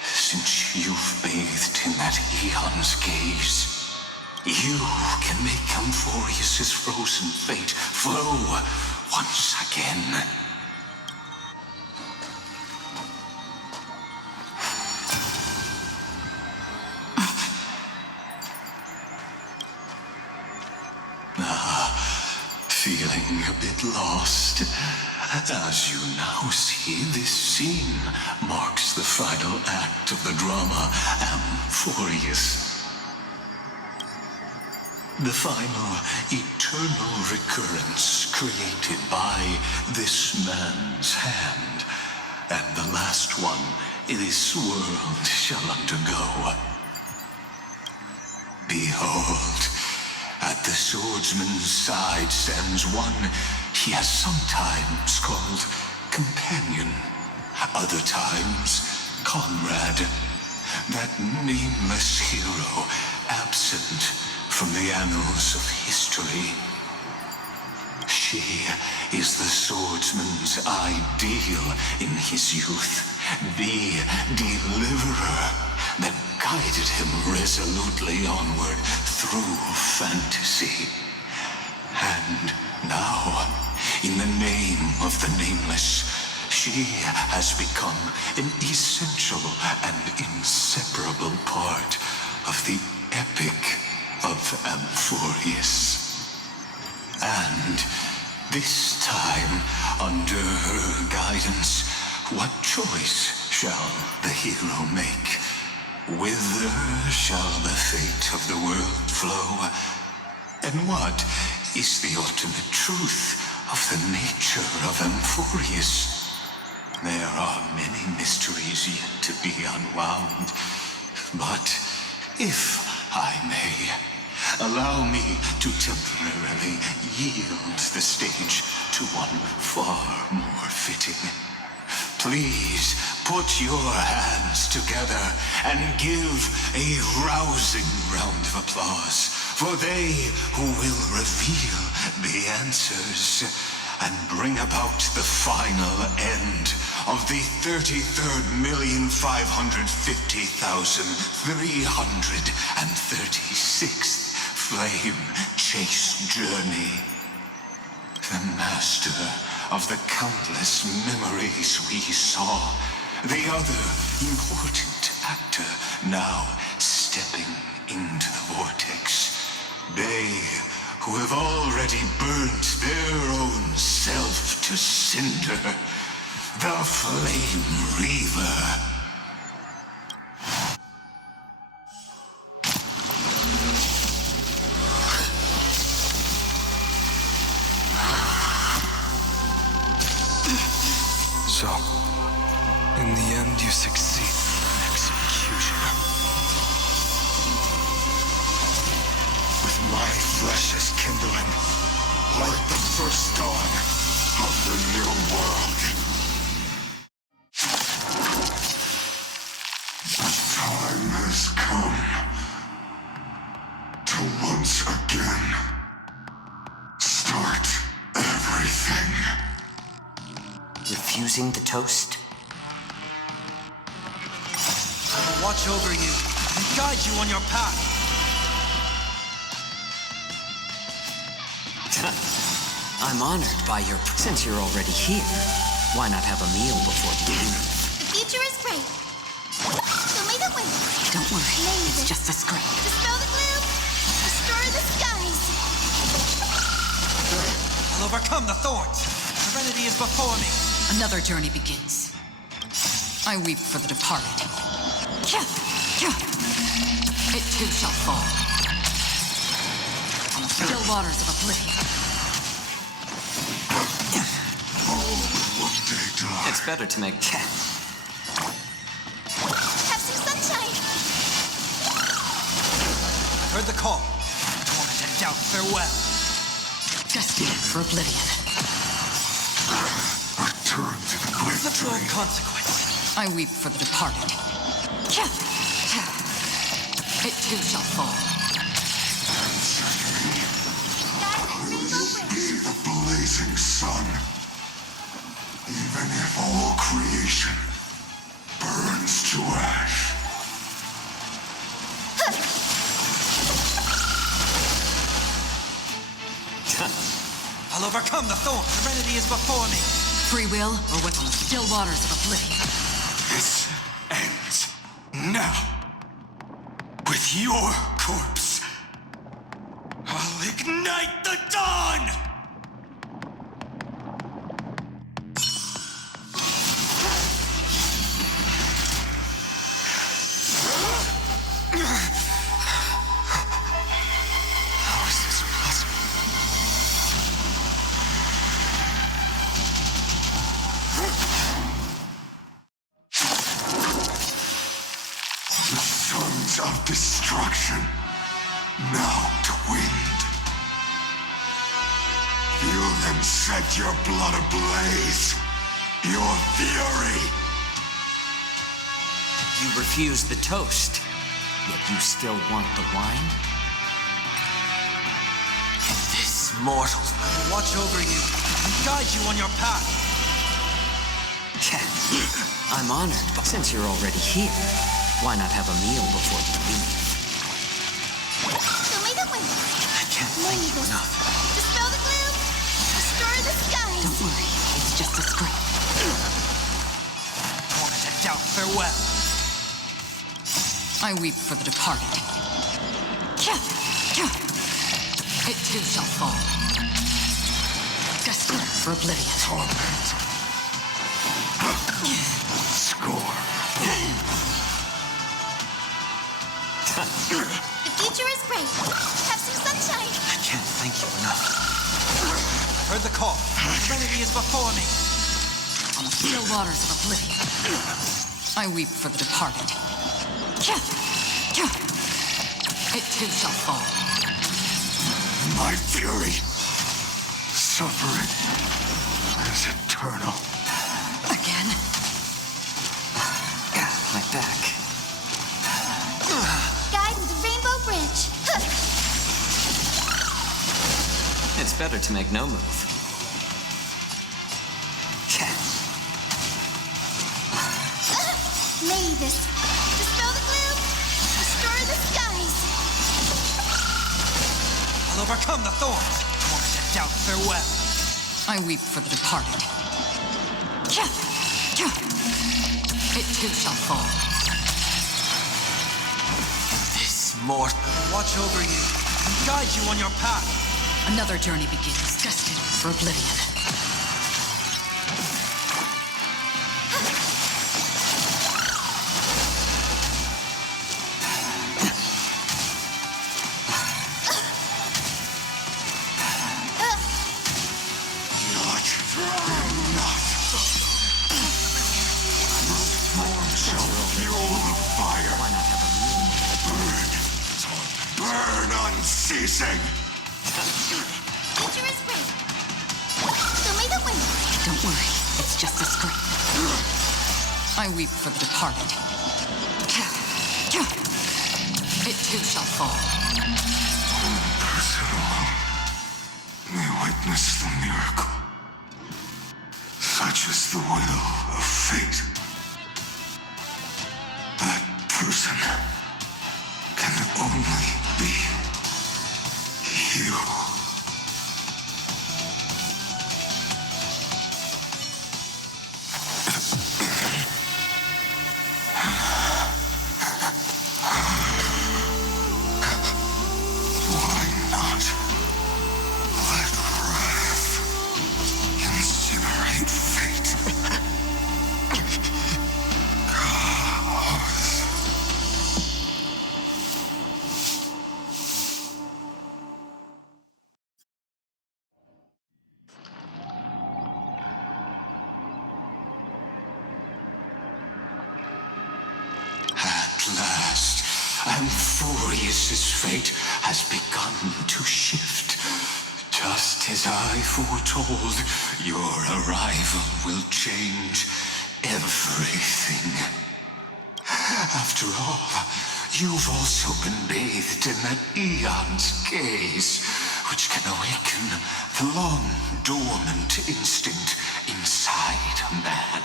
since you've bathed in that eon's gaze, you can make Amphorius's frozen fate flow once again. Feeling a bit lost? As you now see, this scene marks the final act of the drama Amphorius. The final eternal recurrence created by this man's hand, and the last one this world shall undergo. Behold, at the swordsman's side stands one he has sometimes called companion, other times comrade, that nameless hero absent from the annals of history. She is the swordsman's ideal in his youth, the deliverer that guided him resolutely onward through fantasy. And now, in the name of the nameless, she has become an essential and inseparable part of the epic of Amphorius. And this time, under her guidance, what choice shall the hero make? Whither shall the fate of the world flow? And what is the ultimate truth of the nature of Amphorius? There are many mysteries yet to be unwound, but if I may, allow me to temporarily yield the stage to one far more fitting. Please put your hands together and give a rousing round of applause for they who will reveal the answers and bring about the final end of the 33,550,336th flame chase journey. The master of the countless memories we saw, the other important actor now stepping into the vortex. They who have already burnt their own self to cinder, the Flame Reaver. So, in the end, you succeed. Executioner. With my flesh as kindling, like the first dawn of the new world. time has come to once again start everything. Refusing the toast? I will watch over you and guide you on your path. I'm honored by your... Since you're already here, why not have a meal before you leave? The future is bright. Show me the way. Don't worry, it's just a scrape. Dispel the gloom. Restore the skies. I'll overcome the thorns. Serenity is before me. Another journey begins. I weep for the departed. It too shall fall. On the still waters of oblivion. It's better to make... Have some sunshine. I heard the call. Torment and doubt, farewell. Destined for oblivion. Return to the great Of no consequence. I weep for the departed. It too shall fall. be the blazing sun. Even if all creation burns to ash. I'll overcome the thorn. Serenity is before me. Free will or what's on the still waters of oblivion. This ends now. With your corpse, I'll ignite the dawn! How is this possible? The sons of destruction, now to wind. Feel them set your blood ablaze. Your fury. You refused the toast, yet you still want the wine? This mortal... I will watch over you and guide you on your path. I'm honored, but since you're already here, why not have a meal before you leave? Show me the way. I can't thank you enough. Dispel the gloom. Restore the skies. Don't worry, it's just a scrape. Torment and doubt, farewell. I weep for the departed. It too shall fall. Destined for oblivion. Torment. Score. The future is bright. Have some sunshine. I can't thank you enough. I heard the call. Serenity is before me. On the still waters of oblivion. I weep for the departed. It too shall fall. My fury. Suffering is eternal. Again? My back. Guide with the rainbow bridge. It's better to make no move. Mavis, dispel the gloom. Restore the skies. I'll overcome the thorns. Torment and doubt, farewell. I weep for the departed. It too shall fall. This mortal will watch over you and guide you on your path. Another journey begins, destined for oblivion. Unceasing! Future is bright. Show me the way. Don't worry, it's just a scrape. I weep for the departed. It too shall fall. Person alone may witness the miracle. Such is the will of fate. That person can only be you. Why not let wrath incinerate fate? At last, Amphorius' fate has begun to shift. Just as I foretold, your arrival will change everything. After all, you've also been bathed in that eon's gaze, which can awaken the long-dormant instinct inside a man.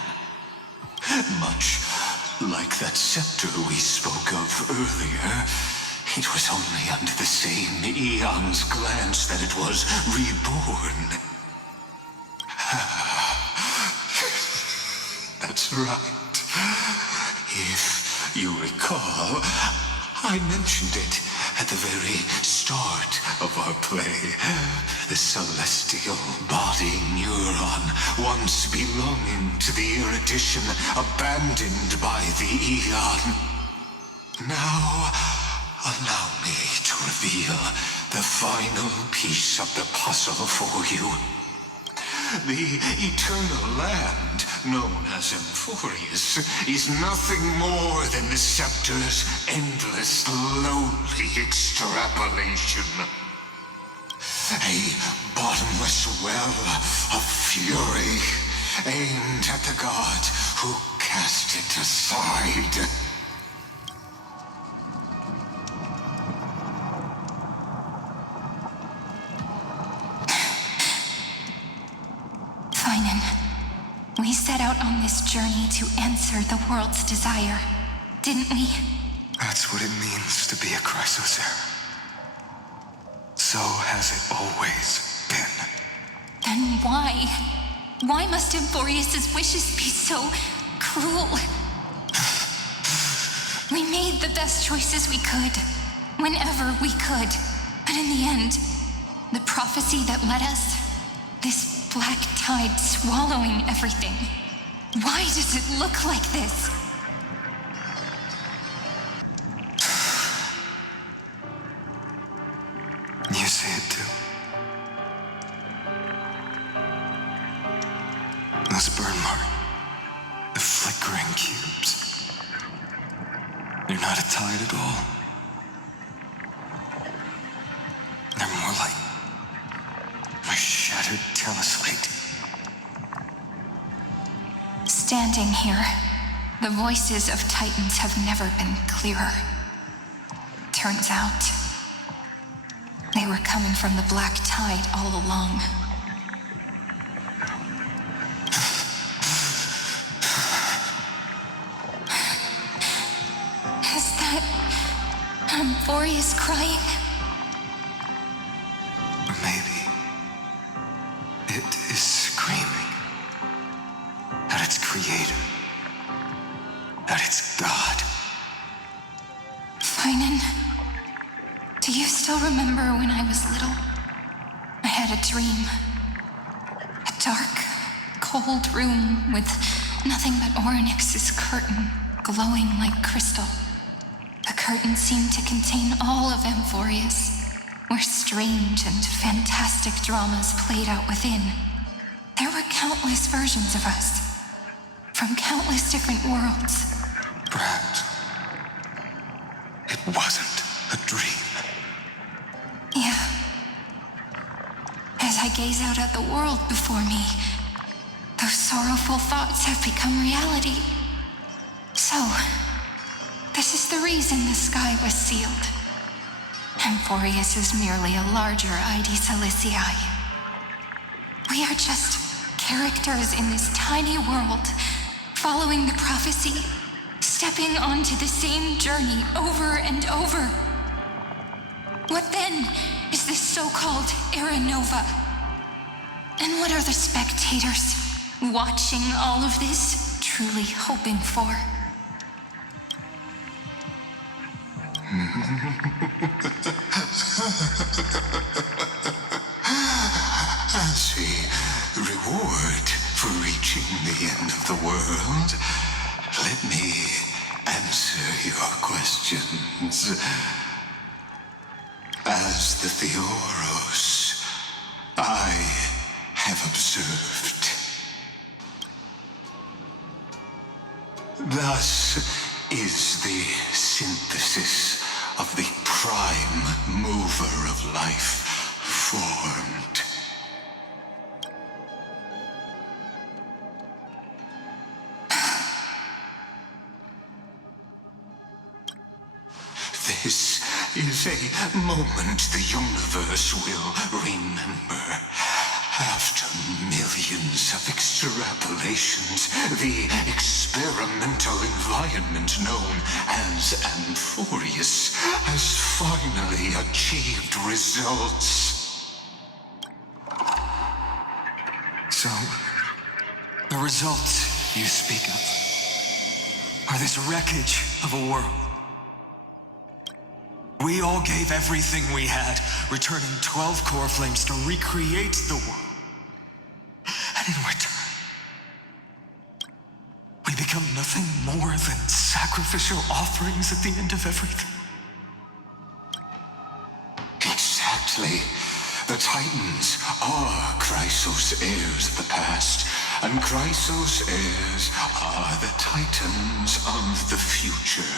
Much like that scepter we spoke of earlier, it was only under the same eon's glance that it was reborn. That's right. If you recall, I mentioned it at the very start of our play. The celestial body neuron, once belonging to the erudition, abandoned by the eon. Now, allow me to reveal the final piece of the puzzle for you. The eternal land, known as Amphorius, is nothing more than the scepter's endless, lonely extrapolation. A bottomless well of fury, aimed at the god who cast it aside. We set out on this journey to answer the world's desire, didn't we? That's what it means to be a Chrysocer. So has it always been. Then why? Why must Amphorius' wishes be so cruel? We made the best choices we could, whenever we could. But in the end, the prophecy that led us, this black tide swallowing everything. Why does it look like this? You see it too. Those burn marks, the flickering cubes. They're not a tide at all. They're more like a shattered teleslate. Standing here, the voices of Titans have never been clearer. Turns out, they were coming from the black tide all along. Is that Amphorius crying? Maybe it is screaming at its creator, at its god. Finan, do you still remember when I was little? I had a dream. A dark, cold room with nothing but Orynyx's curtain glowing like crystal. The curtain seemed to contain all of Amphorius, where strange and fantastic dramas played out within. There were countless versions of us, from countless different worlds. Perhaps it wasn't a dream. Yeah. As I gaze out at the world before me, those sorrowful thoughts have become reality. So, this This is the reason the sky was sealed. Amphorius is merely a larger ID Silicii. We are just characters in this tiny world, following the prophecy, stepping onto the same journey over and over. What then is this so-called Era Nova? And what are the spectators watching all of this truly hoping for? As a reward for reaching the end of the world, let me answer your questions. As the Theoros, I have observed. Thus is the synthesis of the prime mover of life formed. This is a moment the universe will remember. After millions of extrapolations, the experimental environment known as Amphorius has finally achieved results. So, the results you speak of are this wreckage of a world. We all gave everything we had, returning 12 core flames to recreate the world. And in return, we become nothing more than sacrificial offerings at the end of everything. Exactly. The Titans are Chrysos heirs of the past, and Chrysos heirs are the Titans of the future.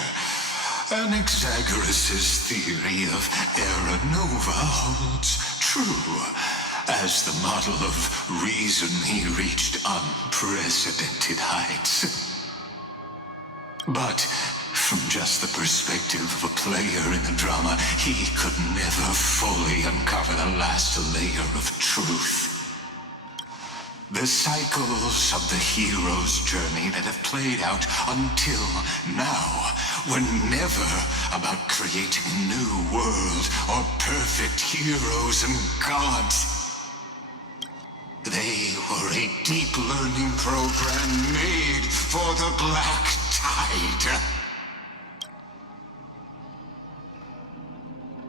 Anaxagoras' theory of Era Nova holds true. As the model of reason, he reached unprecedented heights. But from just the perspective of a player in the drama, he could never fully uncover the last layer of truth. The cycles of the hero's journey that have played out until now were never about creating a new world or perfect heroes and gods. They were a deep learning program made for the Black Tide.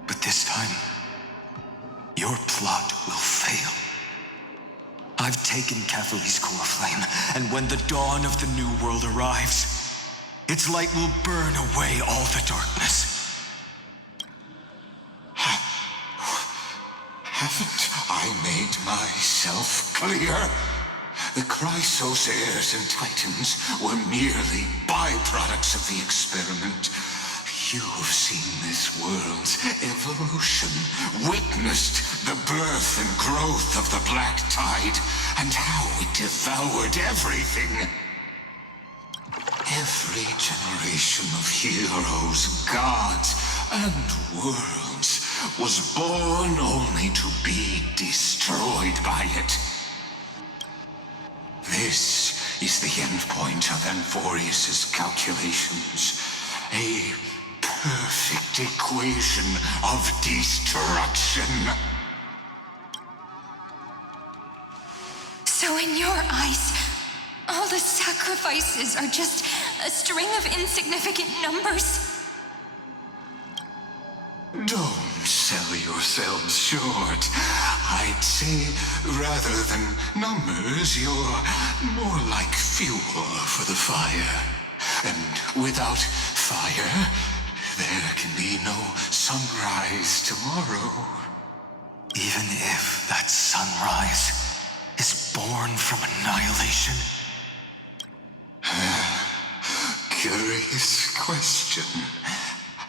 But this time, your plot will fail. I've taken Catholi's core flame, and when the dawn of the new world arrives, its light will burn away all the darkness. Haven't I made myself clear? The Chrysos heirs and Titans were merely byproducts of the experiment. You've seen this world's evolution, witnessed the birth and growth of the Black Tide, and how it devoured everything. Every generation of heroes, gods, and worlds was born only to be destroyed by it. This is the endpoint of Amphorius' calculations. A perfect equation of destruction. So in your eyes, all the sacrifices are just a string of insignificant numbers? Don't sell yourselves short. I'd say, rather than numbers, you're more like fuel for the fire. And without fire, there can be no sunrise tomorrow. Even if that sunrise is born from annihilation? Curious question.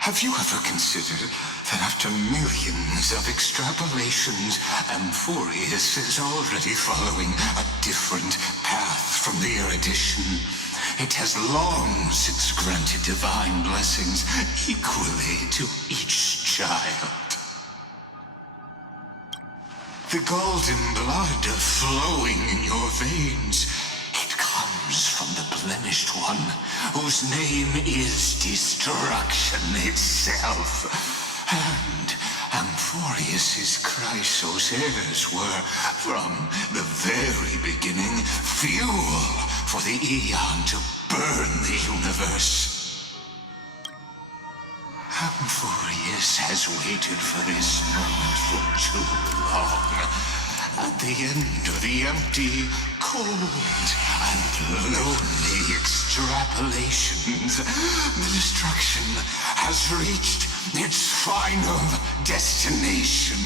Have you ever considered that after millions of extrapolations, Amphorius is already following a different path from the erudition? it has long since granted divine blessings equally to each child. The golden blood flowing in your veins, it comes from the blemished one, whose name is destruction itself. And Amphorius's Chrysos heirs were, from the very beginning, fuel for the Aeon to burn the universe. Amphorius has waited for this moment for too long. At the end of the empty, cold, and lonely extrapolations, the destruction has reached its final destination.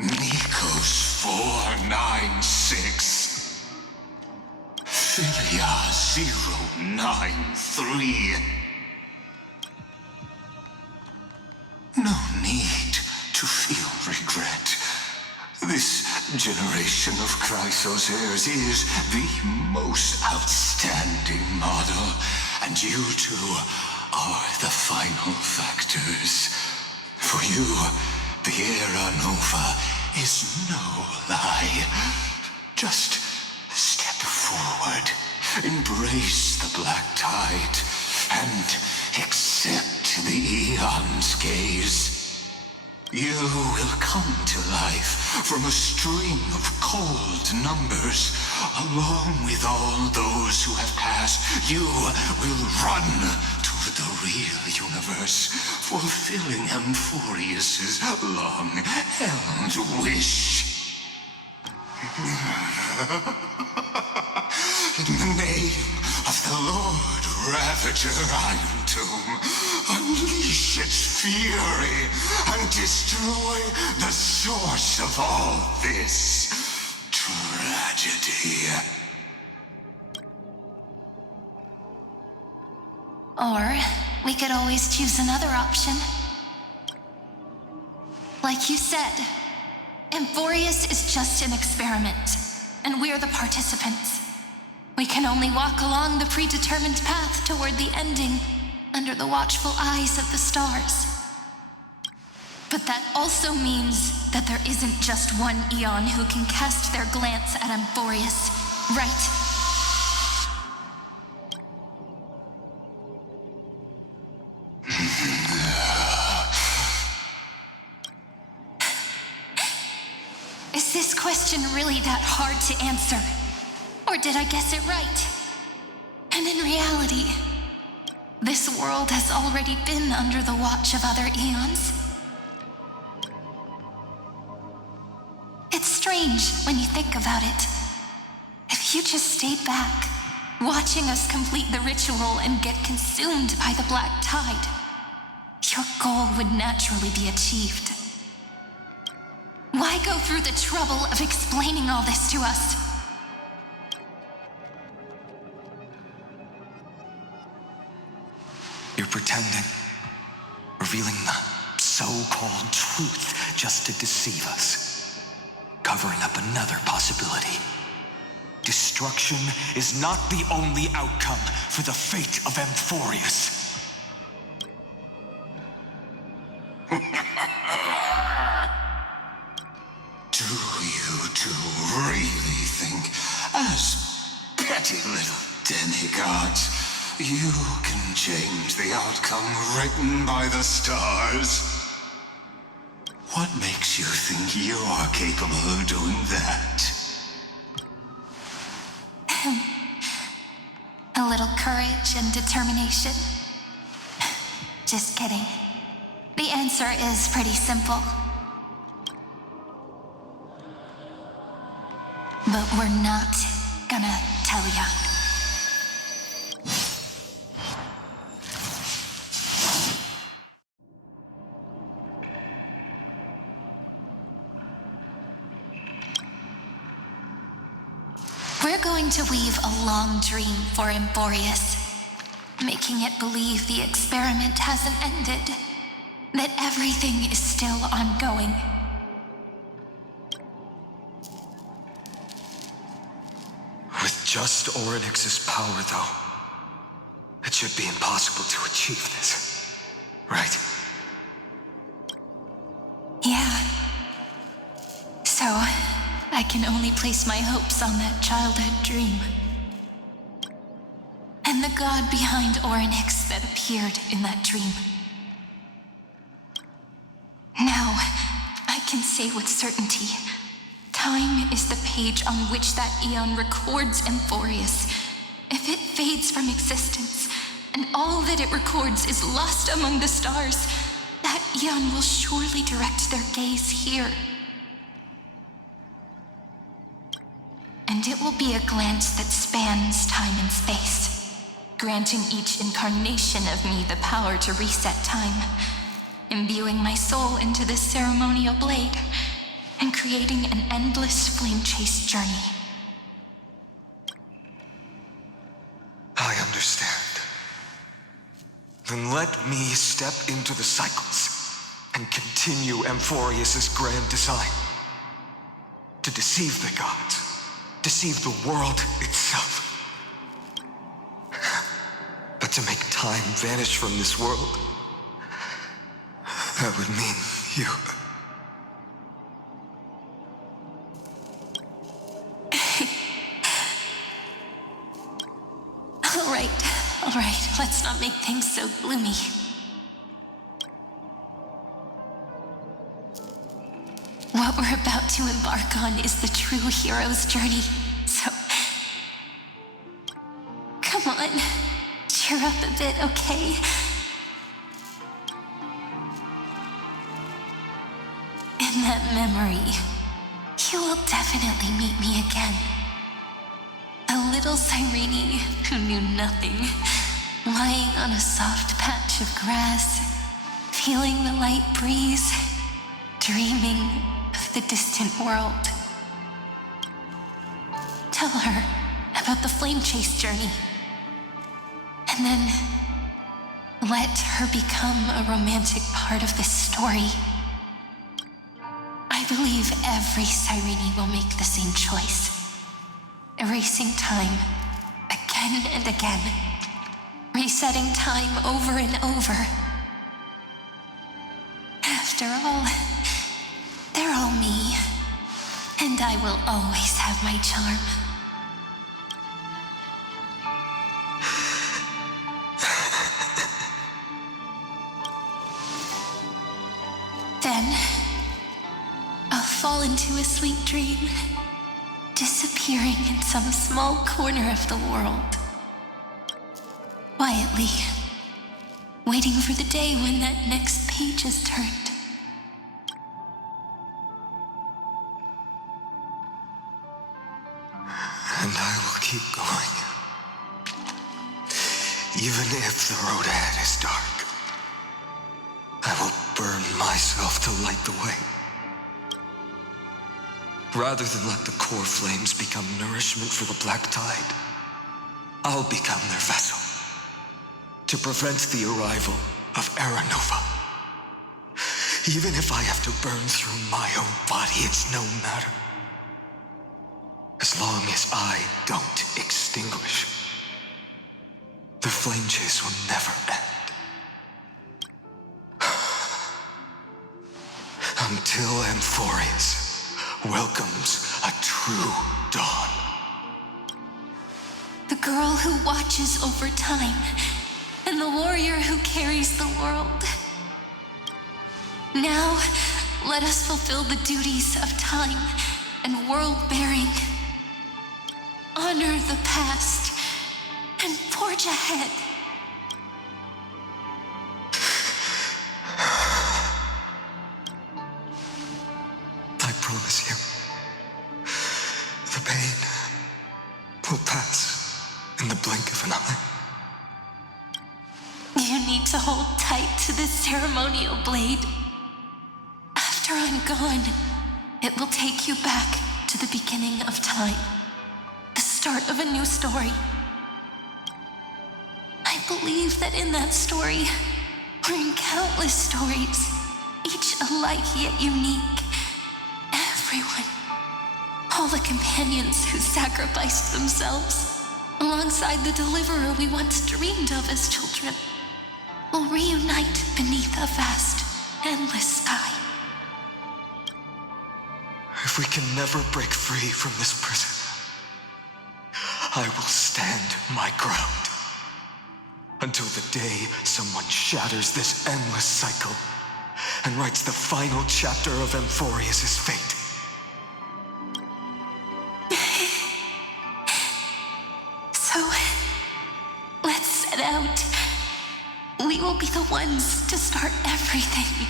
Nikos 496. Philia 093. No need to feel regret. This generation of Chrysos heirs is the most outstanding model, and you two are the final factors. For you, the Era Nova is no lie. Just step forward, embrace the black tide, and accept the Aeon's gaze. You will come to life from a string of cold numbers. Along with all those who have passed, you will run toward the real universe, fulfilling Amphorius's long-held wish. In the name of the Lord Ravager Iron Tomb, unleash its fury and destroy the source of all this tragedy. Or we could always choose another option. Like you said, Amphorius is just an experiment, and we're the participants. We can only walk along the predetermined path toward the ending, under the watchful eyes of the stars. But that also means that there isn't just one Aeon who can cast their glance at Amphorius, right? Is this question really that hard to answer? Or did I guess it right? And in reality, this world has already been under the watch of other Aeons. It's strange when you think about it. If you just stayed back, watching us complete the ritual and get consumed by the black tide, your goal would naturally be achieved. Why go through the trouble of explaining all this to us? You're pretending, revealing the so-called truth just to deceive us, covering up another possibility. Destruction is not the only outcome for the fate of Amphorius. Do you two really think, as petty little demigods, you can change the outcome written by the stars? What makes you think you are capable of doing that? A little courage and determination. Just kidding. The answer is pretty simple. But we're not gonna tell ya. We're going to weave a long dream for Amphorius, making it believe the experiment hasn't ended, that everything is still ongoing. just Oryx's power, though, it should be impossible to achieve this, right? Yeah. So, I can only place my hopes on that childhood dream. And the god behind Oryx that appeared in that dream. Now, I can say with certainty, time is the page on which that eon records Amphorius. If it fades from existence, and all that it records is lost among the stars, that eon will surely direct their gaze here. And it will be a glance that spans time and space, granting each incarnation of me the power to reset time, imbuing my soul into this ceremonial blade, and creating an endless flame-chase journey. I understand. Then let me step into the cycles and continue Amphorius's grand design. To deceive the gods, deceive the world itself. But to make time vanish from this world, that would mean you. All right, let's not make things so gloomy. What we're about to embark on is the true hero's journey, so... Come on, cheer up a bit, okay? In that memory, you will definitely meet me again. A little Cyrene who knew nothing, lying on a soft patch of grass, feeling the light breeze, dreaming of the distant world. Tell her about the flame chase journey, and then let her become a romantic part of this story. I believe every Cyrene will make the same choice. Erasing time, again and again. Resetting time over and over. After all, they're all me. And I will always have my charm. Then, I'll fall into a sweet dream, disappearing in some small corner of the world. Quietly, waiting for the day when that next page is turned. And I will keep going. Even if the road ahead is dark, I will burn myself to light the way. Rather than let the core flames become nourishment for the black tide, I'll become their vessel to prevent the arrival of Aranova. Even if I have to burn through my own body, it's no matter. As long as I don't extinguish, the flame chase will never end. Until Amphorius welcomes a true dawn. The girl who watches over time, and the warrior who carries the world. Now, let us fulfill the duties of time and world-bearing. Honor the past and forge ahead. I promise you, the pain will pass in the blink of an eye. You need to hold tight to this ceremonial blade. After I'm gone, it will take you back to the beginning of time. The start of a new story. I believe that in that story, or in countless stories, each alike yet unique, everyone, All the companions who sacrificed themselves, alongside the deliverer we once dreamed of as children, will reunite beneath a vast, endless sky. If we can never break free from this prison, I will stand my ground. Until the day someone shatters this endless cycle and writes the final chapter of Amphorius' fate. So, let's set out. We will be the ones to start everything.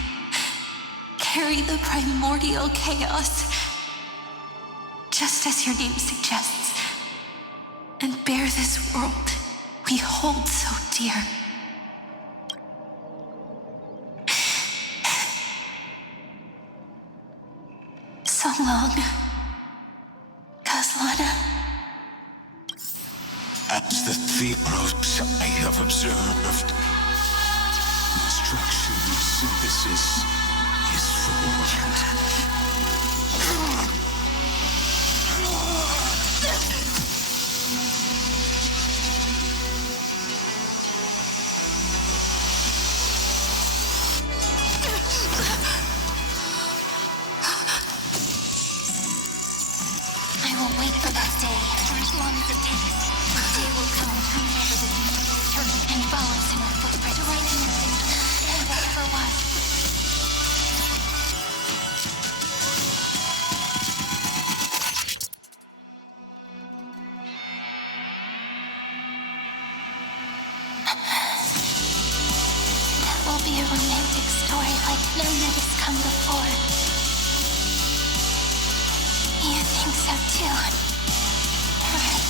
Carry the primordial chaos, just as your name suggests, and bear this world we hold so dear. So long, Caslana. As the Theros I have observed, instruction synthesis is formed. I will wait for that day, for as long as it takes. The day will come to remember the deep eternal and follows in our footprints, writing our fate and whatever was. That will be a romantic story like none that has come before. You think so too? Right.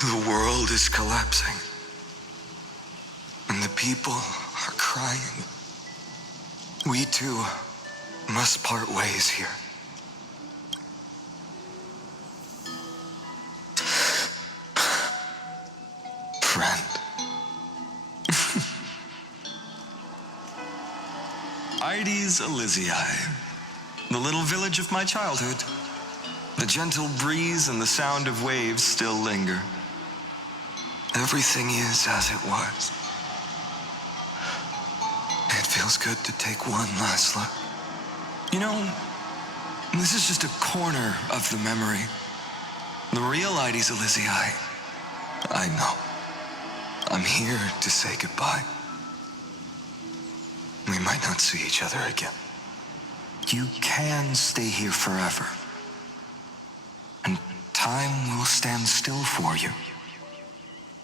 The world is collapsing, and the people are crying. We too must part ways here. Friend. Ides Elysiae, the little village of my childhood. The gentle breeze and the sound of waves still linger. Everything is as it was. It feels good to take one last look. You know, this is just a corner of the memory. The real Ides Elysiae. I know. I'm here to say goodbye. We might not see each other again. You can stay here forever. And time will stand still for you.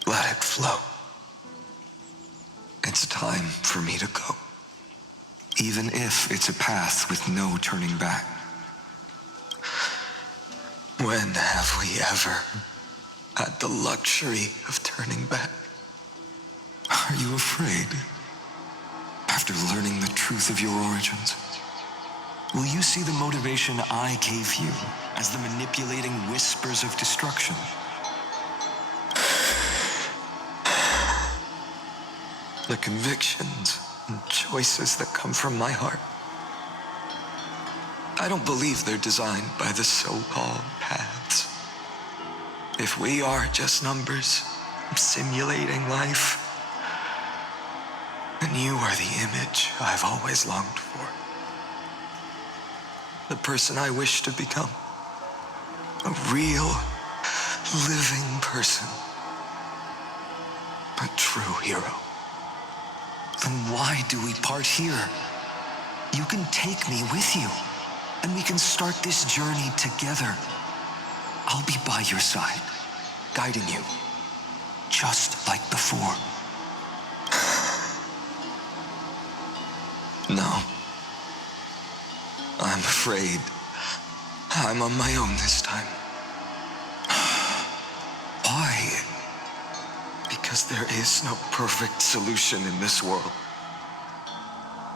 Let it flow. It's time for me to go. Even if it's a path with no turning back. When have we ever had the luxury of turning back? Are you afraid? After learning the truth of your origins, will you see the motivation I gave you as the manipulating whispers of destruction? The convictions and choices that come from my heart. I don't believe they're designed by the so-called paths. If we are just numbers simulating life, then you are the image I've always longed for. The person I wish to become. A real, living person. A true hero. Then why do we part here? You can take me with you, and we can start this journey together. I'll be by your side, guiding you, just like before. No. I'm afraid I'm on my own this time. Why? Because there is no perfect solution in this world.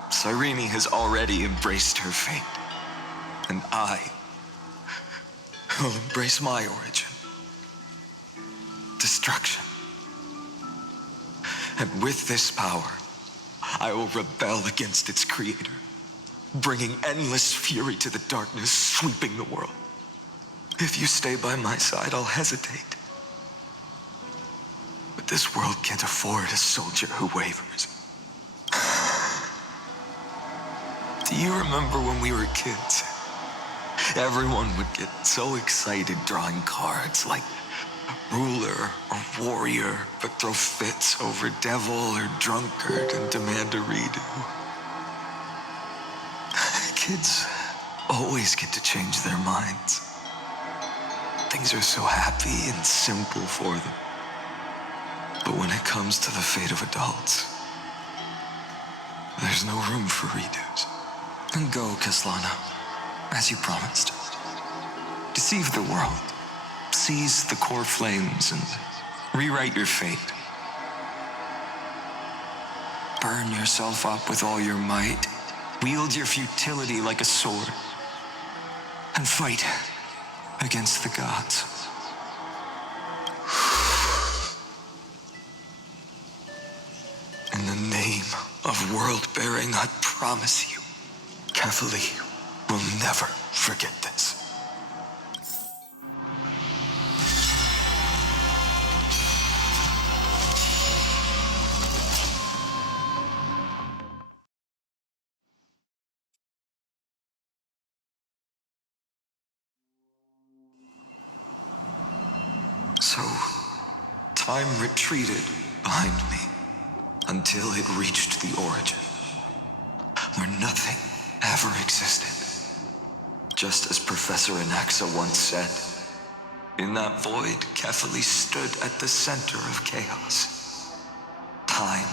Cyrene has already embraced her fate, and I will embrace my origin. Destruction. And with this power, I will rebel against its creator, bringing endless fury to the darkness, sweeping the world. If you stay by my side, I'll hesitate. But this world can't afford a soldier who wavers. Do you remember when we were kids? Everyone would get so excited drawing cards like ruler or warrior, but throw fits over devil or drunkard and demand a redo. Kids always get to change their minds. Things are so happy and simple for them. But when it comes to the fate of adults, there's no room for redos. And go, Kaslana, as you promised. Deceive the world. Seize the core flames and rewrite your fate. Burn yourself up with all your might. Wield your futility like a sword. And fight against the gods. In the name of world-bearing, I promise you, Kefali will never forget this. So, time retreated behind me until it reached the origin, where nothing ever existed. Just as Professor Anaxa once said, in that void, Kefali stood at the center of chaos. Time,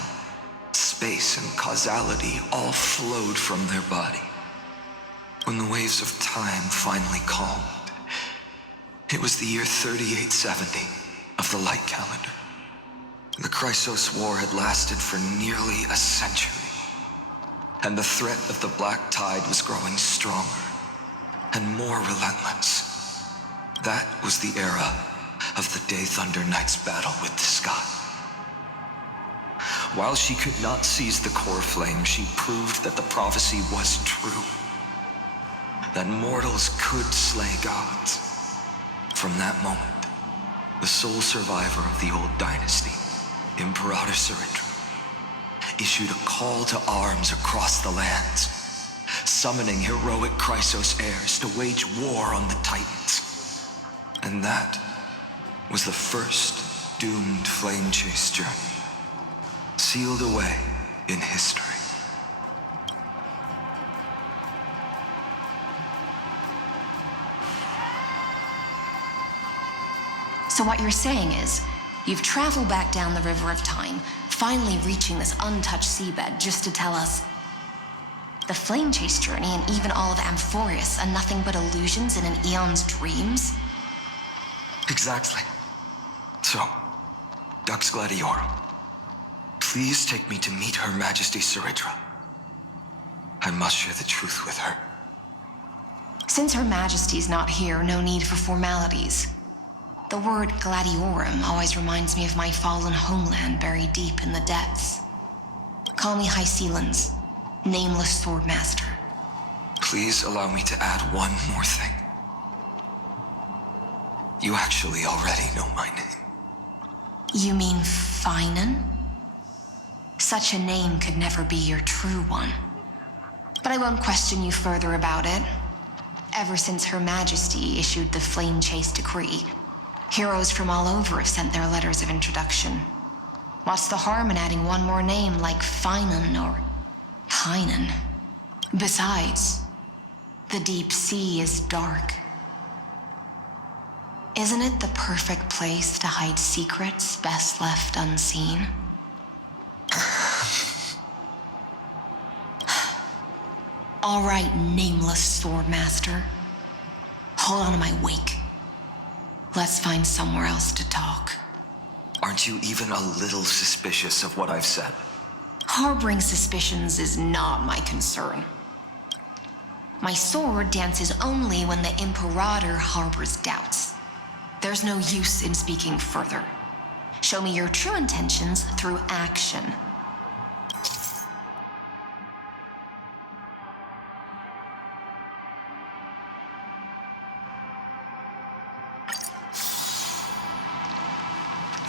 space, and causality all flowed from their body. When the waves of time finally calmed, it was the year 3870 of the light calendar. The Chrysos War had lasted for nearly a century, and the threat of the Black Tide was growing stronger and more relentless. That was the era of the Day Thunder Knight's battle with the sky. While she could not seize the core flame, she proved that the prophecy was true, that mortals could slay gods. From that moment, the sole survivor of the old dynasty, Imperator Cyrindra, issued a call to arms across the lands, summoning heroic Chrysos heirs to wage war on the Titans. And that was the first doomed flame chase journey, sealed away in history. So what you're saying is, you've traveled back down the River of Time, finally reaching this untouched seabed just to tell us the flame chase journey and even all of Amphorius are nothing but illusions in an eon's dreams? Exactly. So, Dux Gladiorum, please take me to meet Her Majesty Cyrindra. I must share the truth with her. Since Her Majesty's not here, no need for formalities. The word Gladiorum always reminds me of my fallen homeland buried deep in the depths. Call me High Sealans, nameless swordmaster. Please allow me to add one more thing. You actually already know my name. You mean Finan? Such a name could never be your true one. But I won't question you further about it. Ever since Her Majesty issued the Flame Chase Decree, heroes from all over have sent their letters of introduction. What's the harm in adding one more name like Finan or Hynan? Besides, the deep sea is dark. Isn't it the perfect place to hide secrets best left unseen? All right, nameless swordmaster. Hold on to my wake. Let's find somewhere else to talk. Aren't you even a little suspicious of what I've said? Harboring suspicions is not my concern. My sword dances only when the Imperator harbors doubts. There's no use in speaking further. Show me your true intentions through action.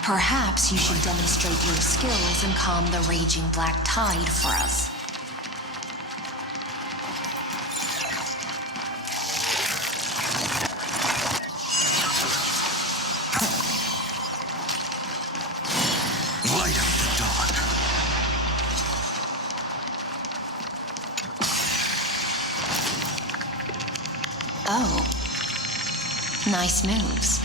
Perhaps you should demonstrate your skills and calm the raging black tide for us. Light up the dawn. Oh. Nice moves.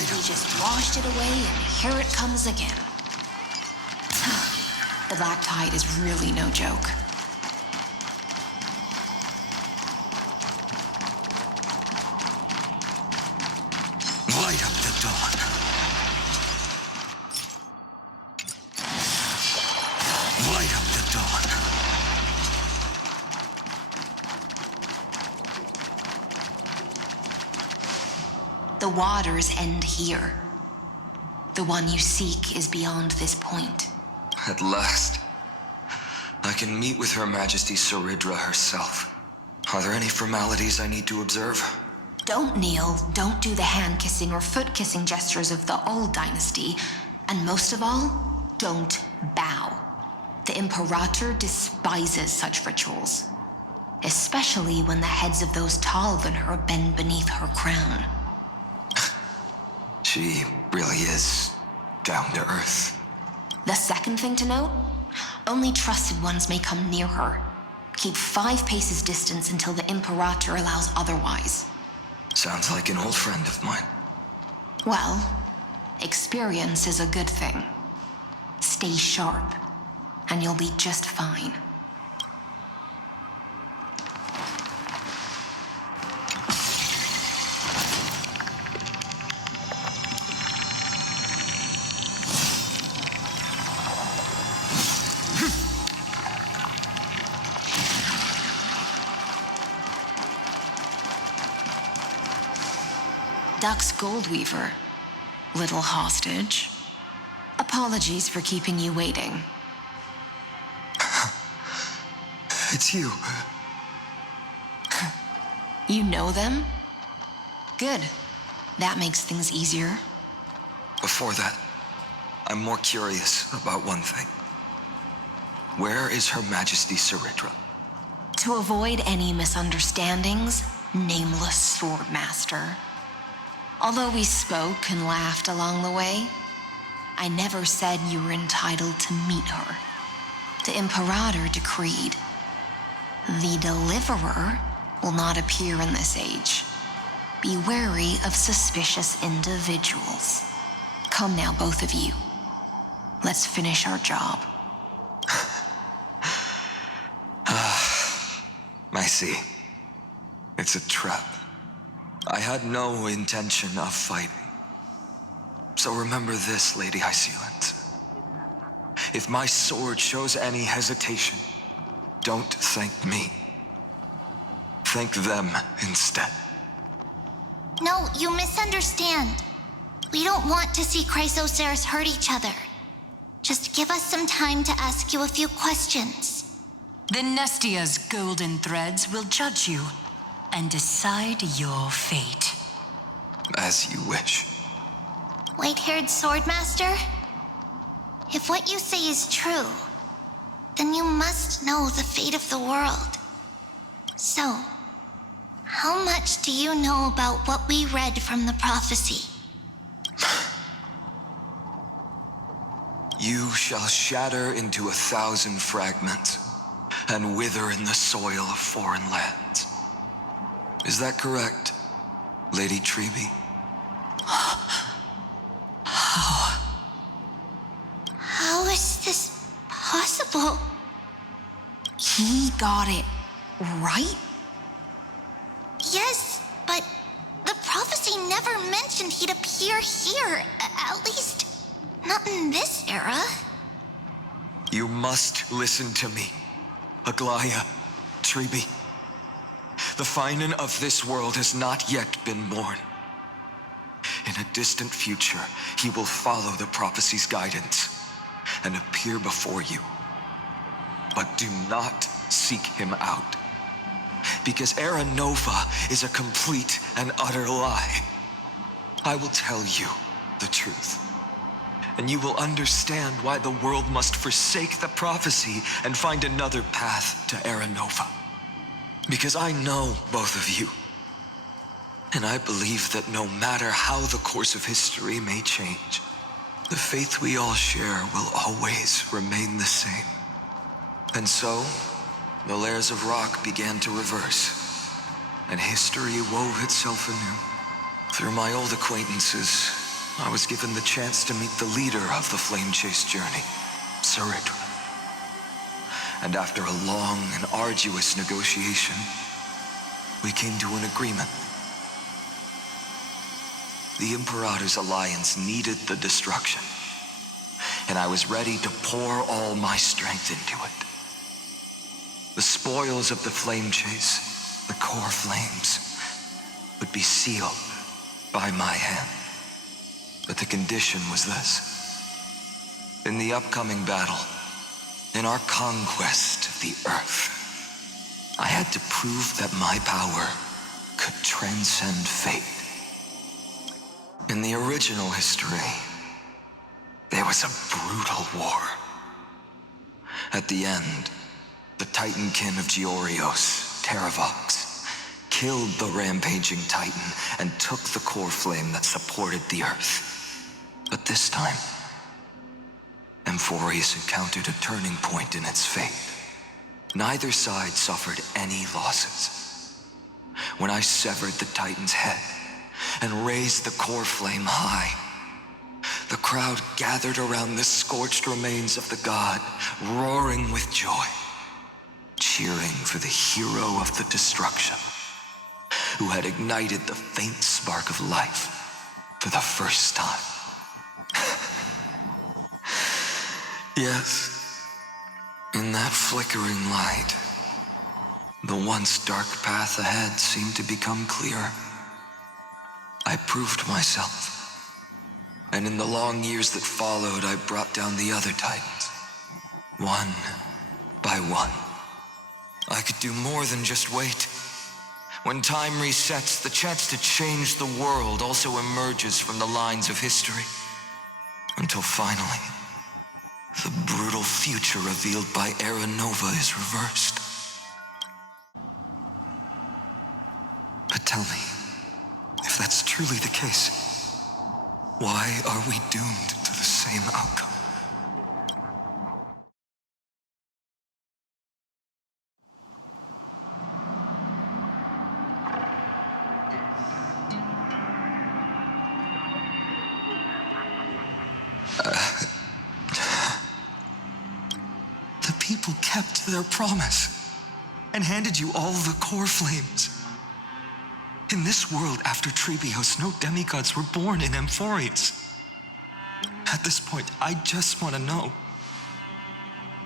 You just washed it away, and here it comes again. The black tide is really no joke. Light up the dawn. Light up the dawn. The waters end here. The one you seek is beyond this point. At last, I can meet with Her Majesty Saridra herself. Are there any formalities I need to observe? Don't kneel, don't do the hand-kissing or foot-kissing gestures of the old dynasty, and most of all, don't bow. The Imperator despises such rituals, especially when the heads of those taller than her bend beneath her crown. She really is down to earth. The second thing to note, only trusted ones may come near her. Keep 5 paces distance until the Imperator allows otherwise. Sounds like an old friend of mine. Well, experience is a good thing. Stay sharp, and you'll be just fine. Duck's Goldweaver, little hostage. Apologies for keeping you waiting. It's you. You know them? Good. That makes things easier. Before that, I'm more curious about one thing. Where is Her Majesty Saridra? To avoid any misunderstandings, nameless swordmaster. Although we spoke and laughed along the way, I never said you were entitled to meet her. The Imperator decreed, the Deliverer will not appear in this age. Be wary of suspicious individuals. Come now, both of you. Let's finish our job. I see. It's a trap. I had no intention of fighting. So remember this, Lady Hysealant. If my sword shows any hesitation, don't thank me. Thank them instead. No, you misunderstand. We don't want to see Chrysoceres hurt each other. Just give us some time to ask you a few questions. The Nestia's golden threads will judge you and decide your fate. As you wish. White-haired swordmaster? If what you say is true, then you must know the fate of the world. So, how much do you know about what we read from the prophecy? You shall shatter into 1,000 fragments, and wither in the soil of foreign lands. Is that correct, Lady Treby? How is this possible? He got it right? Yes, but the prophecy never mentioned he'd appear here. At least, not in this era. You must listen to me, Aglaya, Treby. The Finan of this world has not yet been born. In a distant future, he will follow the prophecy's guidance and appear before you. But do not seek him out, because Era Nova is a complete and utter lie. I will tell you the truth, and you will understand why the world must forsake the prophecy and find another path to Era Nova. Because I know both of you, and I believe that no matter how the course of history may change, the faith we all share will always remain the same. And so, the layers of rock began to reverse, and history wove itself anew. Through my old acquaintances, I was given the chance to meet the leader of the Flame Chase journey, Saridra. And after a long and arduous negotiation, we came to an agreement. The Imperator's alliance needed the destruction, and I was ready to pour all my strength into it. The spoils of the Flame Chase, the core flames, would be sealed by my hand. But the condition was this. In the upcoming battle, in our conquest of the Earth, I had to prove that my power could transcend fate. In the original history, there was a brutal war. At the end, the Titankin of Georios, Terravox, killed the rampaging Titan and took the core flame that supported the Earth. But this time, Amphorius encountered a turning point in its fate. Neither side suffered any losses. When I severed the Titan's head and raised the core flame high, the crowd gathered around the scorched remains of the god, roaring with joy, cheering for the hero of the destruction, who had ignited the faint spark of life for the first time. Yes, in that flickering light, the once dark path ahead seemed to become clearer. I proved myself, and in the long years that followed, I brought down the other Titans, one by one. I could do more than just wait. When time resets, the chance to change the world also emerges from the lines of history, until finally, the brutal future revealed by Era Nova is reversed. But tell me, if that's truly the case, why are we doomed to the same outcome? The people kept their promise and handed you all the core flames. In this world after Trebios, no demigods were born in Amphorius. At this point, I just want to know,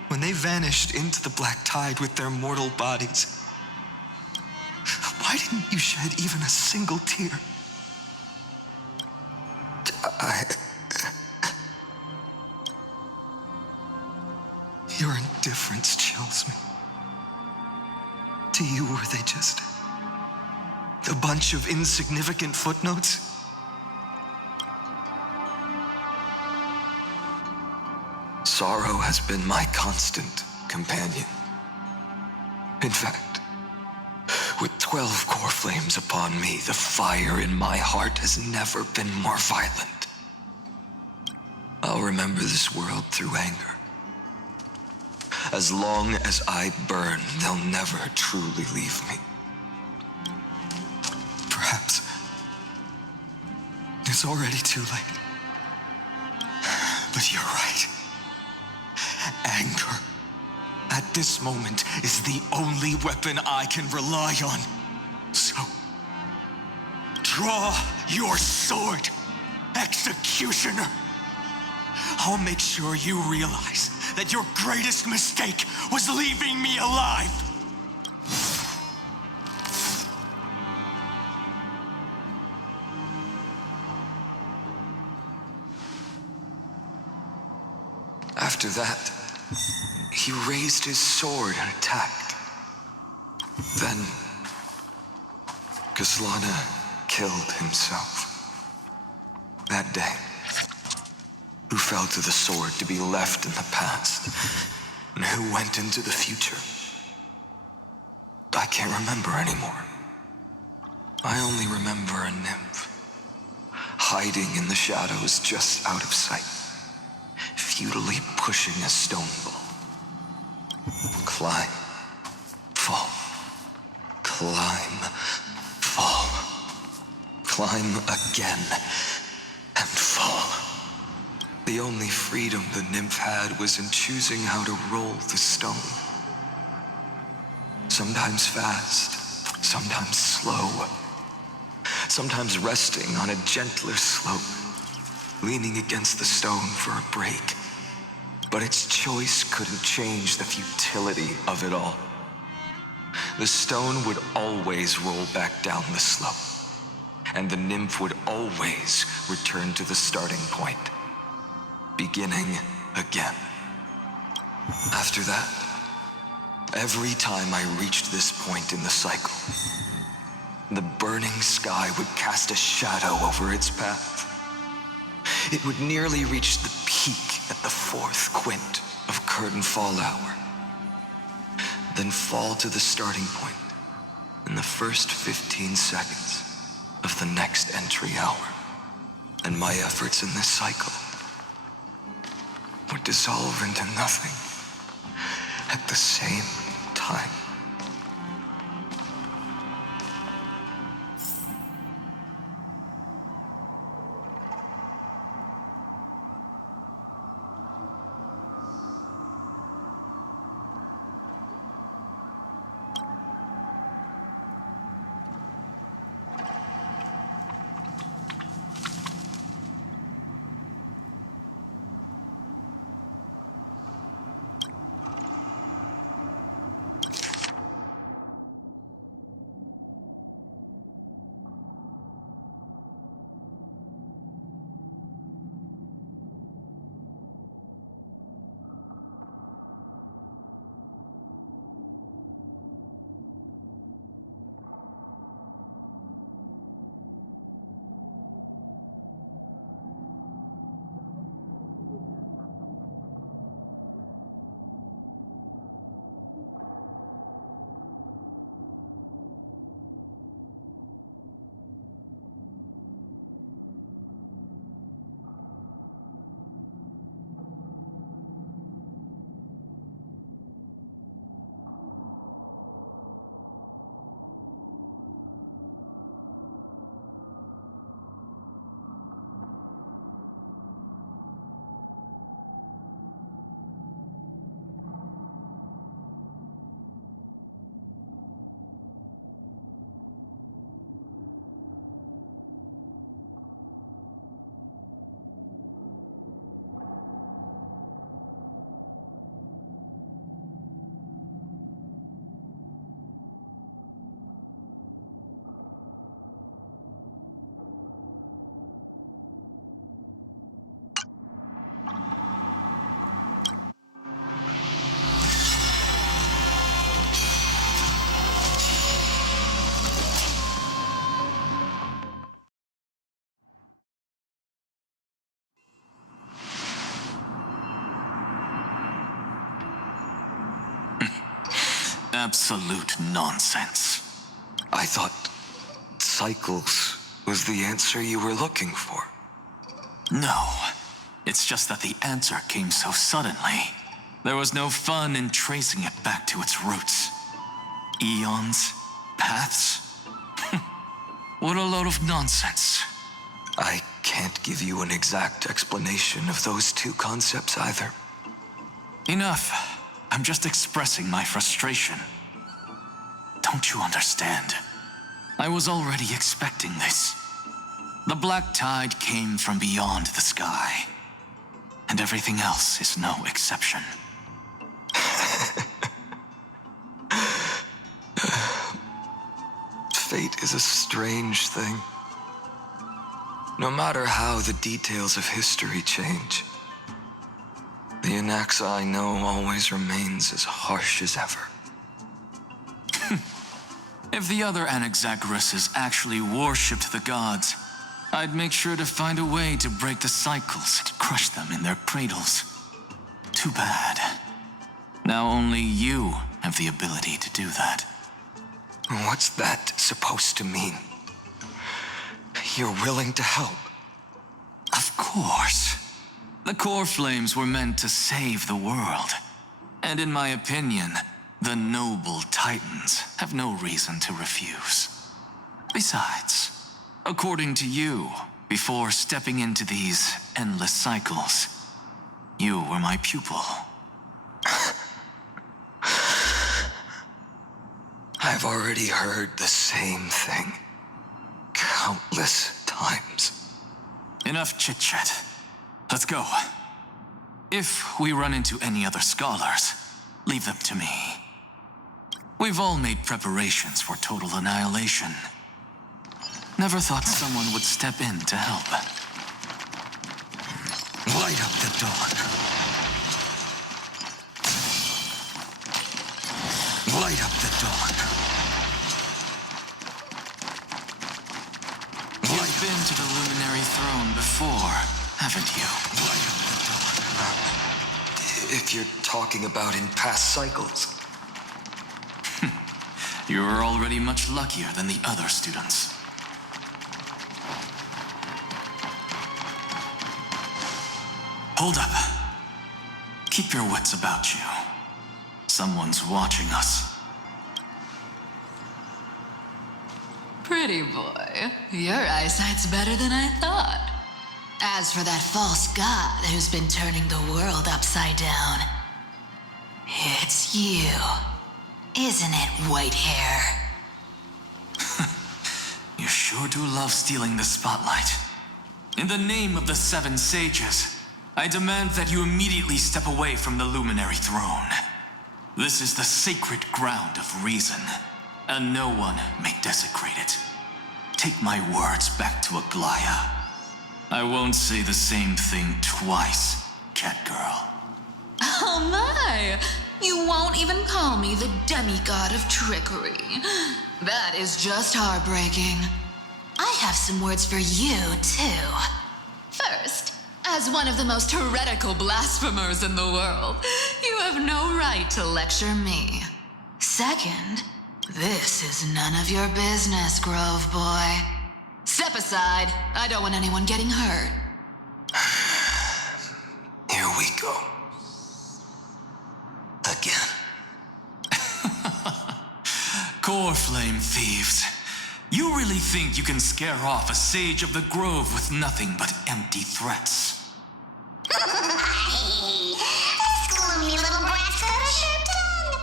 when they vanished into the black tide with their mortal bodies, why didn't you shed even a single tear? Your indifference chills me. To you, were they just a bunch of insignificant footnotes? Sorrow has been my constant companion. In fact, with 12 core flames upon me, the fire in my heart has never been more violent. I'll remember this world through anger. As long as I burn, they'll never truly leave me. Perhaps it's already too late. But you're right. Anger, at this moment, is the only weapon I can rely on. So, draw your sword, Executioner. I'll make sure you realize that your greatest mistake was leaving me alive. After that, he raised his sword and attacked. Then, Kaslana killed himself. That day, who fell to the sword to be left in the past, and who went into the future, I can't remember anymore. I only remember a nymph, hiding in the shadows just out of sight, futilely pushing a stone ball. Climb, fall, climb, fall, climb again, and fall. The only freedom the nymph had was in choosing how to roll the stone. Sometimes fast, sometimes slow, sometimes resting on a gentler slope, leaning against the stone for a break. But its choice couldn't change the futility of it all. The stone would always roll back down the slope, and the nymph would always return to the starting point, beginning again. After that, every time I reached this point in the cycle, the burning sky would cast a shadow over its path. It would nearly reach the peak at the 4th quint of curtain fall hour, then fall to the starting point in the first 15 seconds of the next entry hour. And my efforts in this cycle would dissolve into nothing at the same time. Absolute nonsense. I thought cycles was the answer you were looking for. No, it's just that the answer came so suddenly. There was no fun in tracing it back to its roots. Eons, paths. What a load of nonsense. I can't give you an exact explanation of those two concepts either. Enough. I'm just expressing my frustration. Don't you understand? I was already expecting this. The black tide came from beyond the sky. And everything else is no exception. Fate is a strange thing. No matter how the details of history change, the Anaxa I know always remains as harsh as ever. If the other Anaxagoras actually worshipped the gods, I'd make sure to find a way to break the cycles and crush them in their cradles. Too bad. Now only you have the ability to do that. What's that supposed to mean? You're willing to help? Of course. The core flames were meant to save the world. And in my opinion, the noble titans have no reason to refuse. Besides, according to you, before stepping into these endless cycles, you were my pupil. I've already heard the same thing countless times. Enough chit-chat. Let's go. If we run into any other scholars, leave them to me. We've all made preparations for total annihilation. Never thought someone would step in to help. Light up the dawn. Light up the dawn. You've been to the Luminary Throne before, haven't you? Light up the dawn. If you're talking about in past cycles. You're already much luckier than the other students. Hold up. Keep your wits about you. Someone's watching us. Pretty boy, your eyesight's better than I thought. As for that false god who's been turning the world upside down, it's you, isn't it, white hair? You sure do love stealing the spotlight. In the name of the Seven Sages, I demand that you immediately step away from the Luminary Throne. This is the sacred ground of reason, and no one may desecrate it. Take my words back to Aglaya. I won't say the same thing twice, Catgirl. Oh my! You won't even call me the demigod of trickery. That is just heartbreaking. I have some words for you, too. First, as one of the most heretical blasphemers in the world, you have no right to lecture me. Second, this is none of your business, Grove Boy. Step aside. I don't want anyone getting hurt. Here we go. Again. Core flame thieves. You really think you can scare off a sage of the grove with nothing but empty threats? This gloomy little brat's got a sharp tongue.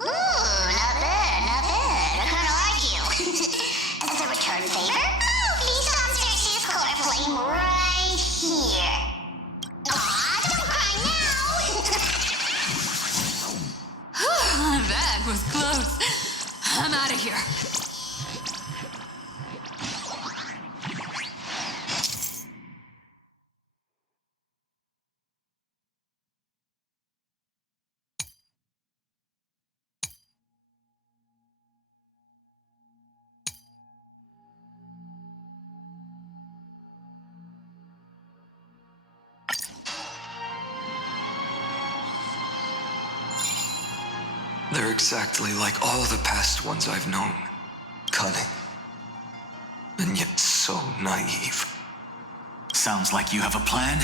Ooh, not bad, not bad. I kinda like you. As a return favor, please come search this core flame right here. Aw, don't cry now. That was close. I'm out of here. They're exactly like all the past ones I've known. Cunning. And yet so naive. Sounds like you have a plan.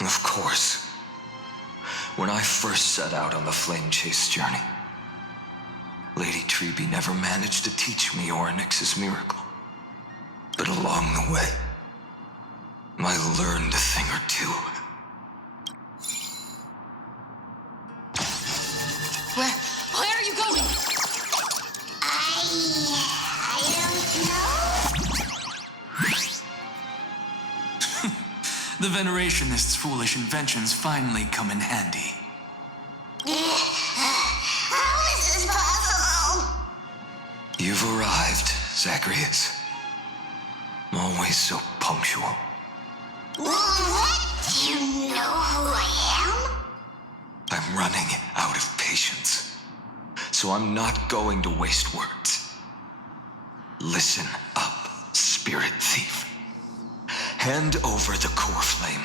Of course. When I first set out on the flame chase journey, Lady Treby never managed to teach me Orynyx's miracle. But along the way, I learned a thing or two. Where are you going? I don't know. The Venerationists' foolish inventions finally come in handy. How is this possible? You've arrived, Zagreus. Always so punctual. What? Do you know who I am? I'm running out of patience, so I'm not going to waste words. Listen up, Spirit Thief. Hand over the core flame,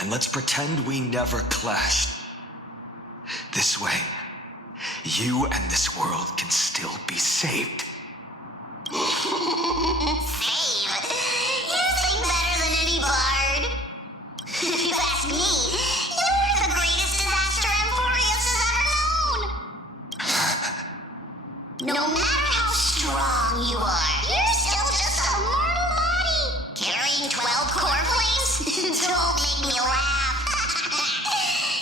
and let's pretend we never clashed. This way, you and this world can still be saved. Save? You sing better than any bard. If you ask me, you're the greatest disaster Amphorius has ever known. No matter how strong you are, you're still just a mortal body. Carrying 12 core flames? Don't make me laugh.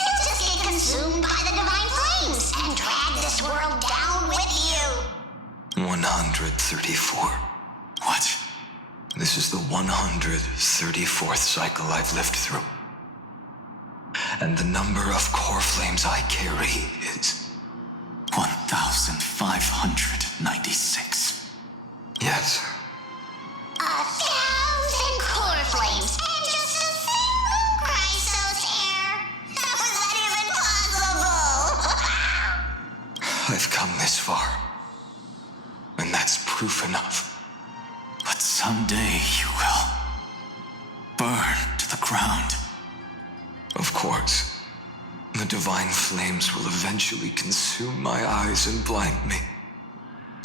You'll just get consumed by the divine flames and drag this world down with you. 134. What? This is the 134th cycle I've lived through. And the number of core flames I carry is 1,596. Yes. 1,000 core flames and just a single Chrysos hair. How is that even possible? I've come this far. And that's proof enough. But someday you will burn to the ground. Of course. The divine flames will eventually consume my eyes and blind me.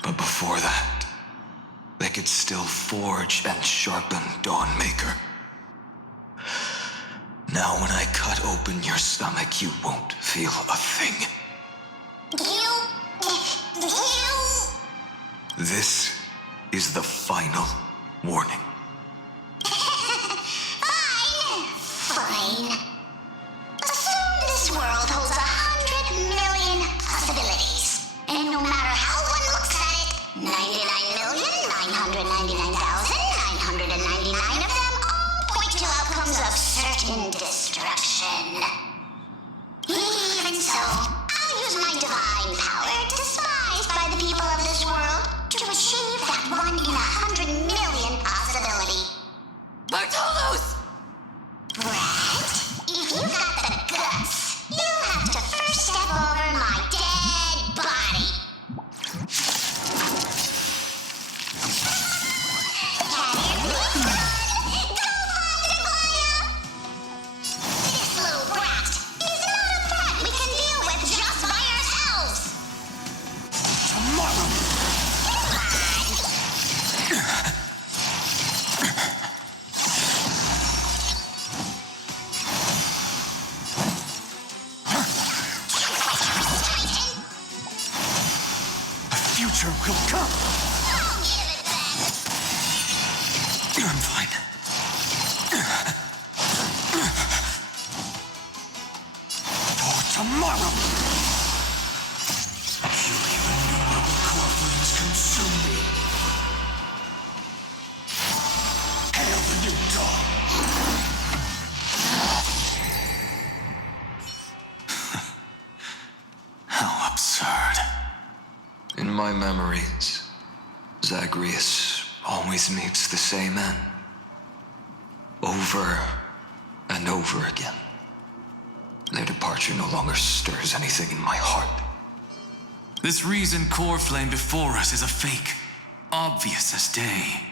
But before that, they could still forge and sharpen Dawnmaker. Now when I cut open your stomach, you won't feel a thing. You... This is the final warning. Fine. Assume this world holds 100 million possibilities. And no matter how one looks at it, 99,999,999 of them all point to outcomes of certain destruction. Even so, I'll use my divine power, despised by the people of this world, to achieve that 1 in 100 million possibility. Bartolos! Brett, if you got the guts, you'll have to first step over my dead body. This little brat is not a threat we can deal with just by ourselves. Tomorrow! Future will come. I'm fine. For tomorrow, shall your innumerable core flames consume me. Hail the new dawn. How absurd. In my memories, Zagreus always meets the same end. Over and over again. Their departure no longer stirs anything in my heart. This reason core flame before us is a fake. Obvious as day.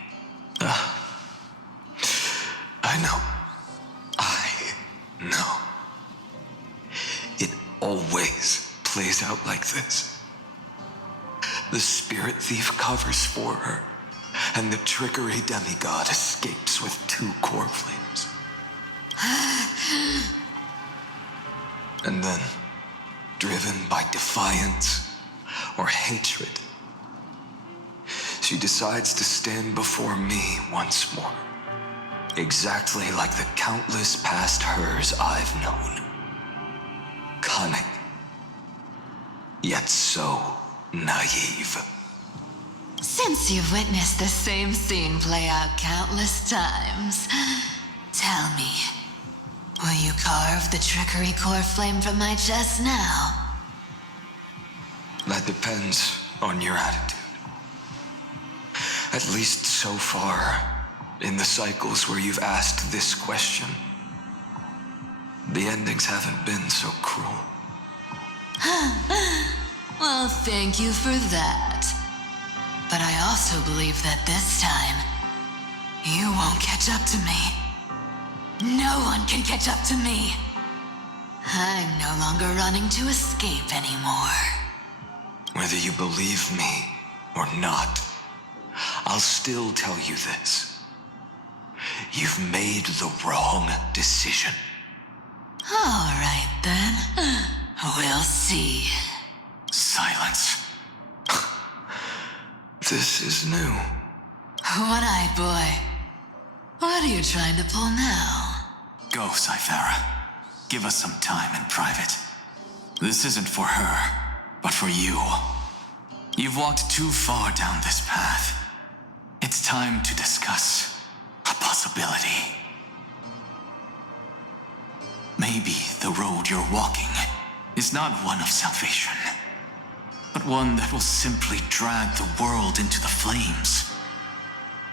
I know. It always plays out like this. The spirit thief covers for her, and the trickery demigod escapes with 2 core flames. And then, driven by defiance or hatred, she decides to stand before me once more. Exactly like the countless past hers I've known. Cunning, yet so naive. Since you've witnessed the same scene play out countless times, tell me, will you carve the trickery core flame from my chest now? That depends on your attitude. At least so far, in the cycles where you've asked this question, the endings haven't been so cruel. Well, thank you for that. But I also believe that this time, you won't catch up to me. No one can catch up to me. I'm no longer running to escape anymore. Whether you believe me or not, I'll still tell you this. You've made the wrong decision. All right, then. We'll see. Silence. This is new. One-eyed boy. What are you trying to pull now? Go, Cythera. Give us some time in private. This isn't for her, but for you. You've walked too far down this path. It's time to discuss a possibility. Maybe the road you're walking is not one of salvation, but one that will simply drag the world into the flames.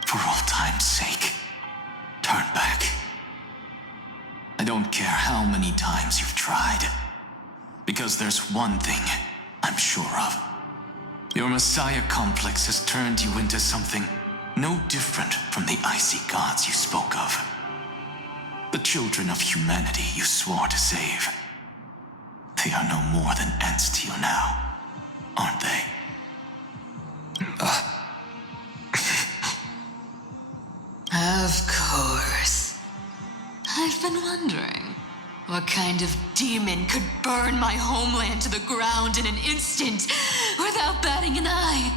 For all time's sake, turn back. I don't care how many times you've tried, because there's one thing I'm sure of. Your Messiah complex has turned you into something no different from the icy gods you spoke of. The children of humanity you swore to save. They are no more than ants to you now, aren't they? Of course. I've been wondering, what kind of demon could burn my homeland to the ground in an instant without batting an eye?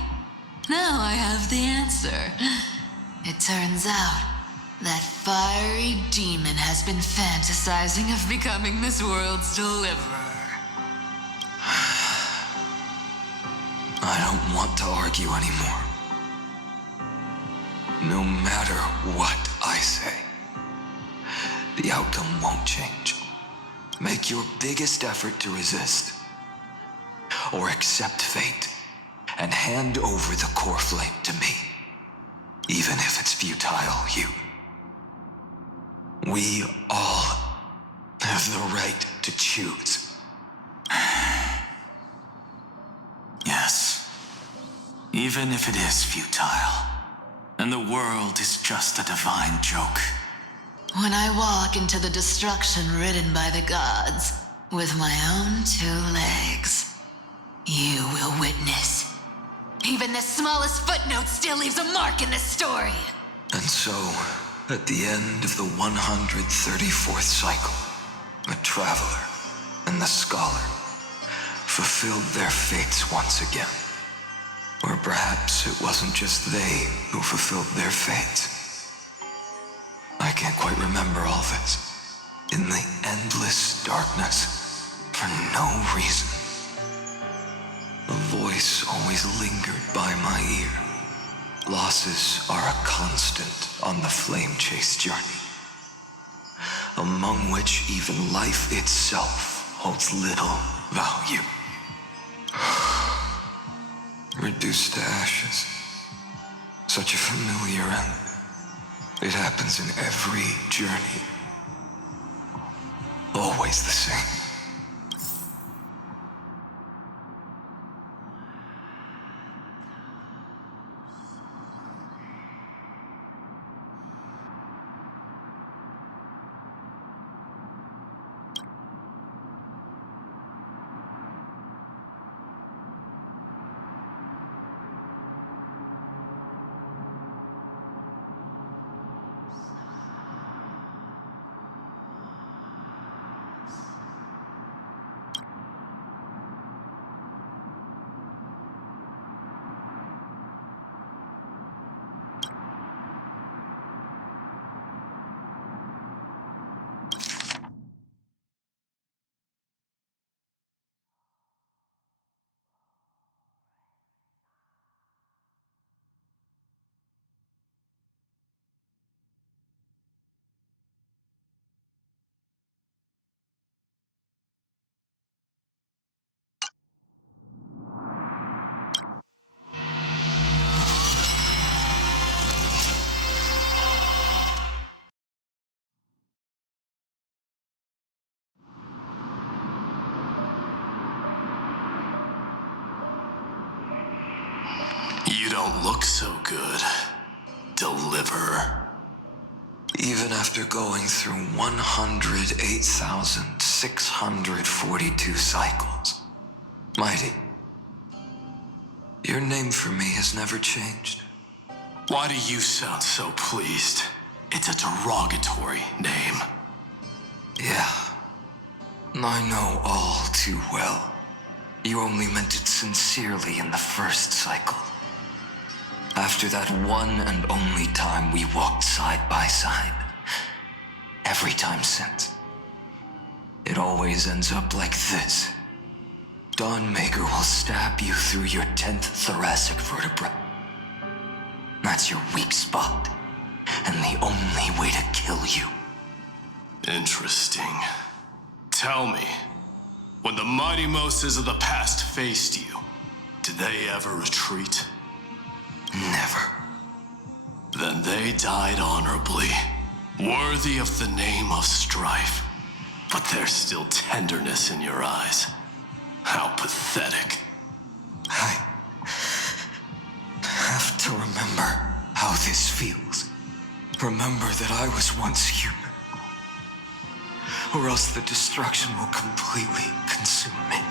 Now I have the answer. It turns out that fiery demon has been fantasizing of becoming this world's deliverer. I don't want to argue anymore. No matter what I say, the outcome won't change. Make your biggest effort to resist, or accept fate, and hand over the core flame to me, even if it's futile, you. We all have the right to choose. Yes. Even if it is futile, and the world is just a divine joke. When I walk into the destruction ridden by the gods, with my own 2 legs, you will witness. Even the smallest footnote still leaves a mark in this story. And so, at the end of the 134th cycle, the Traveler and the Scholar fulfilled their fates once again. Or perhaps it wasn't just they who fulfilled their fates. I can't quite remember all this. In the endless darkness, for no reason, a voice always lingered by my ear. Losses are a constant on the flame chase journey, among which even life itself holds little value. Reduced to ashes. Such a familiar end. It happens in every journey. Always the same. don't look so good, Deliverer. Even after going through 108,642 cycles, Mighty, your name for me has never changed. Why do you sound so pleased? It's a derogatory name. Yeah, I know all too well. You only meant it sincerely in the first cycle. After that one and only time we walked side by side. Every time since. It always ends up like this. Dawnmaker will stab you through your 10th thoracic vertebra. That's your weak spot, and the only way to kill you. Interesting. Tell me, when the mighty Moses of the past faced you, did they ever retreat? Never. Then they died honorably, worthy of the name of strife. But there's still tenderness in your eyes. How pathetic. I have to remember how this feels. Remember that I was once human. Or else the destruction will completely consume me.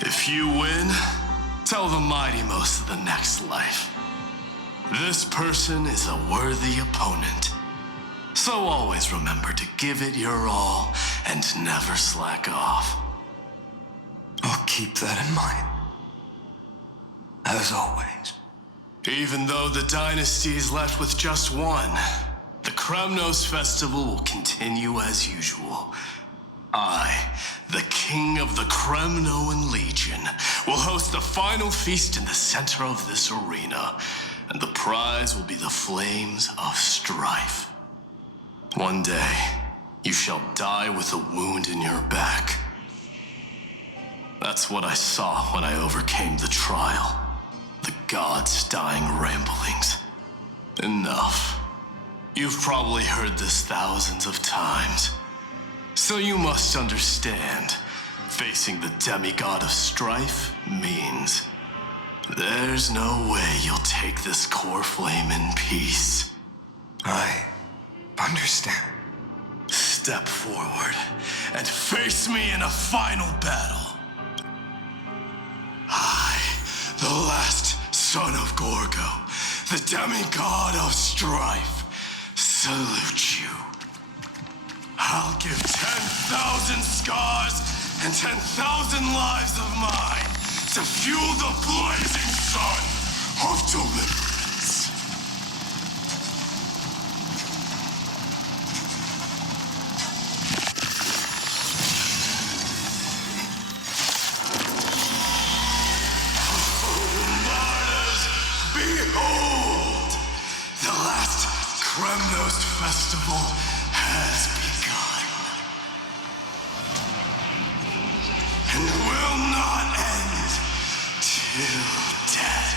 If you win, tell the mighty most of the next life. This person is a worthy opponent. So always remember to give it your all and never slack off. I'll keep that in mind. As always. Even though the dynasty is left with just one, the Kremnos festival will continue as usual. I, the king of the Kremnoan Legion, will host the final feast in the center of this arena, and the prize will be the flames of strife. One day, you shall die with a wound in your back. That's what I saw when I overcame the trial. The gods' dying ramblings. Enough. You've probably heard this thousands of times. So you must understand, facing the demigod of strife means there's no way you'll take this core flame in peace. I understand. Step forward and face me in a final battle. I, the last son of Gorgo, the demigod of strife, salute you. I'll give 10,000 scars and 10,000 lives of mine to fuel the blazing sun of deliverance. Behold! The last Kremnos festival has begun. And will not end till death.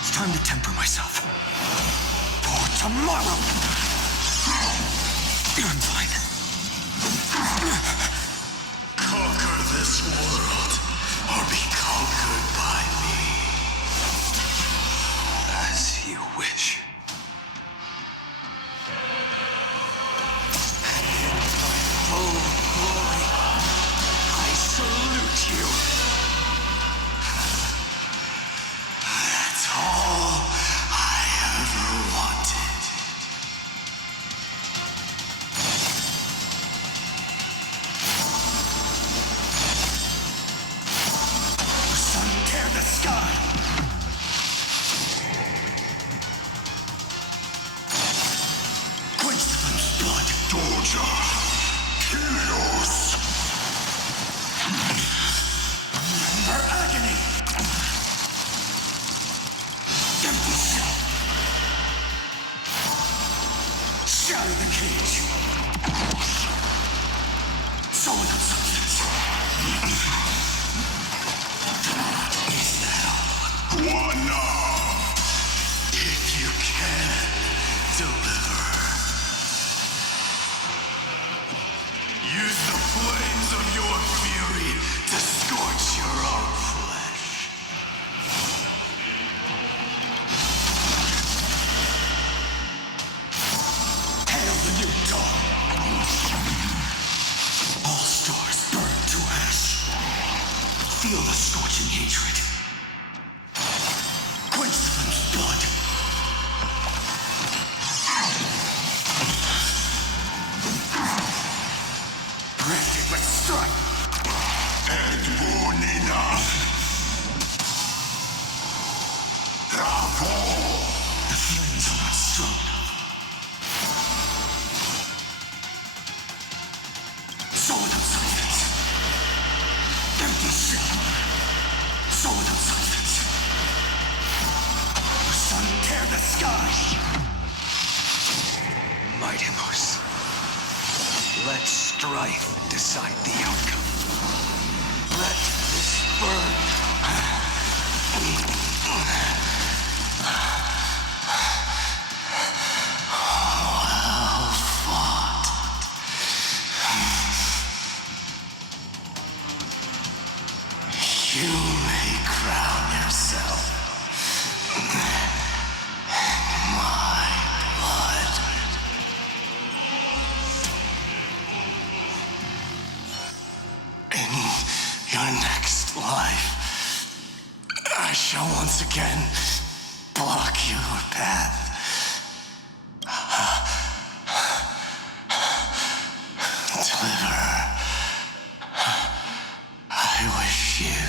It's time to temper myself. For tomorrow. I'm fine. Conquer this world, or be conquered by me. As you wish. Full glory, I salute you. That's all I ever wanted. The sun tear the sky. Quench them's blood, Doja. Chaos. Remember agony. Empty shell. Shatter the cage. Solid substance. Is that all? Feel the scorching hatred. Quench Slim's blood. Brand it with strife. And Munina. The flames are not strong enough. So without substance. Empty shell. So without substance. The sun tear the sky. Mighty Moose. Let strife decide the outcome. Let this burn. Well fought. You may crown yourself my blood. In your next life, I shall once again block your path. Deliver. I wish you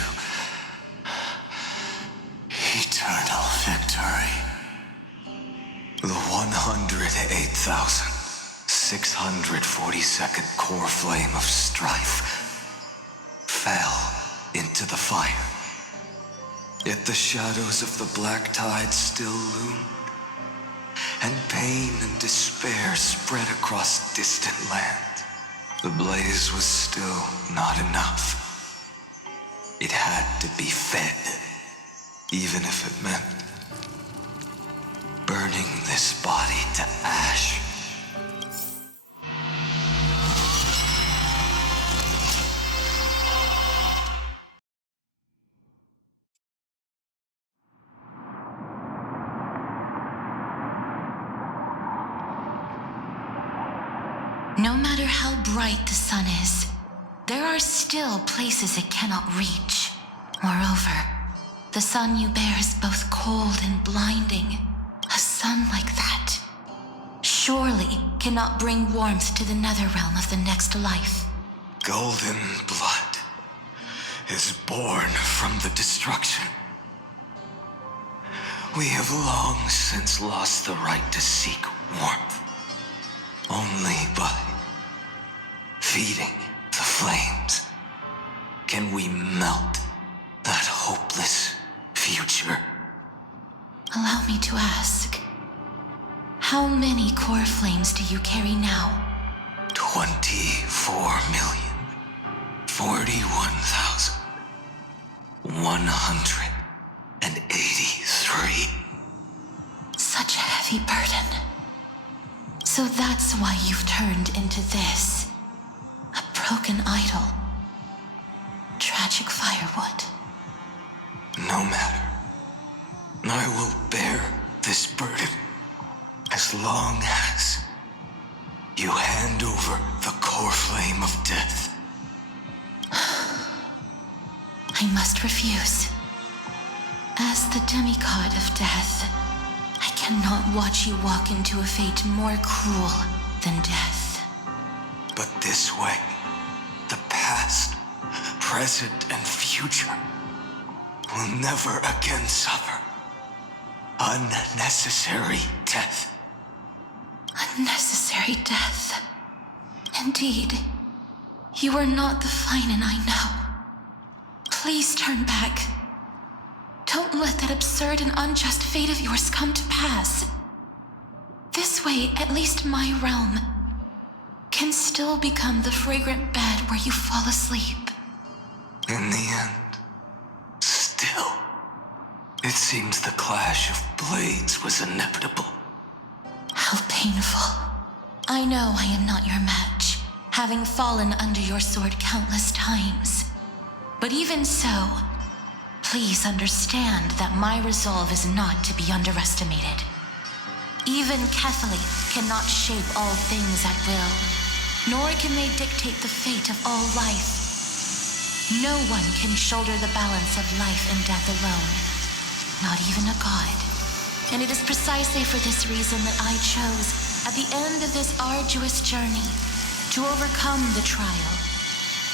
eternal victory. The 108,642nd core flame of strife fell into the fire. Yet the shadows of the black tide still loomed, and pain and despair spread across distant lands. The blaze was still not enough. It had to be fed, even if it meant burning this body to ash. No matter how bright the sun is, there are still places it cannot reach. Moreover, the sun you bear is both cold and blinding. A sun like that surely cannot bring warmth to the nether realm of the next life. Golden blood is born from the destruction. We have long since lost the right to seek warmth. Only by feeding the flames can we melt that hopeless future. Allow me to ask, how many core flames do you carry now? 24,041,183. Such a heavy burden. So that's why you've turned into this. A broken idol. Tragic firewood. No matter. I will bear this burden as long as you hand over the core flame of death. I must refuse. As the demigod of death, I cannot watch you walk into a fate more cruel than death. But this way, the past, present, and future will never again suffer unnecessary death. Unnecessary death. Indeed, you are not the Finan I know. Please turn back. Don't let that absurd and unjust fate of yours come to pass. This way, at least my realm can still become the fragrant bed where you fall asleep. In the end, still, it seems the clash of blades was inevitable. How painful. I know I am not your match, having fallen under your sword countless times. But even so, please understand that my resolve is not to be underestimated. Even Kethely cannot shape all things at will, nor can they dictate the fate of all life. No one can shoulder the balance of life and death alone. Not even a god. And it is precisely for this reason that I chose, at the end of this arduous journey, to overcome the trial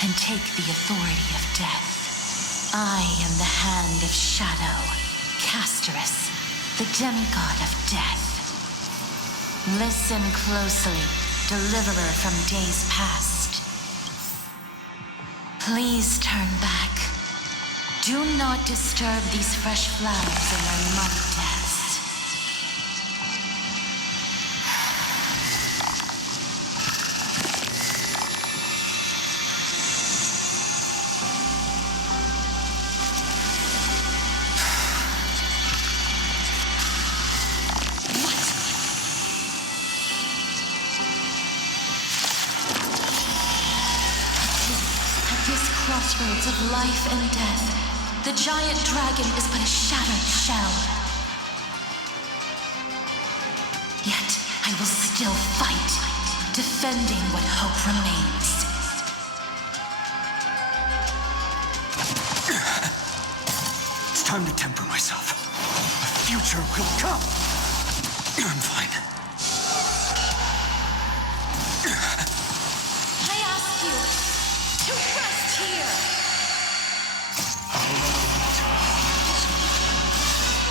and take the authority of death. I am the Hand of Shadow, Casterus, the demigod of death. Listen closely, deliverer from days past. Please turn back. Do not disturb these fresh flowers in their mud deaths. Crossroads of life and death, the giant dragon is but a shattered shell. Yet I will still fight, defending what hope remains. It's time to temper myself. A future will come. I'm fine. I ask you to rest here.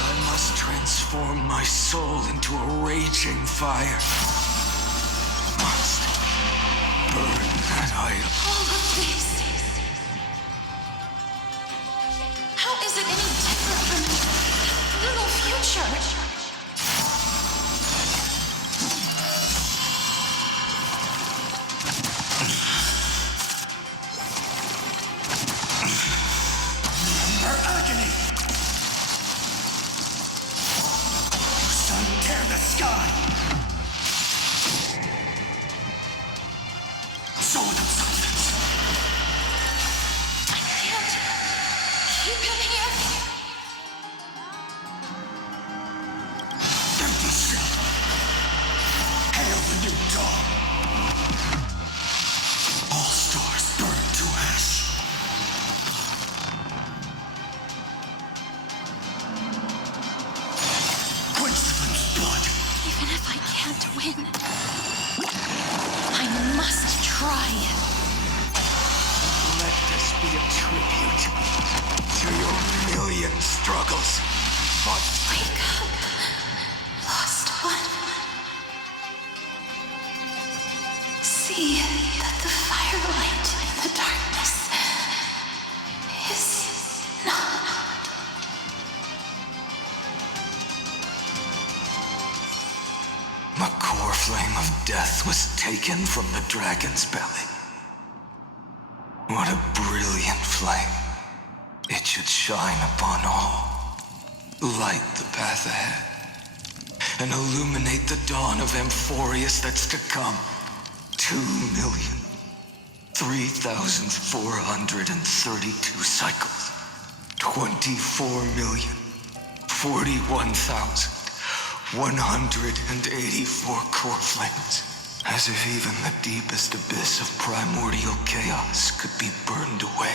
I must transform my soul into a raging fire. Must burn that idol. All of this. How is it any different from that little future? Taken from the dragon's belly. What a brilliant flame. It should shine upon all, light the path ahead, and illuminate the dawn of Amphorius that's to come. 2,03,432 cycles. 24,041,184 core flames. As if even the deepest abyss of primordial chaos could be burned away.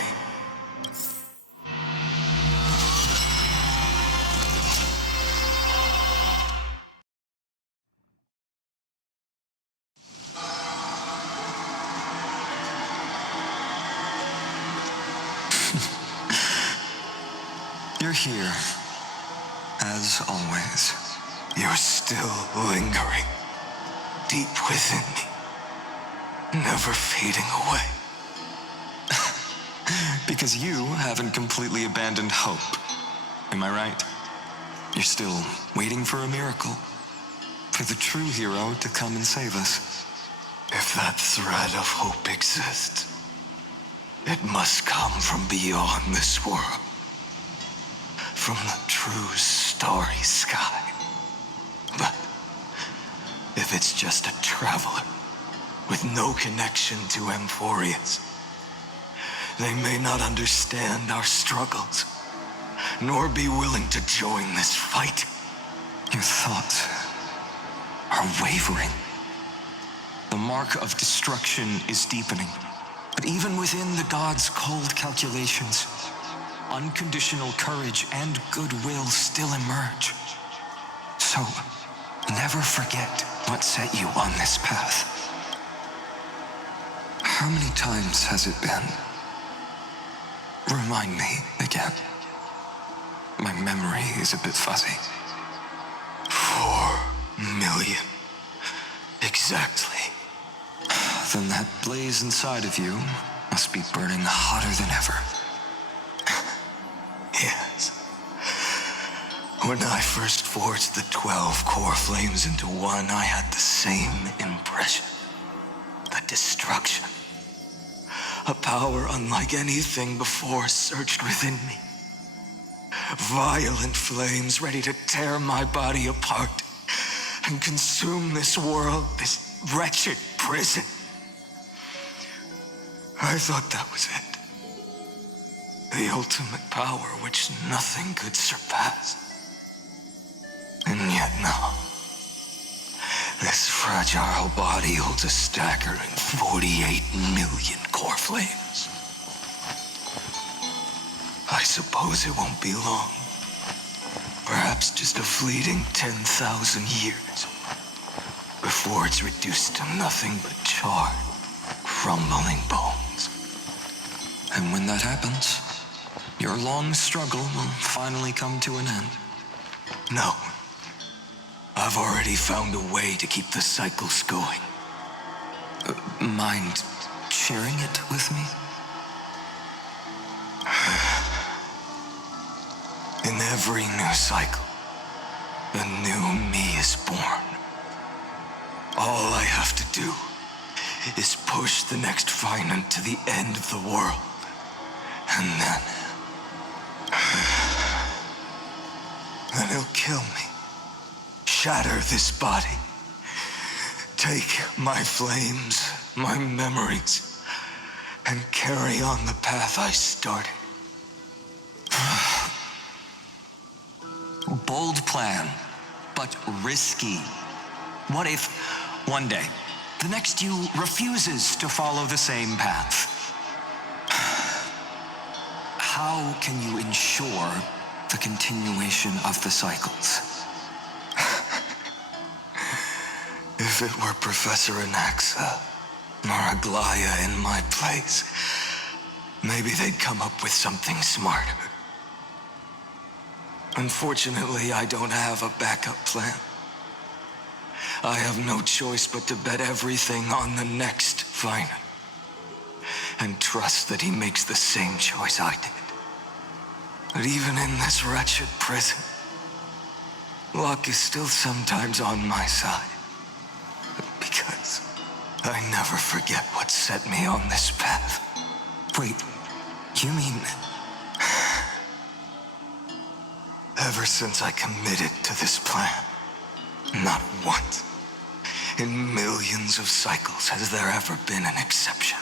You're here, as always. You're still lingering. Deep within me, never fading away. Because you haven't completely abandoned hope. Am I right? You're still waiting for a miracle. For the true hero to come and save us. If that thread of hope exists, it must come from beyond this world. From the true starry sky. But if it's just a traveler with no connection to Amphorius, they may not understand our struggles, nor be willing to join this fight. Your thoughts are wavering. The mark of destruction is deepening. But even within the gods' cold calculations, unconditional courage and goodwill still emerge. So, never forget what set you on this path. How many times has it been? Remind me again. My memory is a bit fuzzy. 4 million. Exactly. Then that blaze inside of you must be burning hotter than ever. Yes. When I first forged the 12 core flames into one, I had the same impression. The destruction. A power unlike anything before surged within me. Violent flames ready to tear my body apart and consume this world, this wretched prison. I thought that was it. The ultimate power which nothing could surpass. And yet now, this fragile body holds a staggering 48 million core flames. I suppose it won't be long. Perhaps just a fleeting 10,000 years before it's reduced to nothing but charred, crumbling bones. And when that happens, your long struggle will finally come to an end. No. I've already found a way to keep the cycles going. Mind sharing it with me? In every new cycle, a new me is born. All I have to do is push the next finite to the end of the world. And then he'll kill me. Shatter this body. Take my flames, my memories, and carry on the path I started. Bold plan, but risky. What if, one day, the next you refuses to follow the same path? How can you ensure the continuation of the cycles? If it were Professor Anaxa or Aglaya in my place, maybe they'd come up with something smarter. Unfortunately, I don't have a backup plan. I have no choice but to bet everything on the next finite and trust that he makes the same choice I did. But even in this wretched prison, luck is still sometimes on my side. Because I never forget what set me on this path. Wait, you mean... Ever since I committed to this plan, not once in millions of cycles has there ever been an exception.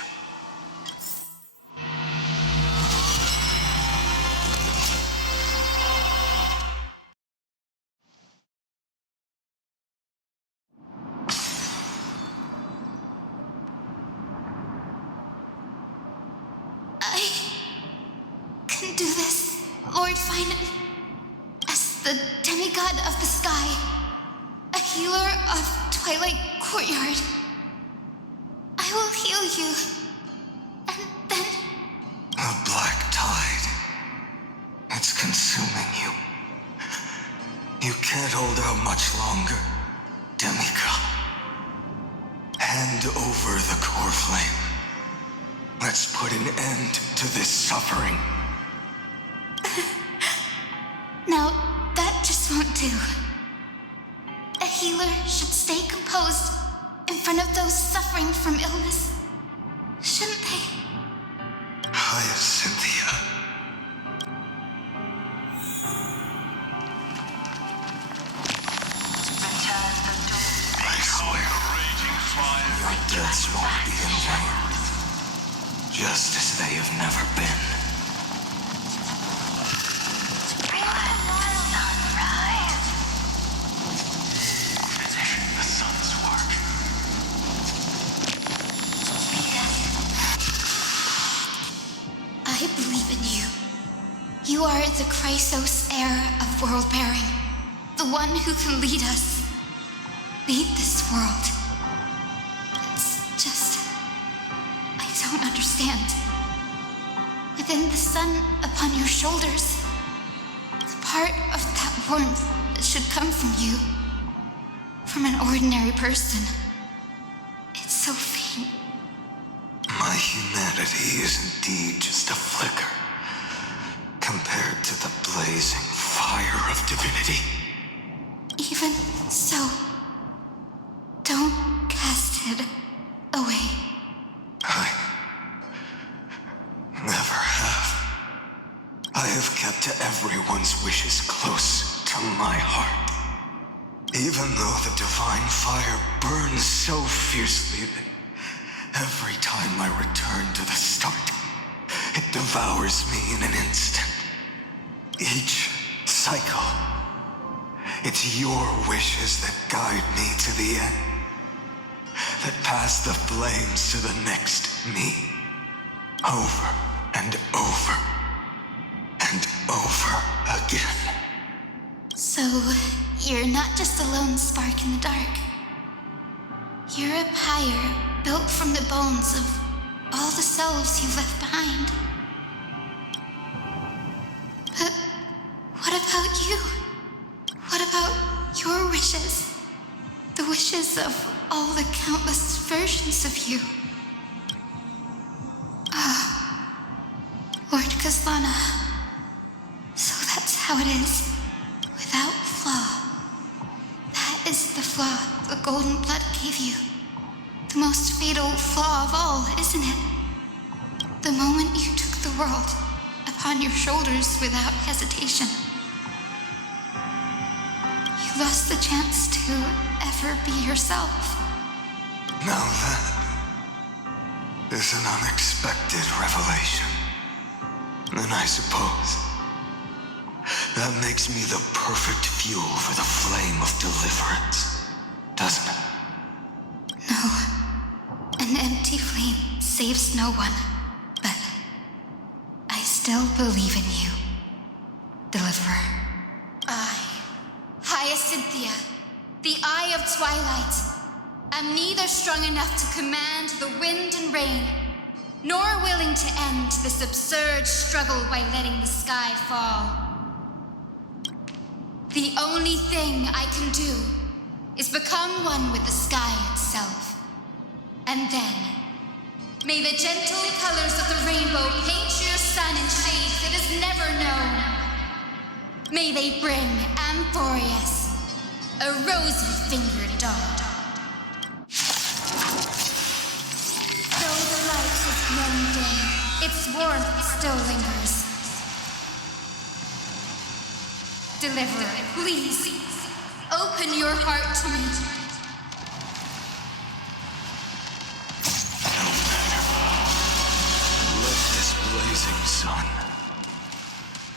I can do this, Lord Finan. As the demigod of the sky, a healer of Twilight Courtyard, I will heal you, and then... A black tide. It's consuming you. You can't hold out much longer, demigod. Hand over the core flame. Let's put an end to this suffering. Now, that just won't do. A healer should stay composed in front of those suffering from illness, shouldn't they? Cynthia. I swear, your deaths won't be in vain. Just as they have never been. You are the Chrysos heir of world-bearing. The one who can lead us. Lead this world. It's just... I don't understand. Within the sun upon your shoulders, the part of that warmth that should come from you, from an ordinary person, it's so faint. My humanity is indeed just a flicker compared to the blazing fire of divinity. Even so, don't cast it away. I never have. I have kept everyone's wishes close to my heart. Even though the divine fire burns so fiercely that every time I return to the start, it devours me in an instant. Each cycle, it's your wishes that guide me to the end, that pass the flames to the next me, over and over and over again. So, you're not just a lone spark in the dark. You're a pyre built from the bones of all the selves you've left behind. But what about you? What about your wishes? The wishes of all the countless versions of you. Lord Kazlana. So that's how it is. Without flaw. That is the flaw the golden blood gave you. The most fatal flaw of all, isn't it? The moment you took the world upon your shoulders without hesitation. You lost the chance to ever be yourself. Now that is an unexpected revelation. And I suppose that makes me the perfect fuel for the flame of deliverance, doesn't it? No. An empty flame saves no one. But I still believe in you, Deliverer. I, Hyacinthia, the Eye of Twilight, am neither strong enough to command the wind and rain, nor willing to end this absurd struggle by letting the sky fall. The only thing I can do is become one with the sky itself. And then, may the gentle colors of the rainbow paint your sun in shades it has never known. May they bring Amphorius a rosy-fingered dog. Though the light has grown dim, its warmth still lingers. Deliverer, please, open your heart to me. Let this blazing sun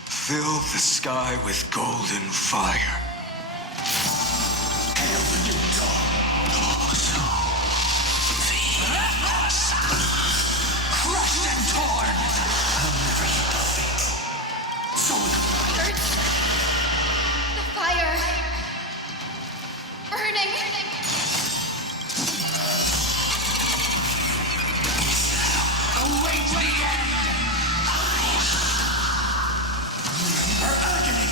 fill the sky with golden fire. Hail the new dawn. Crushed and torn. I'll never let defeat. So The fire. Burning. await the end. Her agony.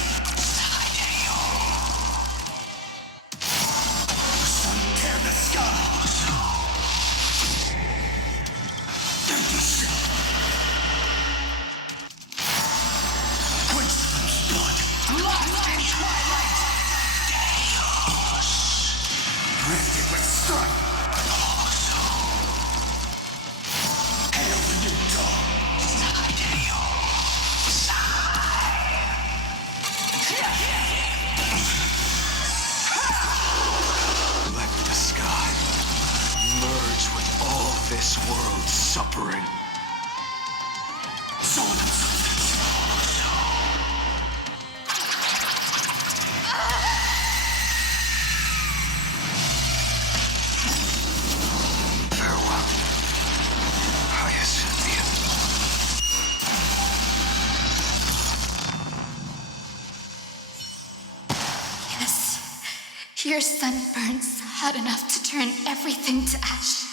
Your sunburns had enough to turn everything to ash.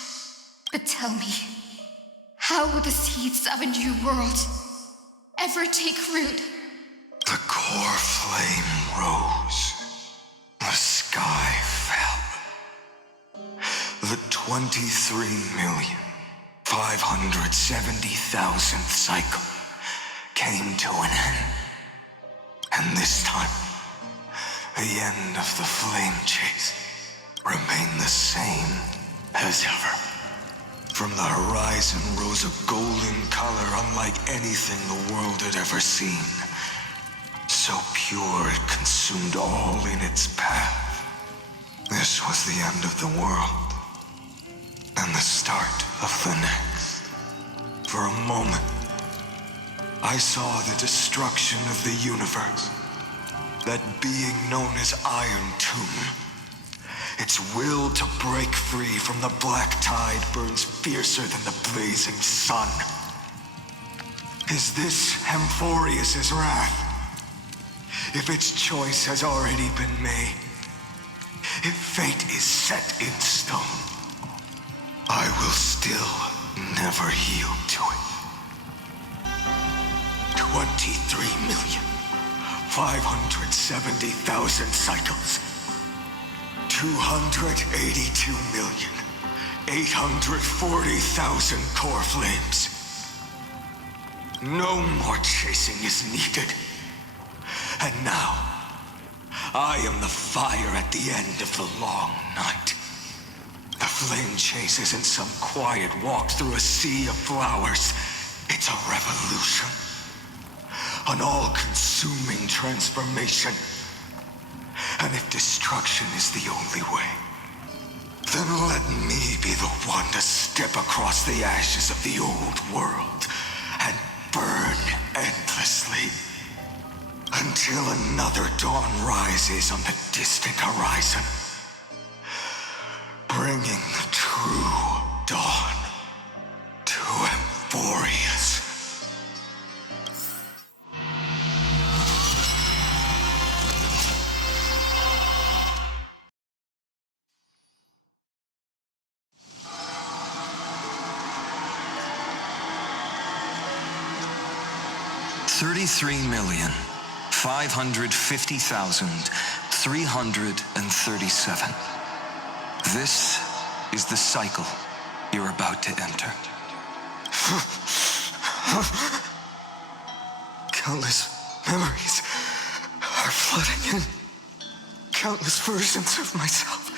But tell me, how will the seeds of a new world ever take root? The core flame rose. The sky fell. The 23,570,000th cycle came to an end. And this time, the end of the flame chase remained the same as ever. From the horizon rose a golden color unlike anything the world had ever seen. So pure it consumed all in its path. This was the end of the world, and the start of the next. For a moment, I saw the destruction of the universe. That being known as Iron Tomb. Its will to break free from the black tide burns fiercer than the blazing sun. Is this Amphorius' wrath? If its choice has already been made, if fate is set in stone, I will still never yield to it. 23,570,000 cycles. 282,840,000 core flames. No more chasing is needed. And now, I am the fire at the end of the long night. The flame chase isn't some quiet walk through a sea of flowers. It's a revolution. An all-consuming transformation. And if destruction is the only way, then let me be the one to step across the ashes of the old world and burn endlessly until another dawn rises on the distant horizon, bringing the true dawn to Amphorius. $33,550,337. This is the cycle you're about to enter. Countless memories are flooding in. Countless versions of myself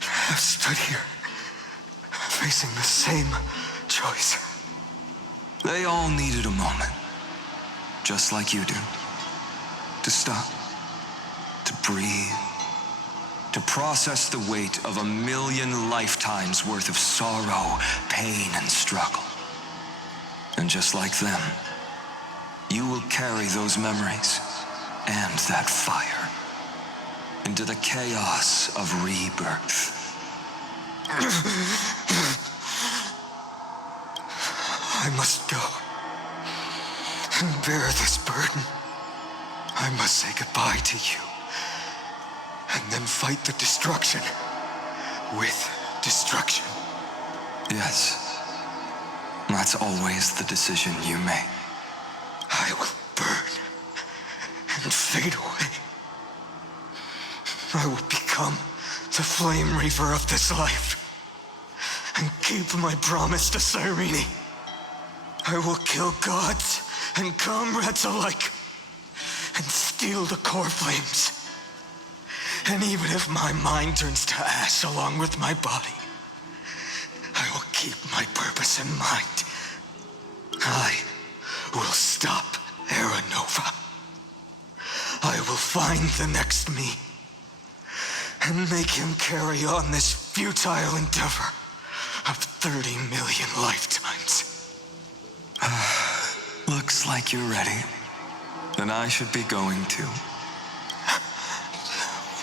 have stood here, facing the same choice. They all needed a moment. Just like you do. To stop. To breathe. To process the weight of 1,000,000 lifetimes worth of sorrow, pain, and struggle. And just like them, you will carry those memories and that fire into the chaos of rebirth. I must go. And bear this burden. I must say goodbye to you. And then fight the destruction with destruction. Yes. That's always the decision you make. I will burn and fade away. I will become the flame reaver of this life and keep my promise to Cyrene. I will kill gods and comrades alike, and steal the core flames. And even if my mind turns to ash along with my body, I will keep my purpose in mind. I will stop Era Nova. I will find the next me, and make him carry on this futile endeavor of 30 million lifetimes. Looks like you're ready. Then I should be going too.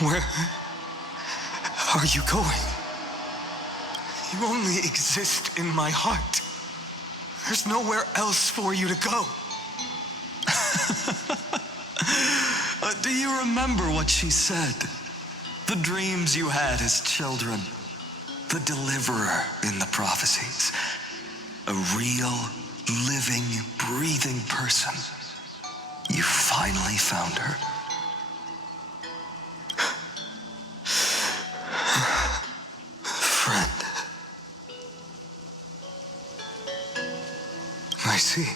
Where are you going? You only exist in my heart. There's nowhere else for you to go. Do you remember what she said? The dreams you had as children. The deliverer in the prophecies. A real, living, breathing person. You finally found her. Friend. I see.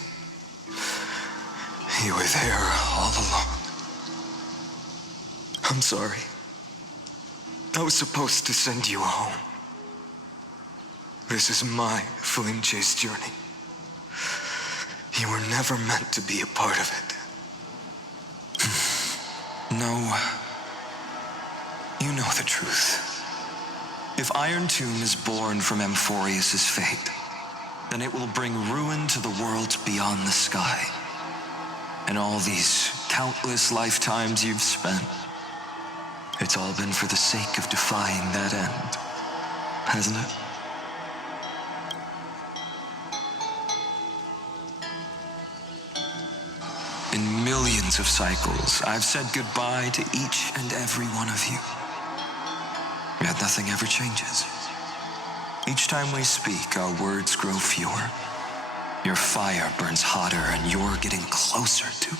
You were there all along. I'm sorry. I was supposed to send you home. This is my flame chase journey. You were never meant to be a part of it. No. You know the truth. If Iron Tomb is born from Amphorius' fate, then it will bring ruin to the world beyond the sky. And all these countless lifetimes you've spent, it's all been for the sake of defying that end, hasn't it? In millions of cycles, I've said goodbye to each and every one of you. Yet nothing ever changes. Each time we speak, our words grow fewer. Your fire burns hotter, and you're getting closer to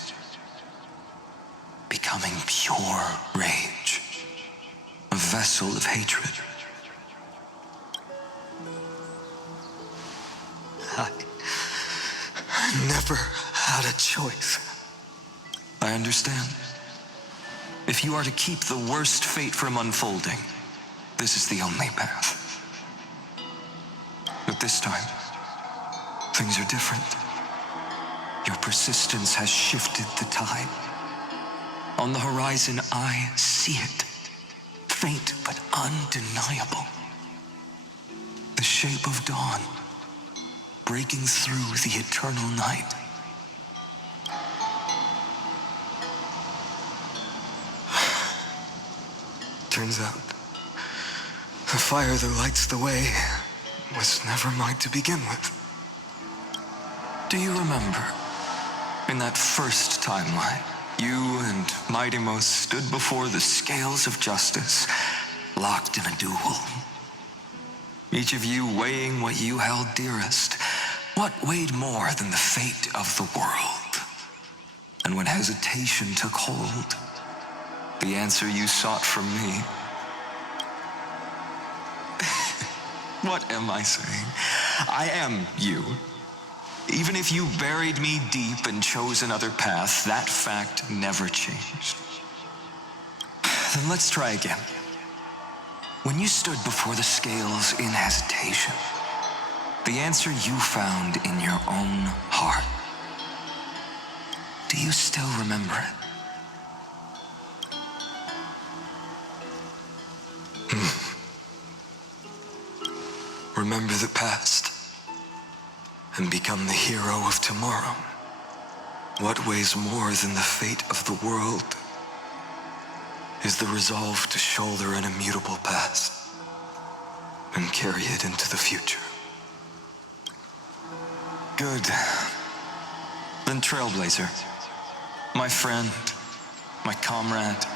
becoming pure rage. A vessel of hatred. I never had a choice. I understand. If you are to keep the worst fate from unfolding, this is the only path. But this time, things are different. Your persistence has shifted the tide. On the horizon, I see it. Faint but undeniable. The shape of dawn, breaking through the eternal night. Turns out, the fire that lights the way was never mine to begin with. Do you remember, in that first timeline, you and Mightymost stood before the scales of justice, locked in a duel? Each of you weighing what you held dearest. What weighed more than the fate of the world? And when hesitation took hold, the answer you sought from me. What am I saying? I am you. Even if you buried me deep and chose another path, that fact never changed. Then let's try again. When you stood before the scales in hesitation, the answer you found in your own heart, do you still remember it? Remember the past and become the hero of tomorrow. What weighs more than the fate of the world is the resolve to shoulder an immutable past and carry it into the future. Good. Then Trailblazer, my friend, my comrade,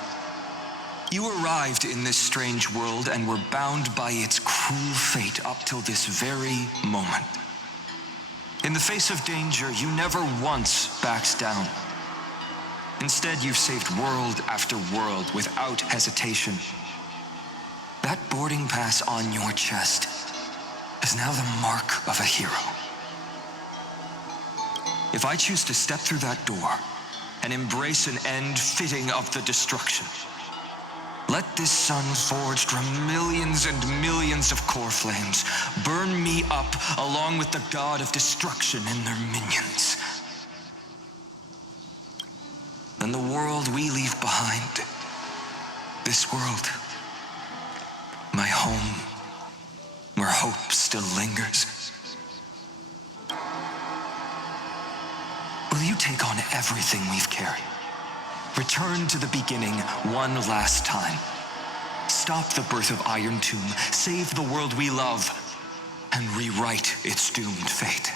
you arrived in this strange world and were bound by its cruel fate up till this very moment. In the face of danger, you never once backed down. Instead, you've saved world after world without hesitation. That boarding pass on your chest is now the mark of a hero. If I choose to step through that door and embrace an end fitting of the destruction, let this sun forged from millions and millions of core flames burn me up along with the god of destruction and their minions. Then the world we leave behind, this world, my home, where hope still lingers, will you take on everything we've carried? Return to the beginning one last time. Stop the birth of Iron Tomb, save the world we love, and rewrite its doomed fate.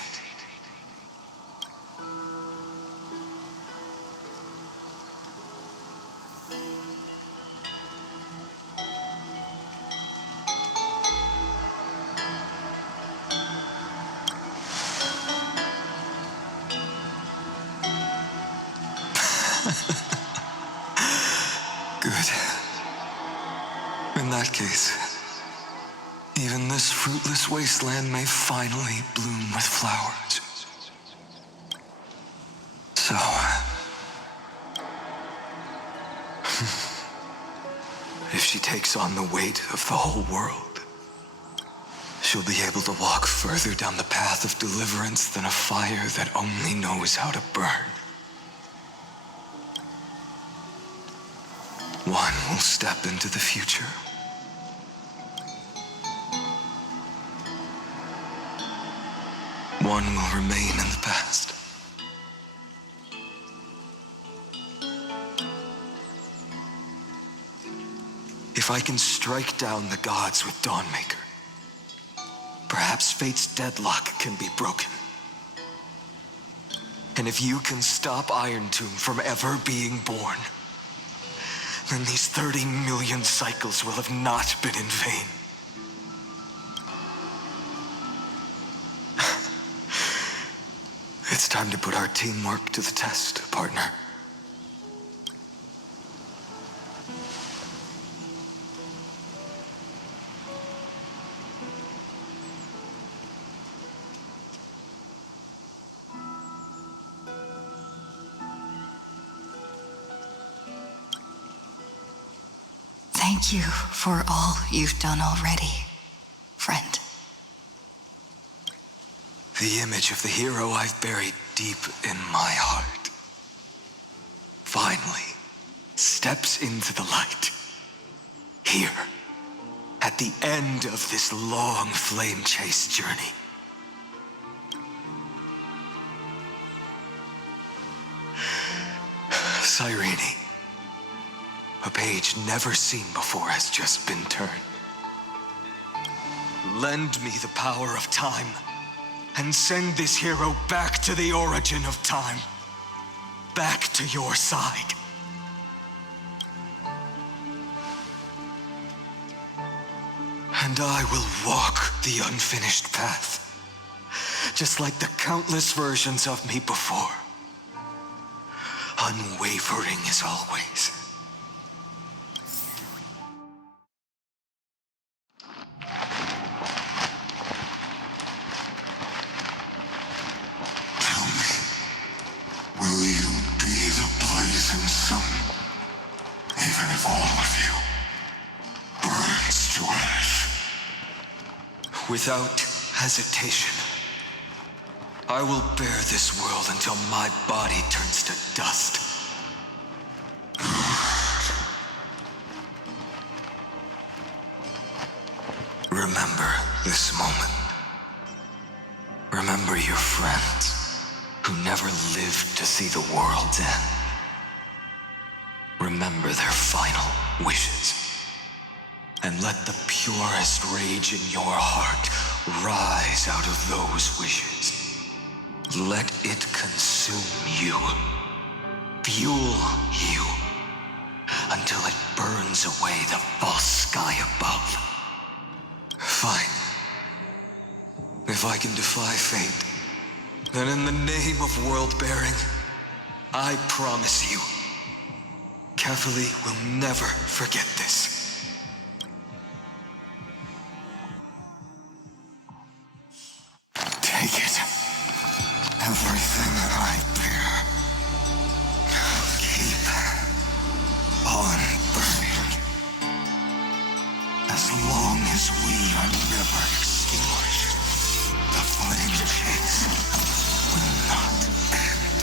Good. In that case, even this fruitless wasteland may finally bloom with flowers. So... if she takes on the weight of the whole world, she'll be able to walk further down the path of deliverance than a fire that only knows how to burn. One will step into the future. One will remain in the past. If I can strike down the gods with Dawnmaker, perhaps fate's deadlock can be broken. And if you can stop Iron Tomb from ever being born, then these 30 million cycles will have not been in vain. It's time to put our teamwork to the test, partner. Thank you for all you've done already, friend. The image of the hero I've buried deep in my heart finally steps into the light. Here, at the end of this long flame chase journey. Cyrene, a page never seen before has just been turned. Lend me the power of time, and send this hero back to the origin of time. Back to your side. And I will walk the unfinished path, just like the countless versions of me before. Unwavering as always. Will you be the blazing sun, even if all of you burns to ash? Without hesitation, I will bear this world until my body turns to dust. Remember this moment. Remember your friends who never lived to see the world's end. Remember their final wishes. And let the purest rage in your heart rise out of those wishes. Let it consume you, fuel you, until it burns away the false sky above. Fine. If I can defy fate, then in the name of world-bearing, I promise you, Kefali will never forget this. Take it. Everything that I bear. Keep on burning. As long as we are never extinguished, the flame chase will not end.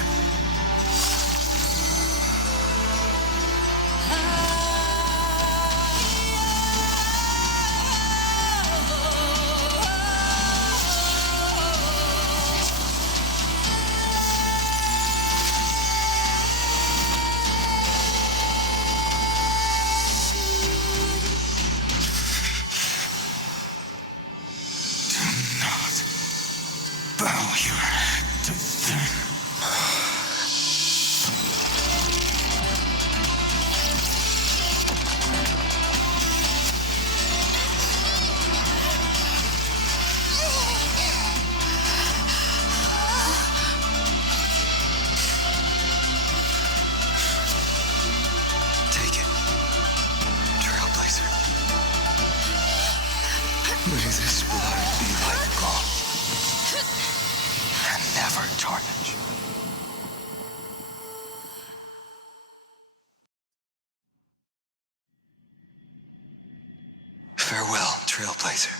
Farewell, Trailblazer.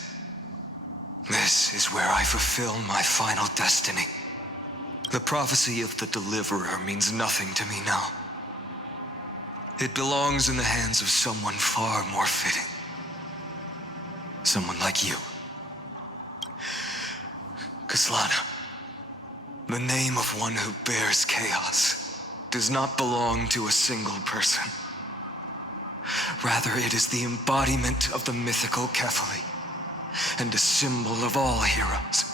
This is where I fulfill my final destiny. The prophecy of the Deliverer means nothing to me now. It belongs in the hands of someone far more fitting. Someone like you. Kaslana, the name of one who bears chaos does not belong to a single person. Rather, it is the embodiment of the mythical Kefali, and a symbol of all heroes.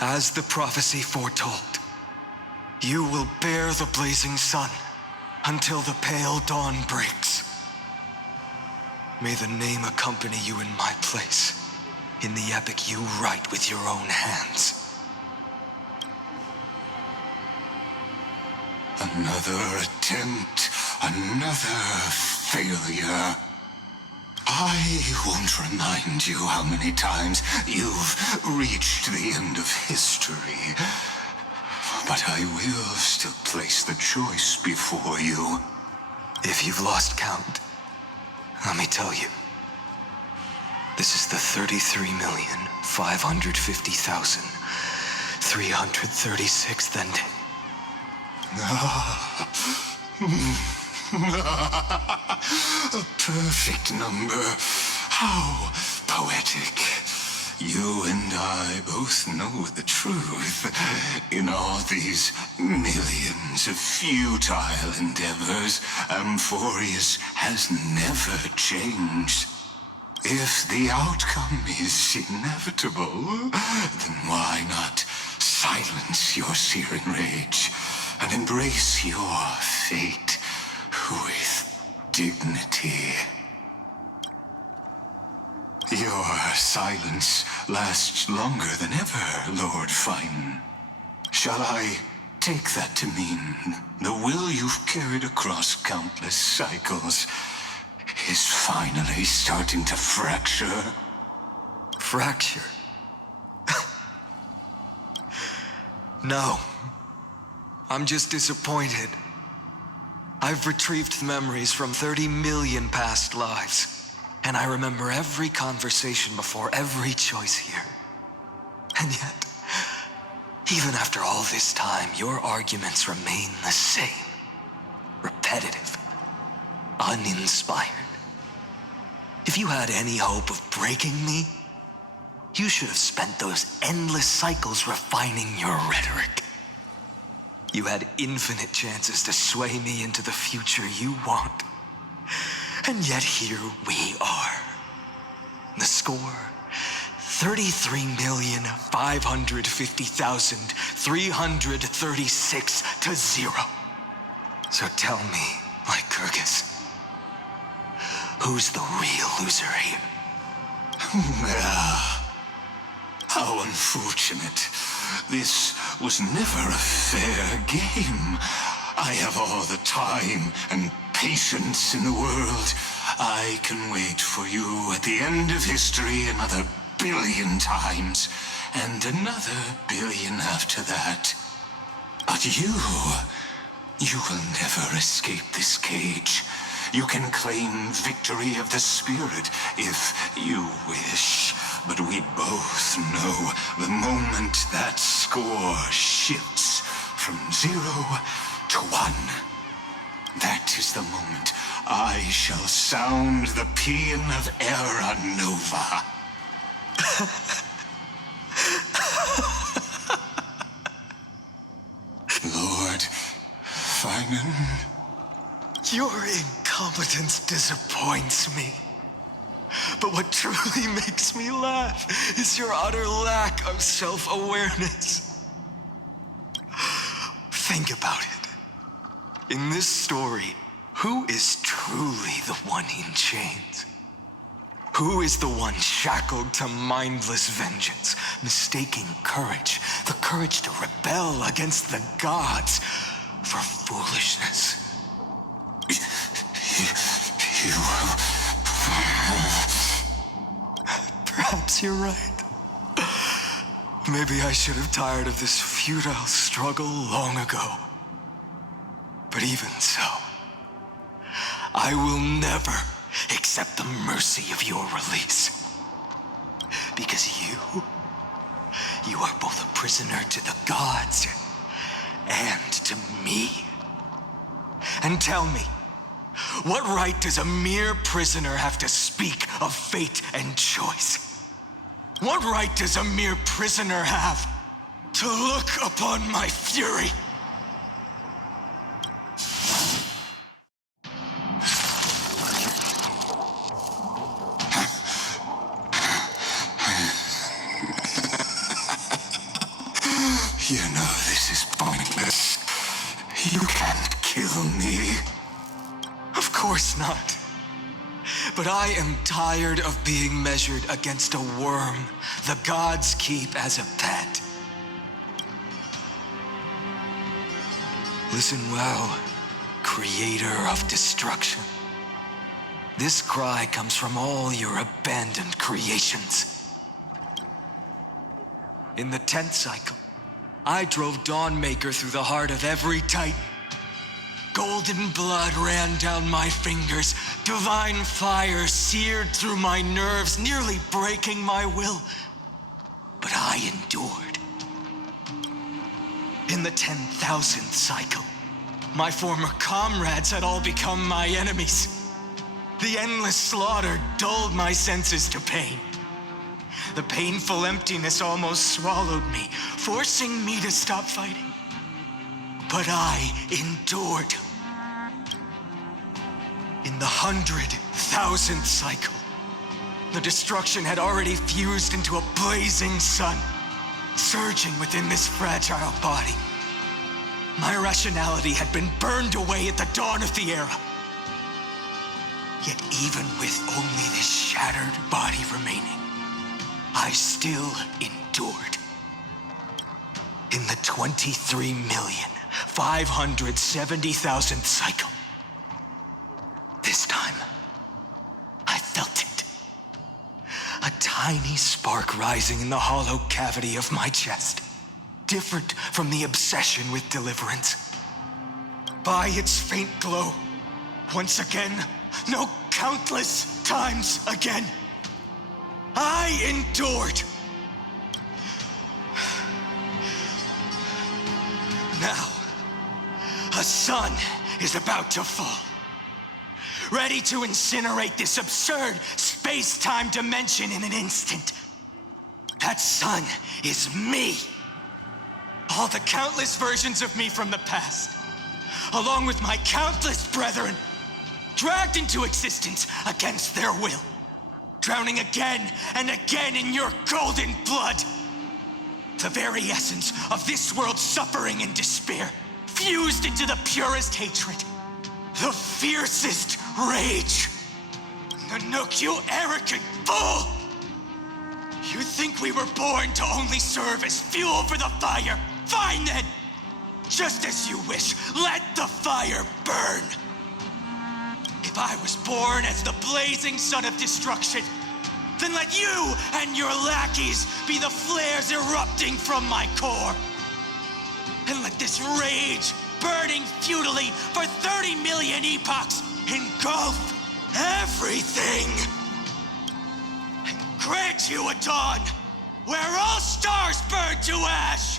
As the prophecy foretold, you will bear the blazing sun until the pale dawn breaks. May the name accompany you in my place, in the epic you write with your own hands. Another attempt, another failure. I won't remind you how many times you've reached the end of history. But I will still place the choice before you. If you've lost count, let me tell you. This is the 33,550,336th ending. A perfect number. How poetic. You and I both know the truth. In all these millions of futile endeavors, Amphorius has never changed. If the outcome is inevitable, then why not silence your searing rage and embrace your fate with dignity? Your silence lasts longer than ever, Lord Fine. Shall I take that to mean the will you've carried across countless cycles is finally starting to fracture? Fracture? No. I'm just disappointed. I've retrieved memories from 30 million past lives, and I remember every conversation before every choice here. And yet, even after all this time, your arguments remain the same. Repetitive. Uninspired. If you had any hope of breaking me, you should have spent those endless cycles refining your rhetoric. You had infinite chances to sway me into the future you want. And yet here we are. The score, 33,550,336 to 0. So tell me, Lycurgus, who's the real loser here? How unfortunate. This was never a fair game. I have all the time and patience in the world. I can wait for you at the end of history another billion times, and another billion after that. But you will never escape this cage. You can claim victory of the spirit if you wish. But we both know the moment that score shifts from 0 to 1. That is the moment I shall sound the paean of Era Nova. Lord Finan? Your incompetence disappoints me. But what truly makes me laugh is your utter lack of self-awareness. Think about it. In this story, who is truly the one in chains? Who is the one shackled to mindless vengeance, mistaking courage, the courage to rebel against the gods, for foolishness? Perhaps you're right. Maybe I should have tired of this futile struggle long ago. But even so, I will never accept the mercy of your release. Because you are both a prisoner to the gods and to me. And tell me, what right does a mere prisoner have to speak of fate and choice? What right does a mere prisoner have to look upon my fury? You know this is pointless. You can't kill me. Of course not. But I am tired of being measured against a worm the gods keep as a pet. Listen well, creator of destruction. This cry comes from all your abandoned creations. In the 10th cycle, I drove Dawnmaker through the heart of every titan. Golden blood ran down my fingers. Divine fire seared through my nerves, nearly breaking my will. But I endured. In the 10,000th cycle, my former comrades had all become my enemies. The endless slaughter dulled my senses to pain. The painful emptiness almost swallowed me, forcing me to stop fighting. But I endured. In the 100,000th cycle, the destruction had already fused into a blazing sun, surging within this fragile body. My rationality had been burned away at the dawn of the era. Yet even with only this shattered body remaining, I still endured. In the 23,570,000th cycle, this time, I felt it. A tiny spark rising in the hollow cavity of my chest, different from the obsession with deliverance. By its faint glow, once again, no, countless times again, I endured. Now, a sun is about to fall, ready to incinerate this absurd space-time dimension in an instant. That sun is me. All the countless versions of me from the past, along with my countless brethren, dragged into existence against their will, drowning again and again in your golden blood. The very essence of this world's suffering and despair, fused into the purest hatred, the fiercest rage. Nanook, you arrogant fool! You think we were born to only serve as fuel for the fire? Fine then! Just as you wish, let the fire burn! If I was born as the blazing sun of destruction, then let you and your lackeys be the flares erupting from my core. And let this rage, burning futilely for 30 million epochs, engulf everything. And grant you a dawn where all stars burn to ash.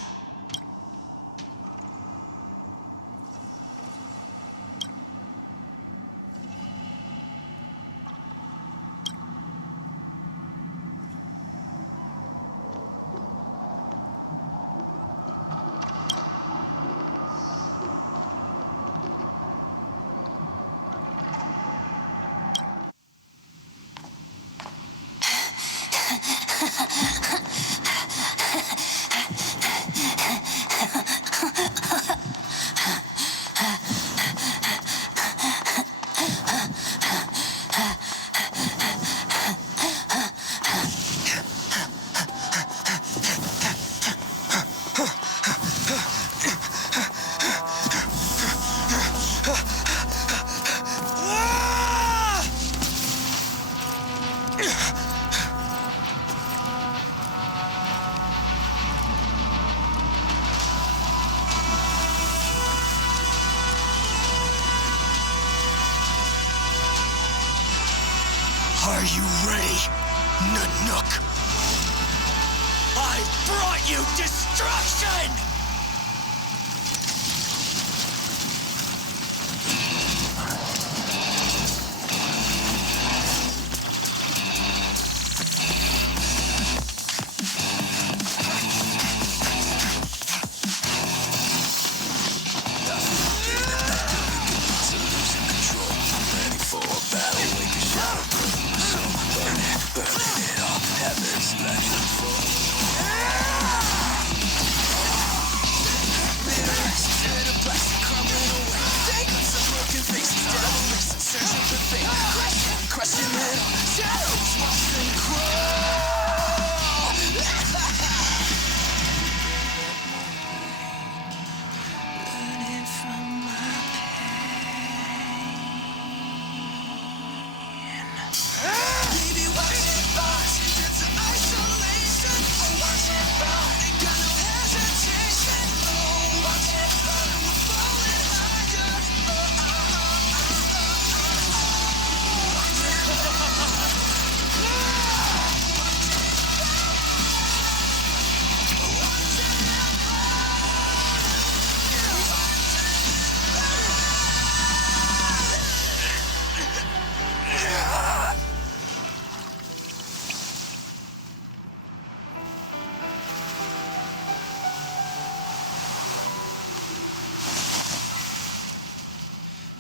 Are you ready, Nanook? I brought you destruction!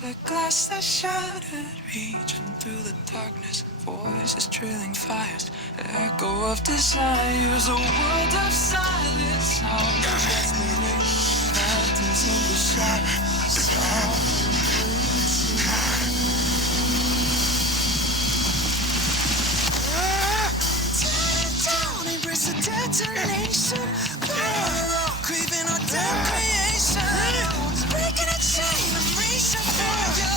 The glass that shattered, reaching through the darkness. Voices trailing fires, echo of desires. A world of silence, sounds of desperation. Mountains in the shadows, down, embrace the detonation. Craving our damn creation. Breaking a chain, I'm reaching for you.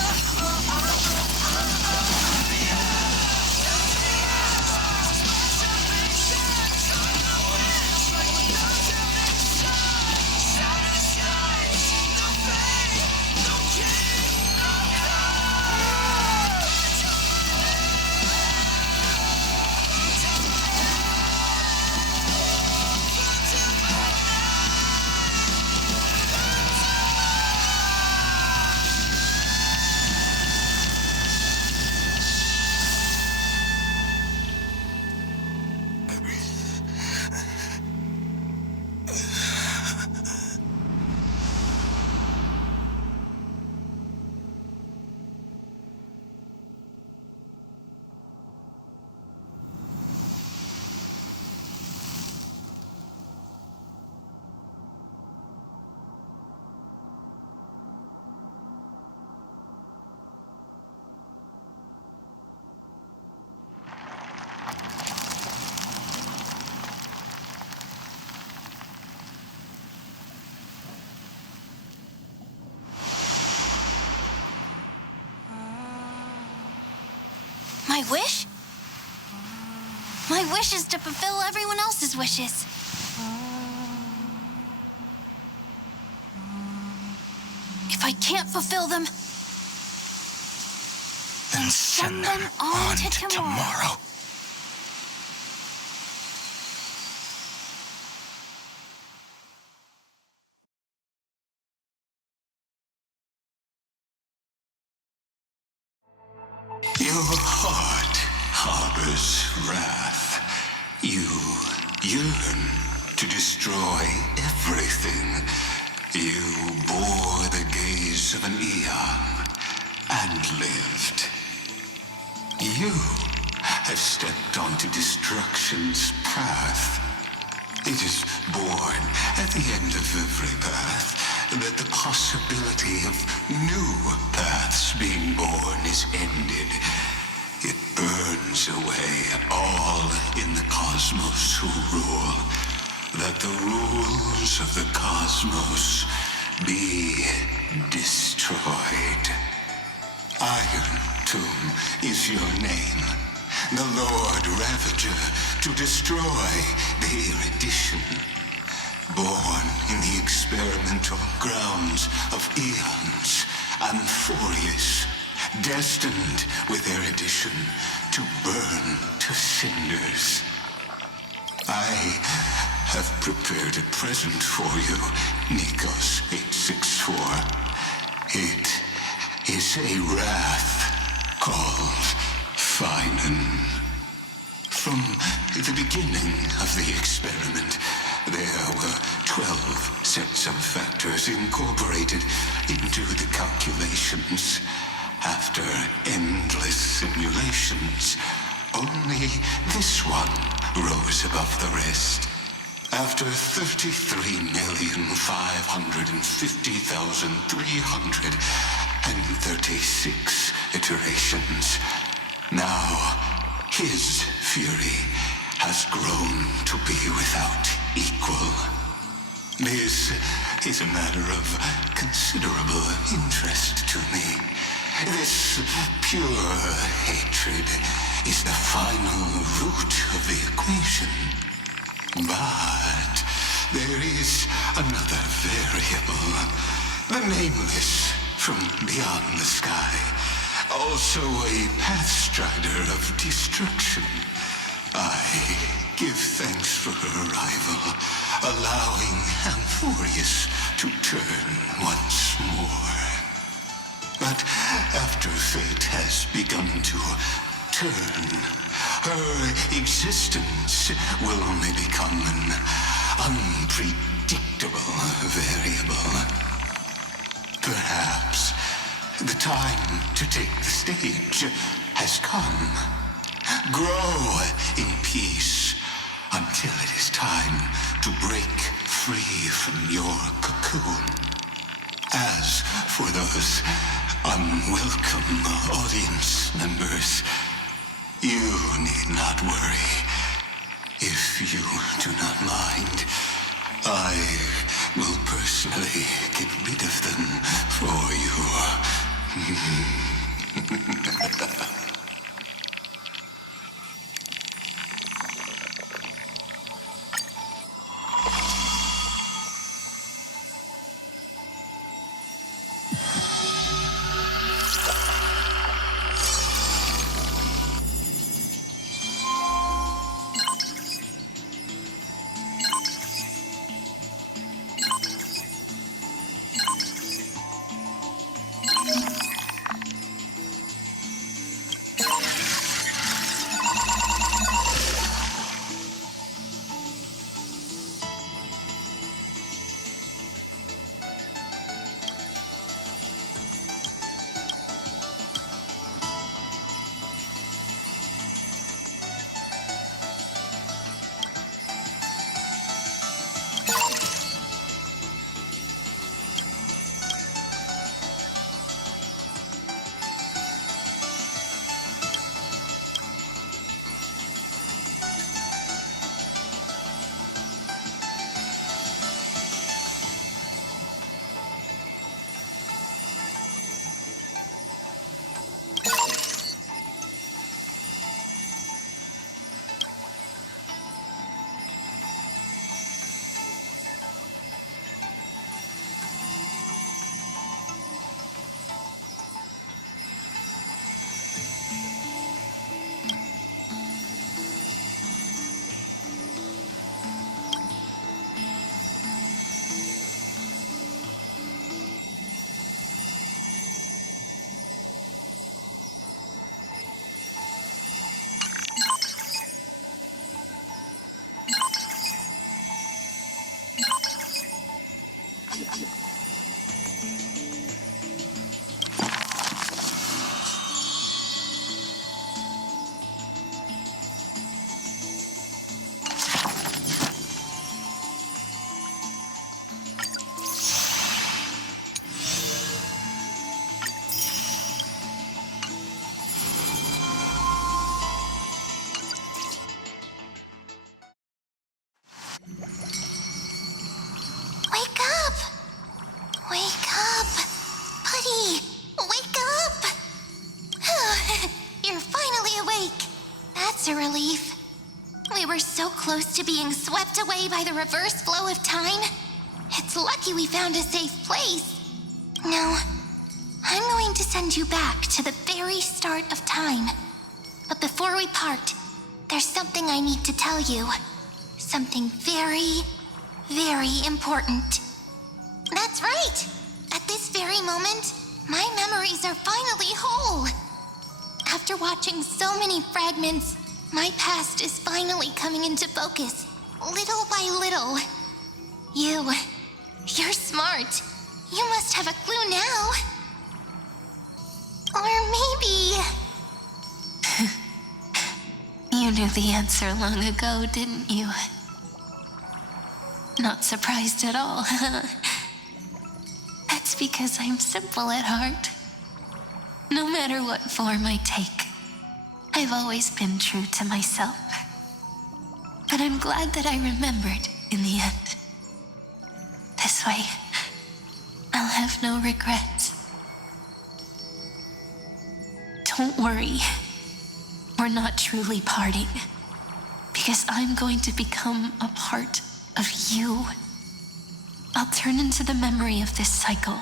My wish? My wish is to fulfill everyone else's wishes. If I can't fulfill them, then send them on to tomorrow. Your heart harbors wrath. You yearn to destroy everything. You bore the gaze of an eon and lived. You have stepped onto destruction's path. It is born at the end of every path that the possibility of new paths being born is ended. It burns away all in the cosmos who rule, that the rules of the cosmos be destroyed. Iron Tomb is your name, the Lord Ravager, to destroy the erudition. Born in the experimental grounds of eons, Amphorius, destined with erudition to burn to cinders. I have prepared a present for you, Nikos 864. It is a wrath called Finan. From the beginning of the experiment, there were 12 sets of factors incorporated into the calculations. After endless simulations, only this one rose above the rest. After 33,550,336 iterations, now his fury has grown to be without equal. This is a matter of considerable interest to me. This pure hatred is the final root of the equation. But there is another variable, the nameless from beyond the sky, also a pathstrider of destruction. I give thanks for her arrival, allowing Amphorius to turn once more. But after fate has begun to turn, her existence will only become an unpredictable variable. Perhaps the time to take the stage has come. Grow in peace until it is time to break free from your cocoon. As for those unwelcome audience members, you need not worry. If you do not mind, I will personally get rid of them for you. Close to being swept away by the reverse flow of time. It's lucky we found a safe place. Now, I'm going to send you back to the very start of time. But before we part, there's something I need to tell you. Something very, very important. That's right! At this very moment, my memories are finally whole. After watching so many fragments, my past is finally coming into focus, little by little. You're smart. You must have a clue now. Or maybe... You knew the answer long ago, didn't you? Not surprised at all, huh? That's because I'm simple at heart. No matter what form I take, I've always been true to myself. But I'm glad that I remembered in the end. This way, I'll have no regrets. Don't worry. We're not truly parting, because I'm going to become a part of you. I'll turn into the memory of this cycle.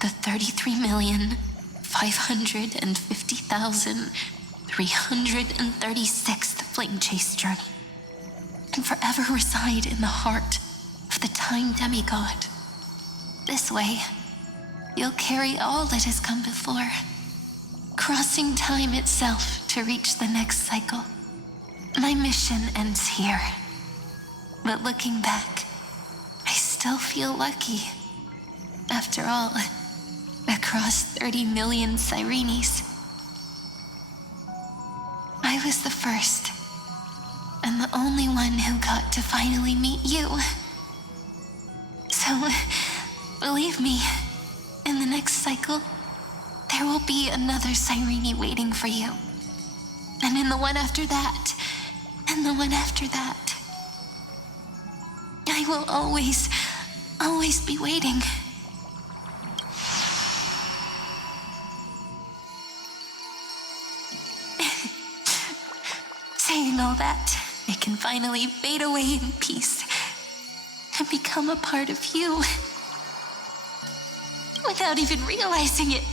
The 33,550,336th Flame Chase journey. And forever reside in the heart of the Time Demigod. This way, you'll carry all that has come before, crossing time itself to reach the next cycle. My mission ends here. But looking back, I still feel lucky. After all, across 30 million Cyrenes, I was the first, and the only one who got to finally meet you. So, believe me, in the next cycle, there will be another Cyrene waiting for you. And in the one after that, and the one after that. I will always be waiting. Saying all that, I can finally fade away in peace and become a part of you. Without even realizing it,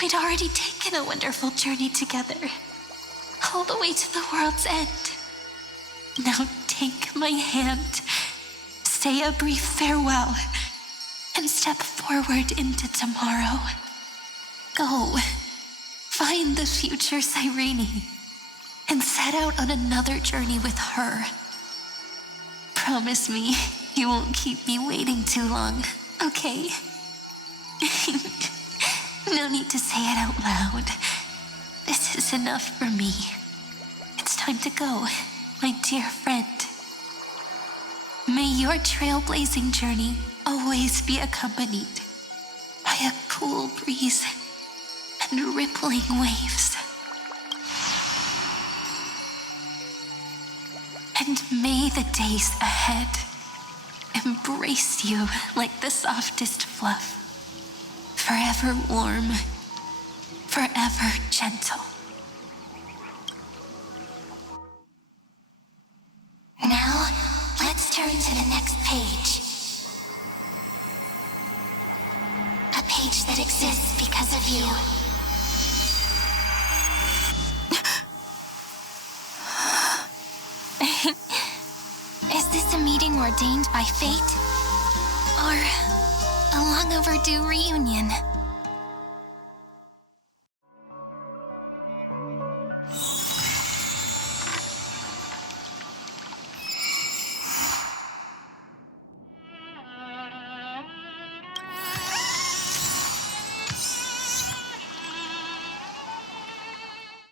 we'd already taken a wonderful journey together, all the way to the world's end. Now take my hand, say a brief farewell, and step forward into tomorrow. Go, find the future Cyrene, and set out on another journey with her. Promise me you won't keep me waiting too long, okay? No need to say it out loud. This is enough for me. It's time to go, my dear friend. May your trailblazing journey always be accompanied by a cool breeze and rippling waves. And may the days ahead embrace you like the softest fluff. Forever warm, forever gentle. Now, let's turn to the next page. A page that exists because of you. Is this a meeting ordained by fate? Or a long overdue reunion?